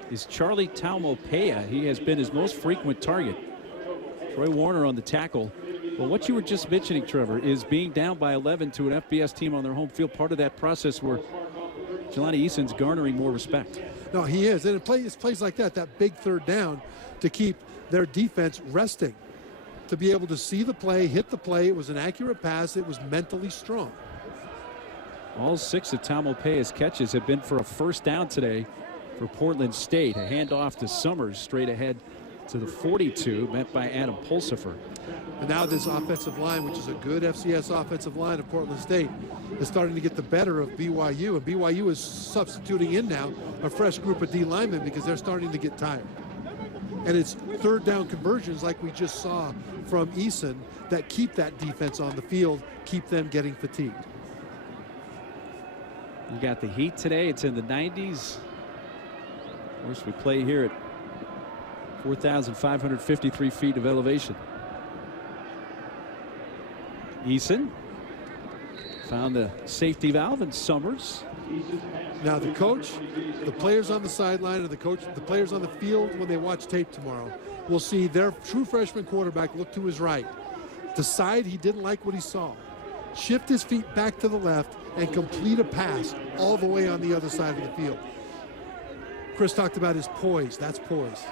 is Charlie Taumopea. He has been his most frequent target. Troy Warner on the tackle. Well, what you were just mentioning, Trevor, is being down by 11 to an FBS team on their home field. Part of that process where Jelani Eason's garnering more respect. No, he is. And it's plays like that big 3rd down to keep their defense resting, to be able to see the play, hit the play. It was an accurate pass. It was mentally strong. All 6 of Taumopea's catches have been for a 1st down today for Portland State. A handoff to Summers straight ahead to the 42, met by Adam Pulsifer. And now this offensive line, which is a good FCS offensive line of Portland State, is starting to get the better of BYU. And BYU is substituting in now a fresh group of D linemen because they're starting to get tired. And it's 3rd down conversions like we just saw from Eason that keep that defense on the field, keep them getting fatigued. We got the heat today. It's in the 90s. Of course, we play here at 4,553 feet of elevation. Eason found the safety valve in Summers. Now the coach, the players on the sideline, and the players on the field when they watch tape tomorrow will see their true freshman quarterback look to his right, decide he didn't like what he saw, shift his feet back to the left, and complete a pass all the way on the other side of the field. Chris talked about his poise. That's poise.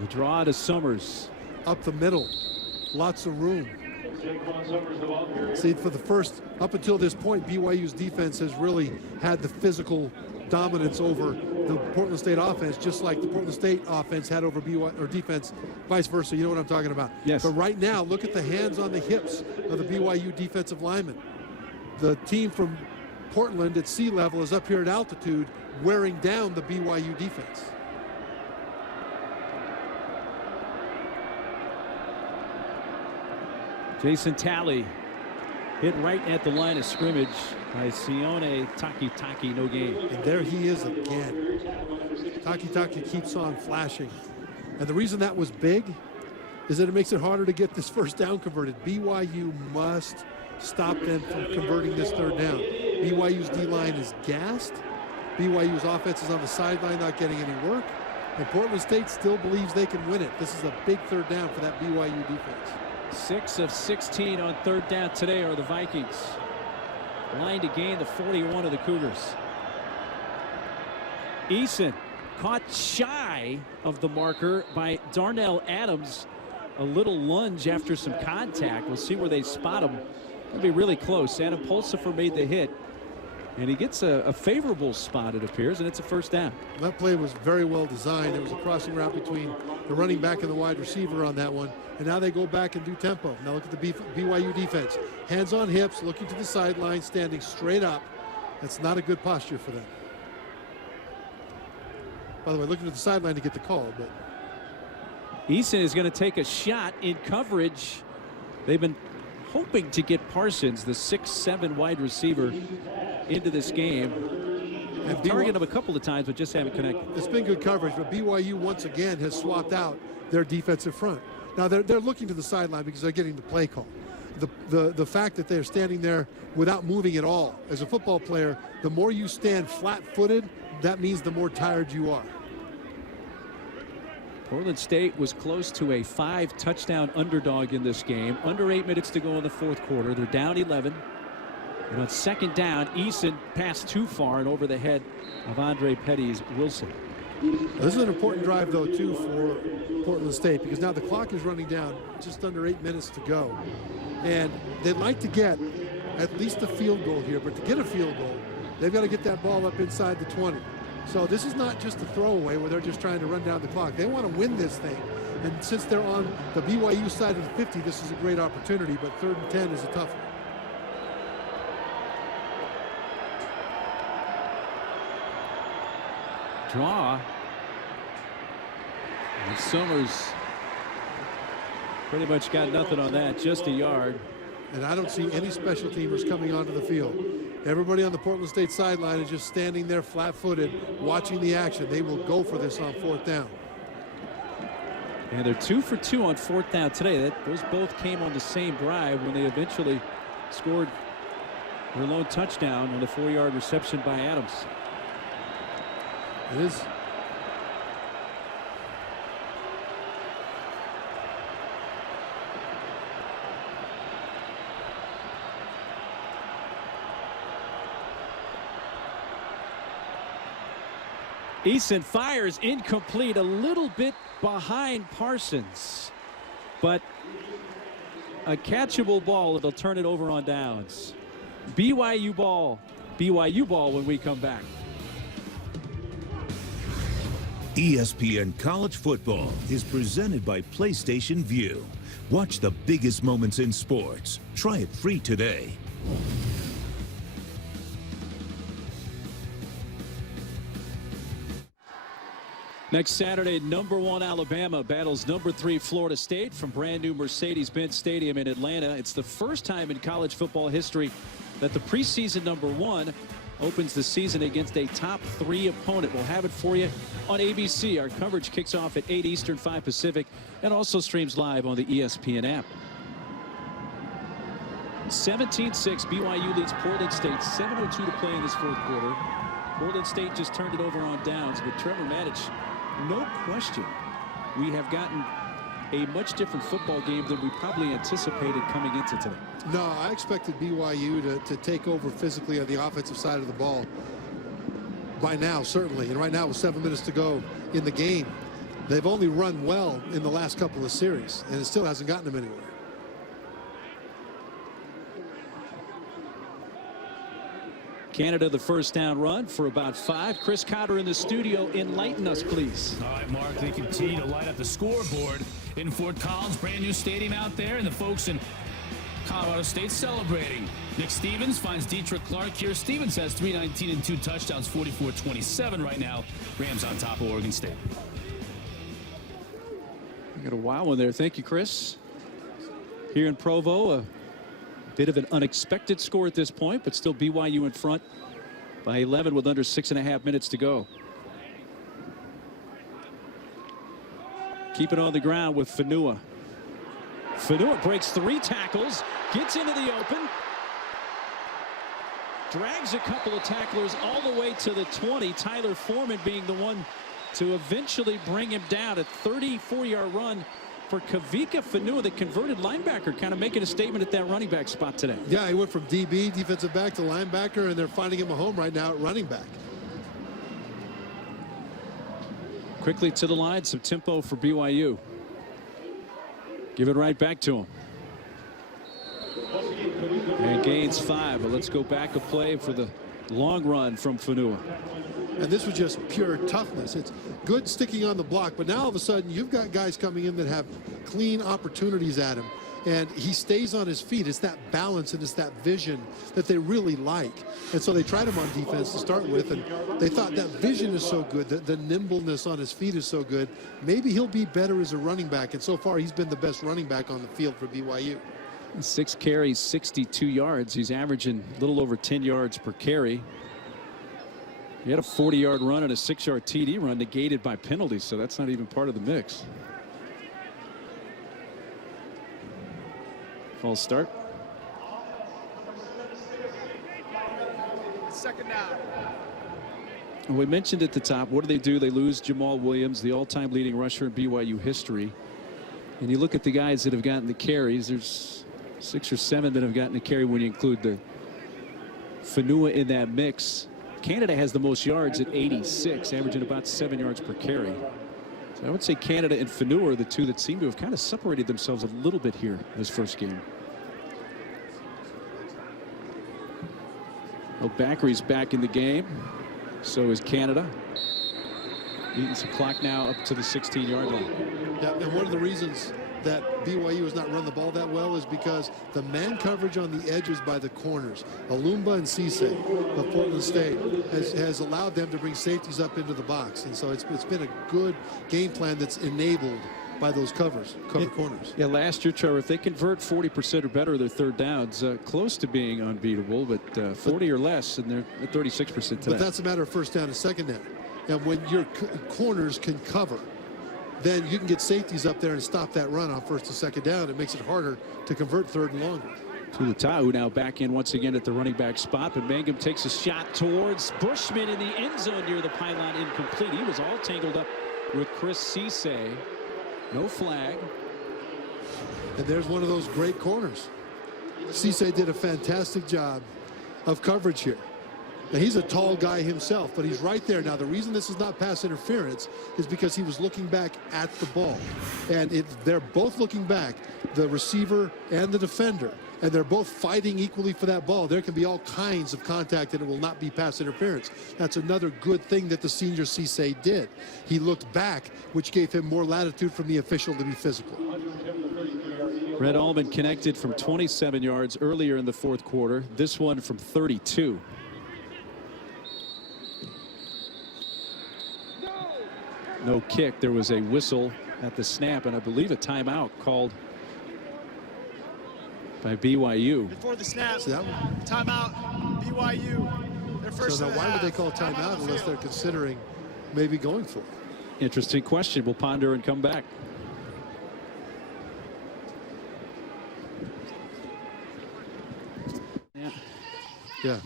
The draw to Summers. Up the middle. Lots of room. See, for the first, up until this point, BYU's defense has really had the physical dominance over the Portland State offense, just like the Portland State offense had over BYU, or defense, vice versa. You know what I'm talking about. Yes. But right now, look at the hands on the hips of the BYU defensive linemen. The team from Portland at sea level is up here at altitude, wearing down the BYU defense. Jason Talley hit right at the line of scrimmage by Sione Taki, no gain. And there he is again. Taki keeps on flashing. And the reason that was big is that it makes it harder to get this first down converted. BYU must stop them from converting this third down. BYU's D-line is gassed. BYU's offense is on the sideline, not getting any work. And Portland State still believes they can win it. This is a big third down for that BYU defense. 6 of 16 on third down today are the Vikings. Line to gain the 41 of the Cougars. Eason caught shy of the marker by Darnell Adams. A little lunge after some contact. We'll see where they spot him. It'll be really close. Adam Pulsifer made the hit. And he gets a favorable spot, it appears, and it's a first down. That play was very well designed. There was a crossing route between the running back and the wide receiver on that one. And now they go back and do tempo. Now look at the BYU defense. Hands on hips, looking to the sideline, standing straight up. That's not a good posture for them. By the way, looking to the sideline to get the call. But Eason is going to take a shot in coverage. They've been hoping to get Parsons, the 6'7" wide receiver, into this game. And targeted him a couple of times, but just haven't connected. It's been good coverage, but BYU once again has swapped out their defensive front. Now they're looking to the sideline because they're getting the play call. The fact that they're standing there without moving at all. As a football player, the more you stand flat-footed, that means the more tired you are. Portland State was close to a 5-touchdown underdog in this game. Under 8 minutes to go in the fourth quarter. They're down 11. And on second down, Eason passed too far and over the head of Andre Petty's Wilson. This is an important drive, though, too, for Portland State, because now the clock is running down, just under 8 minutes to go. And they'd like to get at least a field goal here, but to get a field goal, they've got to get that ball up inside the 20. So this is not just a throwaway where they're just trying to run down the clock. They want to win this thing. And since they're on the BYU side of the 50, this is a great opportunity, but 3rd and 10 is a tough one. Draw. And Summers pretty much got nothing on that, just a yard. And I don't see any special teamers coming onto the field. Everybody on the Portland State sideline is just standing there flat-footed, watching the action. They will go for this on 4th down. And they're 2 for 2 on 4th down today. Those both came on the same drive when they eventually scored their lone touchdown on the 4-yard reception by Adams. It is. Eason fires incomplete, a little bit behind Parsons, but a catchable ball. They'll turn it over on downs. BYU ball when we come back. ESPN College Football is presented by PlayStation Vue. Watch the biggest moments in sports. Try it free today. Next Saturday, #1 Alabama battles #3 Florida State from brand new Mercedes-Benz Stadium in Atlanta. It's the first time in college football history that the preseason #1 opens the season against a top 3 opponent. We'll have it for you on ABC. Our coverage kicks off at 8 Eastern, 5 Pacific, and also streams live on the ESPN app. 17-6, BYU leads Portland State. 7:02 to play in this fourth quarter. Portland State just turned it over on downs, but Trevor Maddich, no question, we have gotten a much different football game than we probably anticipated coming into today. No, I expected BYU to take over physically on the offensive side of the ball by now, certainly. And right now with 7 minutes to go in the game, they've only run well in the last couple of series, and it still hasn't gotten them anywhere. Canada the first down run for about 5. Chris Cotter in the studio. Enlighten us, please. All right, Mark, they continue to light up the scoreboard in Fort Collins. Brand new stadium out there, and the folks in Colorado State celebrating. Nick Stevens finds Dietrich Clark here. Stevens has 319 and 2 touchdowns, 44-27 right now. Rams on top of Oregon State. We got a wild one there. Thank you, Chris. Here in Provo, a bit of an unexpected score at this point, but still BYU in front by 11 with under 6.5 minutes to go. Keep it on the ground with Fanua. Fanua breaks 3 tackles, gets into the open, drags a couple of tacklers all the way to the 20. Tyler Foreman being the one to eventually bring him down. A 34-yard run for Kavika Fanua, the converted linebacker, kind of making a statement at that running back spot today. Yeah, he went from DB, defensive back, to linebacker, and they're finding him a home right now at running back. Quickly to the line, some tempo for BYU. Give it right back to him. And gains 5, but let's go back a play for the long run from Fanua. And this was just pure toughness. It's good sticking on the block, but now all of a sudden you've got guys coming in that have clean opportunities at him, and he stays on his feet. It's that balance and it's that vision that they really like. And so they tried him on defense to start with, and they thought that vision is so good, the nimbleness on his feet is so good. Maybe he'll be better as a running back, and so far he's been the best running back on the field for BYU. 6 carries, 62 yards. He's averaging a little over 10 yards per carry. He had a 40-yard run and a 6-yard TD run negated by penalties, so that's not even part of the mix. False start. Second down. And we mentioned at the top, what do? They lose Jamal Williams, the all-time leading rusher in BYU history. And you look at the guys that have gotten the carries, there's 6 or 7 that have gotten a carry when you include the Fanua in that mix. Canada has the most yards at 86, averaging about 7 yards per carry. So I would say Canada and Fanua are the two that seem to have kind of separated themselves a little bit here in this first game. Well, Backery's back in the game. So is Canada. Eating some clock now up to the 16-yard line. Yeah, and one of the reasons that BYU has not run the ball that well is because the man coverage on the edges by the corners, Alumba and Cisse of Portland State, has allowed them to bring safeties up into the box. And so it's been a good game plan that's enabled by those cover corners. Yeah, last year, Trevor, if they convert 40% or better of their third downs, close to being unbeatable, but 40 or less, and they're at 36% today. But that's a matter of first down and second down. And when your corners can cover, then you can get safeties up there and stop that run on first and second down. It makes it harder to convert third and longer. Tulatau now back in once again at the running back spot, but Mangum takes a shot towards Bushman in the end zone near the pylon, incomplete. He was all tangled up with Chris Cisse. No flag. And there's one of those great corners. Cisse did a fantastic job of coverage here. And he's a tall guy himself, but he's right there. Now, the reason this is not pass interference is because he was looking back at the ball. And they're both looking back, the receiver and the defender, and they're both fighting equally for that ball. There can be all kinds of contact, and it will not be pass interference. That's another good thing that the senior Cisse did. He looked back, which gave him more latitude from the official to be physical. Red Allman connected from 27 yards earlier in the fourth quarter. This one from 32. No kick. There was a whistle at the snap, and I believe a timeout called by BYU. Before the snap, timeout, BYU. Their first. So now why would they call timeout unless they're considering maybe going for it? Interesting question. We'll ponder and come back. Yeah.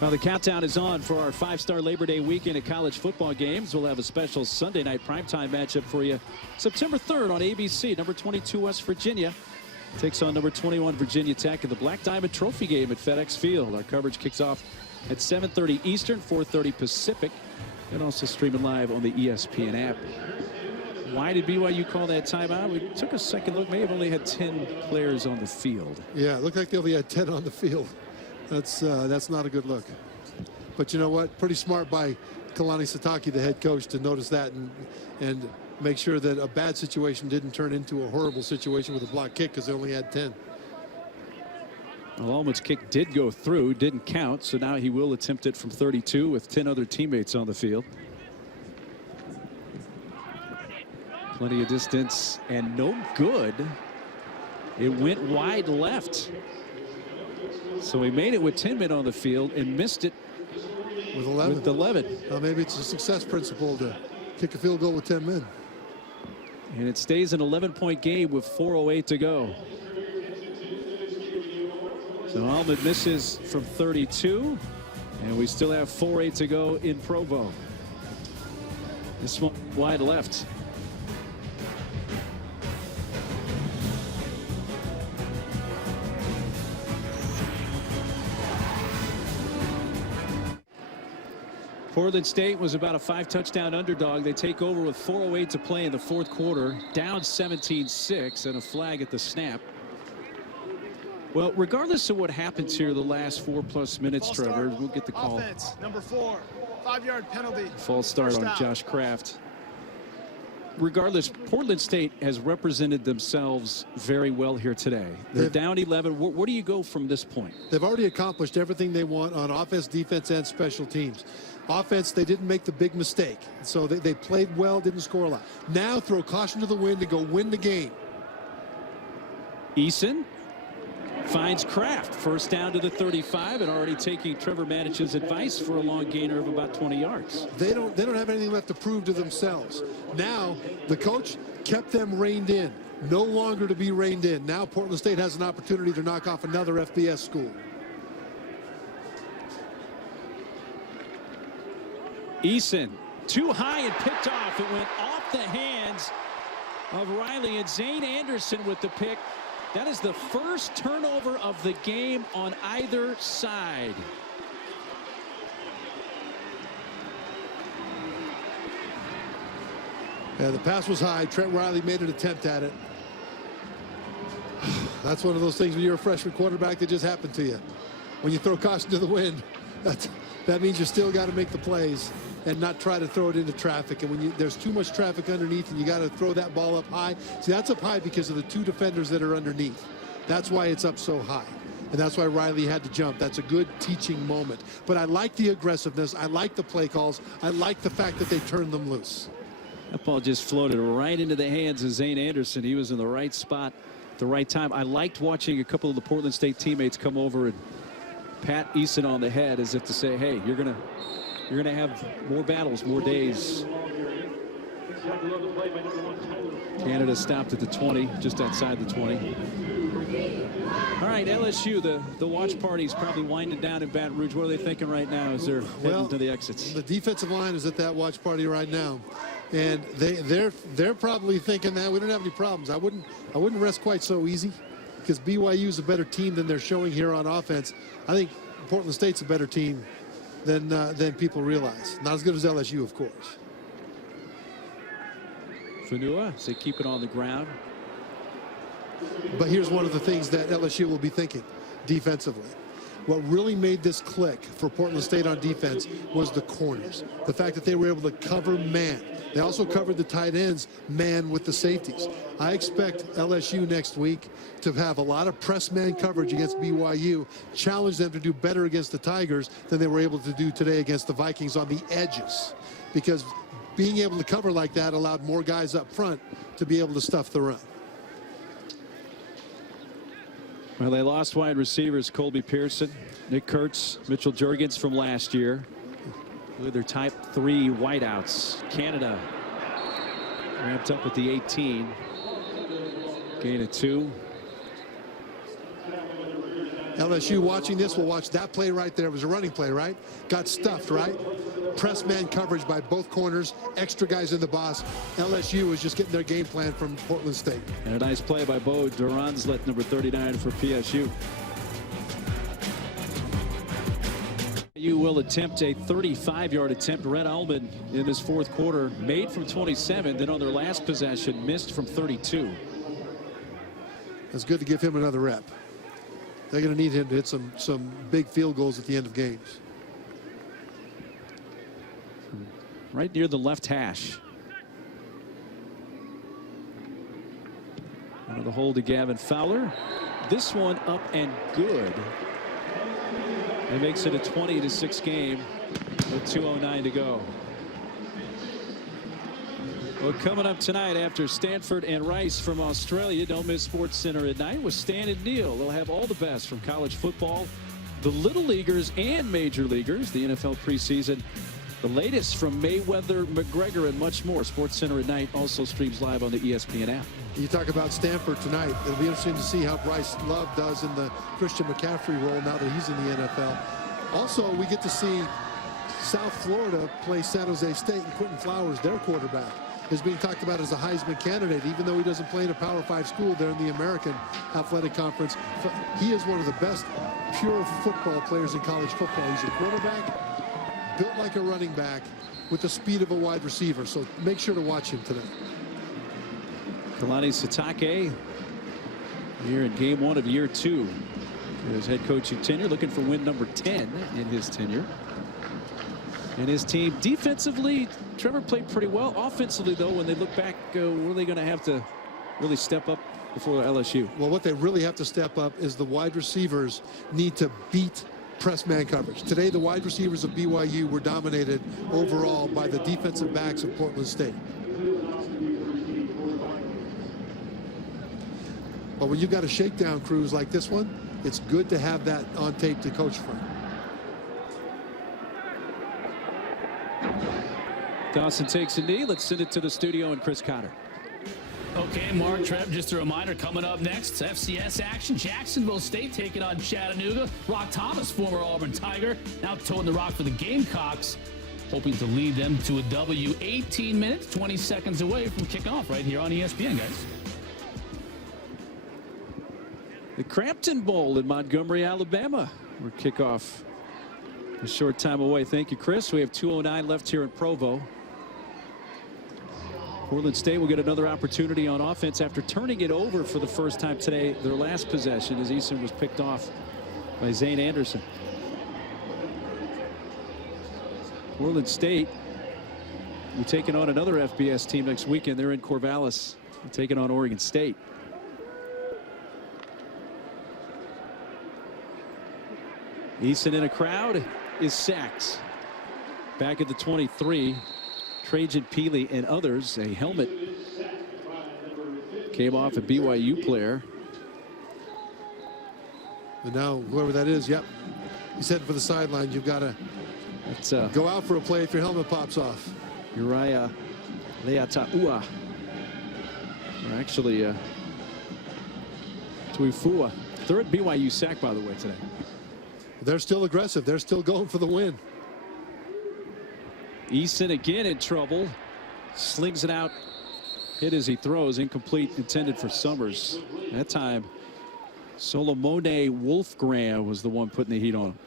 Well, the countdown is on for our 5-star Labor Day weekend at college football games. We'll have a special Sunday night primetime matchup for you. September 3rd on ABC. Number 22 West Virginia takes on number 21 Virginia Tech in the Black Diamond Trophy game at FedEx Field. Our coverage kicks off at 7:30 Eastern, 4:30 Pacific, and also streaming live on the ESPN app. Why did BYU call that timeout? We took a second look. May have only had 10 players on the field. Yeah, it looked like they only had 10 on the field. That's not a good look. But you know what? Pretty smart by Kalani Sitake, the head coach, to notice that and make sure that a bad situation didn't turn into a horrible situation with a block kick, because they only had 10. Well, Allman's kick did go through, didn't count, so now he will attempt it from 32 with 10 other teammates on the field. Plenty of distance and no good. It went wide left. So he made it with 10 men on the field and missed it with 11. With 11. Well, maybe it's a success principle to kick a field goal with 10 men. And it stays an 11-point game with 4:08 to go. So Allman misses from 32, and we still have 4:08 to go in Provo. This one wide left. Portland State was about a 5-touchdown underdog. They take over with 4:08 to play in the fourth quarter, down 17-6, and a flag at the snap. Well, regardless of what happens here the last 4+ minutes, Trevor, we'll get the call. Offense, number 4, 5-yard penalty. False start on Josh Kraft. Regardless, Portland State has represented themselves very well here today. They're down 11. Where do you go from this point? They've already accomplished everything they want on offense, defense, and special teams. Offense, they didn't make the big mistake. So they played well, didn't score a lot. Now throw caution to the wind to go win the game. Eason finds Kraft. First down to the 35, and already taking Trevor Manich's advice for a long gainer of about 20 yards. They don't have anything left to prove to themselves. Now the coach kept them reined in. No longer to be reined in. Now Portland State has an opportunity to knock off another FBS school. Eason too high and picked off. It went off the hands of Riley, and Zane Anderson with the pick. That is the first turnover of the game on either side. Yeah, the pass was high. Trent Riley made an attempt at it. That's one of those things when you're a freshman quarterback that just happened to you. When you throw caution to the wind, that means you still got to make the plays and not try to throw it into traffic. And when there's too much traffic underneath and you got to throw that ball up high. See, that's up high because of the 2 defenders that are underneath. That's why it's up so high. And that's why Riley had to jump. That's a good teaching moment. But I like the aggressiveness. I like the play calls. I like the fact that they turned them loose. That ball just floated right into the hands of Zane Anderson. He was in the right spot at the right time. I liked watching a couple of the Portland State teammates come over and pat Eason on the head as if to say, hey, you're gonna have more battles, more days. Canada stopped at the 20, just outside the 20. All right, LSU, the watch party's probably winding down in Baton Rouge. What are they thinking right now as they're heading to the exits? The defensive line is at that watch party right now, and they're probably thinking that we don't have any problems. I wouldn't rest quite so easy, because BYU is a better team than they're showing here on offense. I think Portland State's a better team than people realize. Not as good as LSU, of course. Fanua, as they keep it on the ground. But here's one of the things that LSU will be thinking defensively. What really made this click for Portland State on defense was the corners. The fact that they were able to cover man. They also covered the tight ends man with the safeties. I expect LSU next week to have a lot of press man coverage against BYU, challenge them to do better against the Tigers than they were able to do today against the Vikings on the edges. Because being able to cover like that allowed more guys up front to be able to stuff the run. Well, they lost wide receivers Colby Pearson, Nick Kurtz, Mitchell Juergens from last year. With their type 3 wideouts. Canada ramped up at the 18. Gain of 2. LSU watching this will watch that play right there. It was a running play, right? Got stuffed, right? Press man coverage by both corners. Extra guys in the box. LSU was just getting their game plan from Portland State. And a nice play by Bo Duranzlet, number 39 for PSU. You will attempt a 35-yard attempt. Red Allman in this fourth quarter made from 27. Then on their last possession missed from 32. It's good to give him another rep. They're going to need him to hit some big field goals at the end of games. Right near the left hash. Under the hold to Gavin Fowler. This one up and good. It makes it a 20-6 game with 2:09 to go. Well, coming up tonight after Stanford and Rice from Australia, don't miss Sports Center at night with Stan and Neil. They'll have all the best from college football, the Little Leaguers and Major Leaguers, the NFL preseason, the latest from Mayweather, McGregor, and much more. Sports Center at night also streams live on the ESPN app. You talk about Stanford tonight. It'll be interesting to see how Bryce Love does in the Christian McCaffrey role now that he's in the NFL. Also, we get to see South Florida play San Jose State, and Quentin Flowers, their quarterback, is being talked about as a Heisman candidate, even though he doesn't play in a Power 5 school there in the American Athletic Conference. He is one of the best pure football players in college football. He's a quarterback, built like a running back, with the speed of a wide receiver. So make sure to watch him today. Kalani Sitake here in game 1 of year 2. His head coaching tenure, looking for win number 10 in his tenure. And his team defensively, Trevor played pretty well. Offensively, though, when they look back, were they going to have to really step up before LSU? Well, what they really have to step up is the wide receivers need to beat press man coverage. Today, the wide receivers of BYU were dominated overall by the defensive backs of Portland State. But when you've got a shakedown cruise like this one, it's good to have that on tape to coach from. Dawson takes a knee. Let's send it to the studio and Chris Cotter. Okay, Mark, Trev, just a reminder, coming up next, FCS action. Jacksonville State taking on Chattanooga. Rock Thomas, former Auburn Tiger, now toting the rock for the Gamecocks, hoping to lead them to a W. 18 minutes, 20 seconds away from kickoff right here on ESPN, guys. The Crampton Bowl in Montgomery, Alabama, where kickoff a short time away. Thank you, Chris. We have 2:09 left here in Provo. Portland State will get another opportunity on offense after turning it over for the first time today. Their last possession as Eason was picked off by Zane Anderson. Portland State will be taking on another FBS team next weekend. They're in Corvallis, taking on Oregon State. Eason in a crowd is sacked. Back at the 23, Trajan Peely and others. A helmet came off a BYU player. And now whoever that is, yep, he's heading for the sideline. You've got to go out for a play if your helmet pops off. Uriah Leataua. Or actually Tuifua. Third BYU sack, by the way, today. They're still aggressive. They're still going for the win. Eason again in trouble. Slings it out. Hit as he throws. Incomplete, intended for Summers. That time, Solomone Wolfgram was the one putting the heat on him.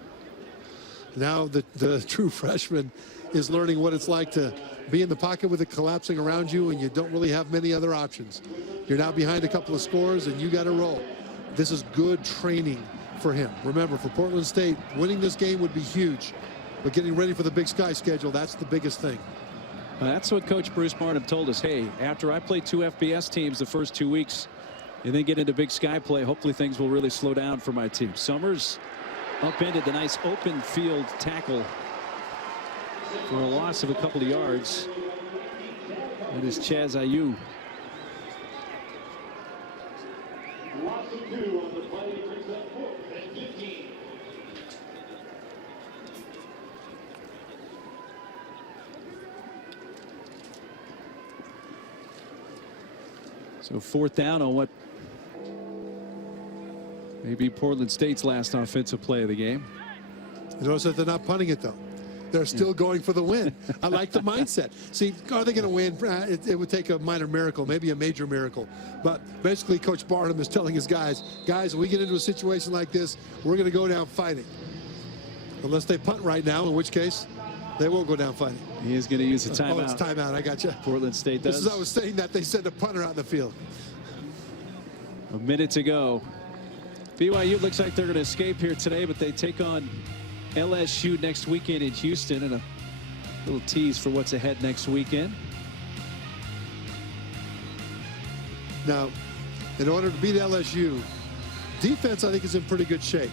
Now the true freshman is learning what it's like to be in the pocket with it collapsing around you, and you don't really have many other options. You're now behind a couple of scores, and you got to roll. This is good training for him. Remember, for Portland State, winning this game would be huge, but getting ready for the Big Sky schedule, that's the biggest thing. That's what Coach Bruce Barnum told us. Hey, after I play 2 FBS teams the first 2 weeks and then get into Big Sky play, hopefully things will really slow down for my team. Summers upended the nice open field tackle for a loss of a couple of yards. That is Chaz Ayu. So 4th down on what may be Portland State's last offensive play of the game. You notice that they're not punting it, though. They're still going for the win. I like the mindset. See, are they going to win? It would take a minor miracle, maybe a major miracle. But basically, Coach Barnum is telling his guys, when we get into a situation like this, we're going to go down fighting. Unless they punt right now, in which case, they won't go down fighting. He is going to use a timeout. Oh, it's timeout. I got you. Portland State does. Just as I was saying that, they sent a punter out in the field. A minute to go. BYU looks like they're going to escape here today, but they take on LSU next weekend in Houston, and a little tease for what's ahead next weekend. Now, in order to beat LSU, defense, I think, is in pretty good shape.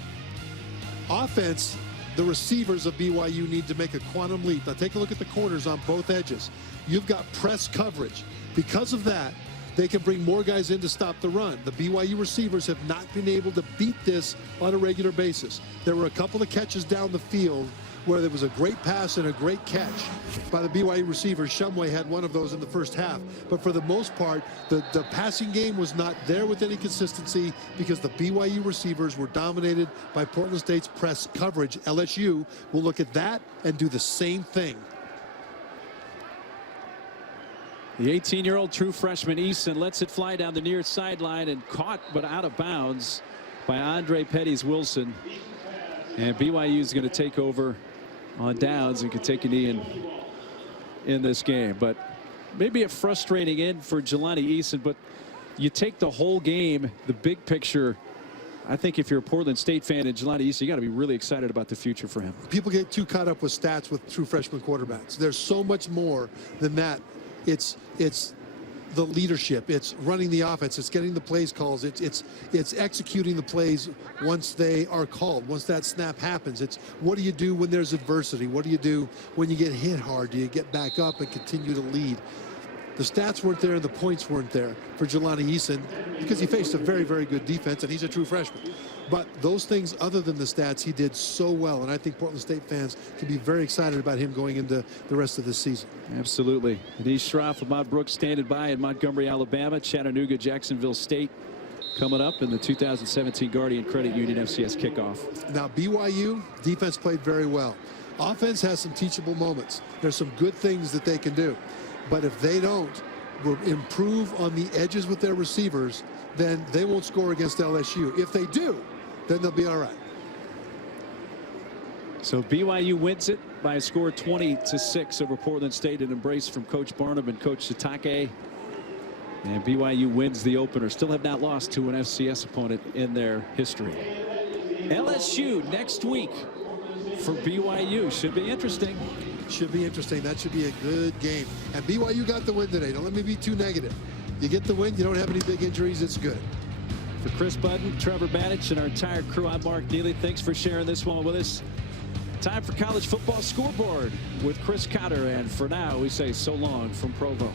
Offense, the receivers of BYU need to make a quantum leap. Now, take a look at the corners on both edges. You've got press coverage. Because of that, they can bring more guys in to stop the run. The BYU receivers have not been able to beat this on a regular basis. There were a couple of catches down the field where there was a great pass and a great catch by the BYU receivers. Shumway had one of those in the first half. But for the most part, the passing game was not there with any consistency because the BYU receivers were dominated by Portland State's press coverage. LSU will look at that and do the same thing. The 18-year-old true freshman Eason lets it fly down the near sideline and caught but out of bounds by Andre Petty's Wilson. And BYU is going to take over on downs and can take a knee in this game. But maybe a frustrating end for Jelani Eason, but you take the whole game, the big picture. I think if you're a Portland State fan and Jelani Eason, you got to be really excited about the future for him. People get too caught up with stats with true freshman quarterbacks. There's so much more than that. It's the leadership, it's running the offense, it's getting the plays calls, it's executing the plays once they are called, once that snap happens. It's what do you do when there's adversity? What do you do when you get hit hard? Do you get back up and continue to lead? The stats weren't there and the points weren't there for Jelani Eason because he faced a very, very good defense and he's a true freshman. But those things other than the stats, he did so well, and I think Portland State fans can be very excited about him going into the rest of this season. Absolutely. Denise Schroff of Mount Brooks standing by in Montgomery, Alabama. Chattanooga, Jacksonville State coming up in the 2017 Guardian Credit Union FCS kickoff. Now, BYU defense played very well. Offense has some teachable moments. There's some good things that they can do. But if they don't improve on the edges with their receivers, then they won't score against LSU. If they do, then they'll be all right. So BYU wins it by a score 20-6 over Portland State. An embrace from Coach Barnum and Coach Satake. And BYU wins the opener. Still have not lost to an FCS opponent in their history. LSU next week for BYU. Should be interesting. Should be interesting. That should be a good game. And BYU got the win today. Don't let me be too negative. You get the win, you don't have any big injuries, it's good. For Chris Budden, Trevor Banich, and our entire crew, I'm Mark Neely. Thanks for sharing this one with us. Time for College Football Scoreboard with Chris Cotter. And for now, we say so long from Provo.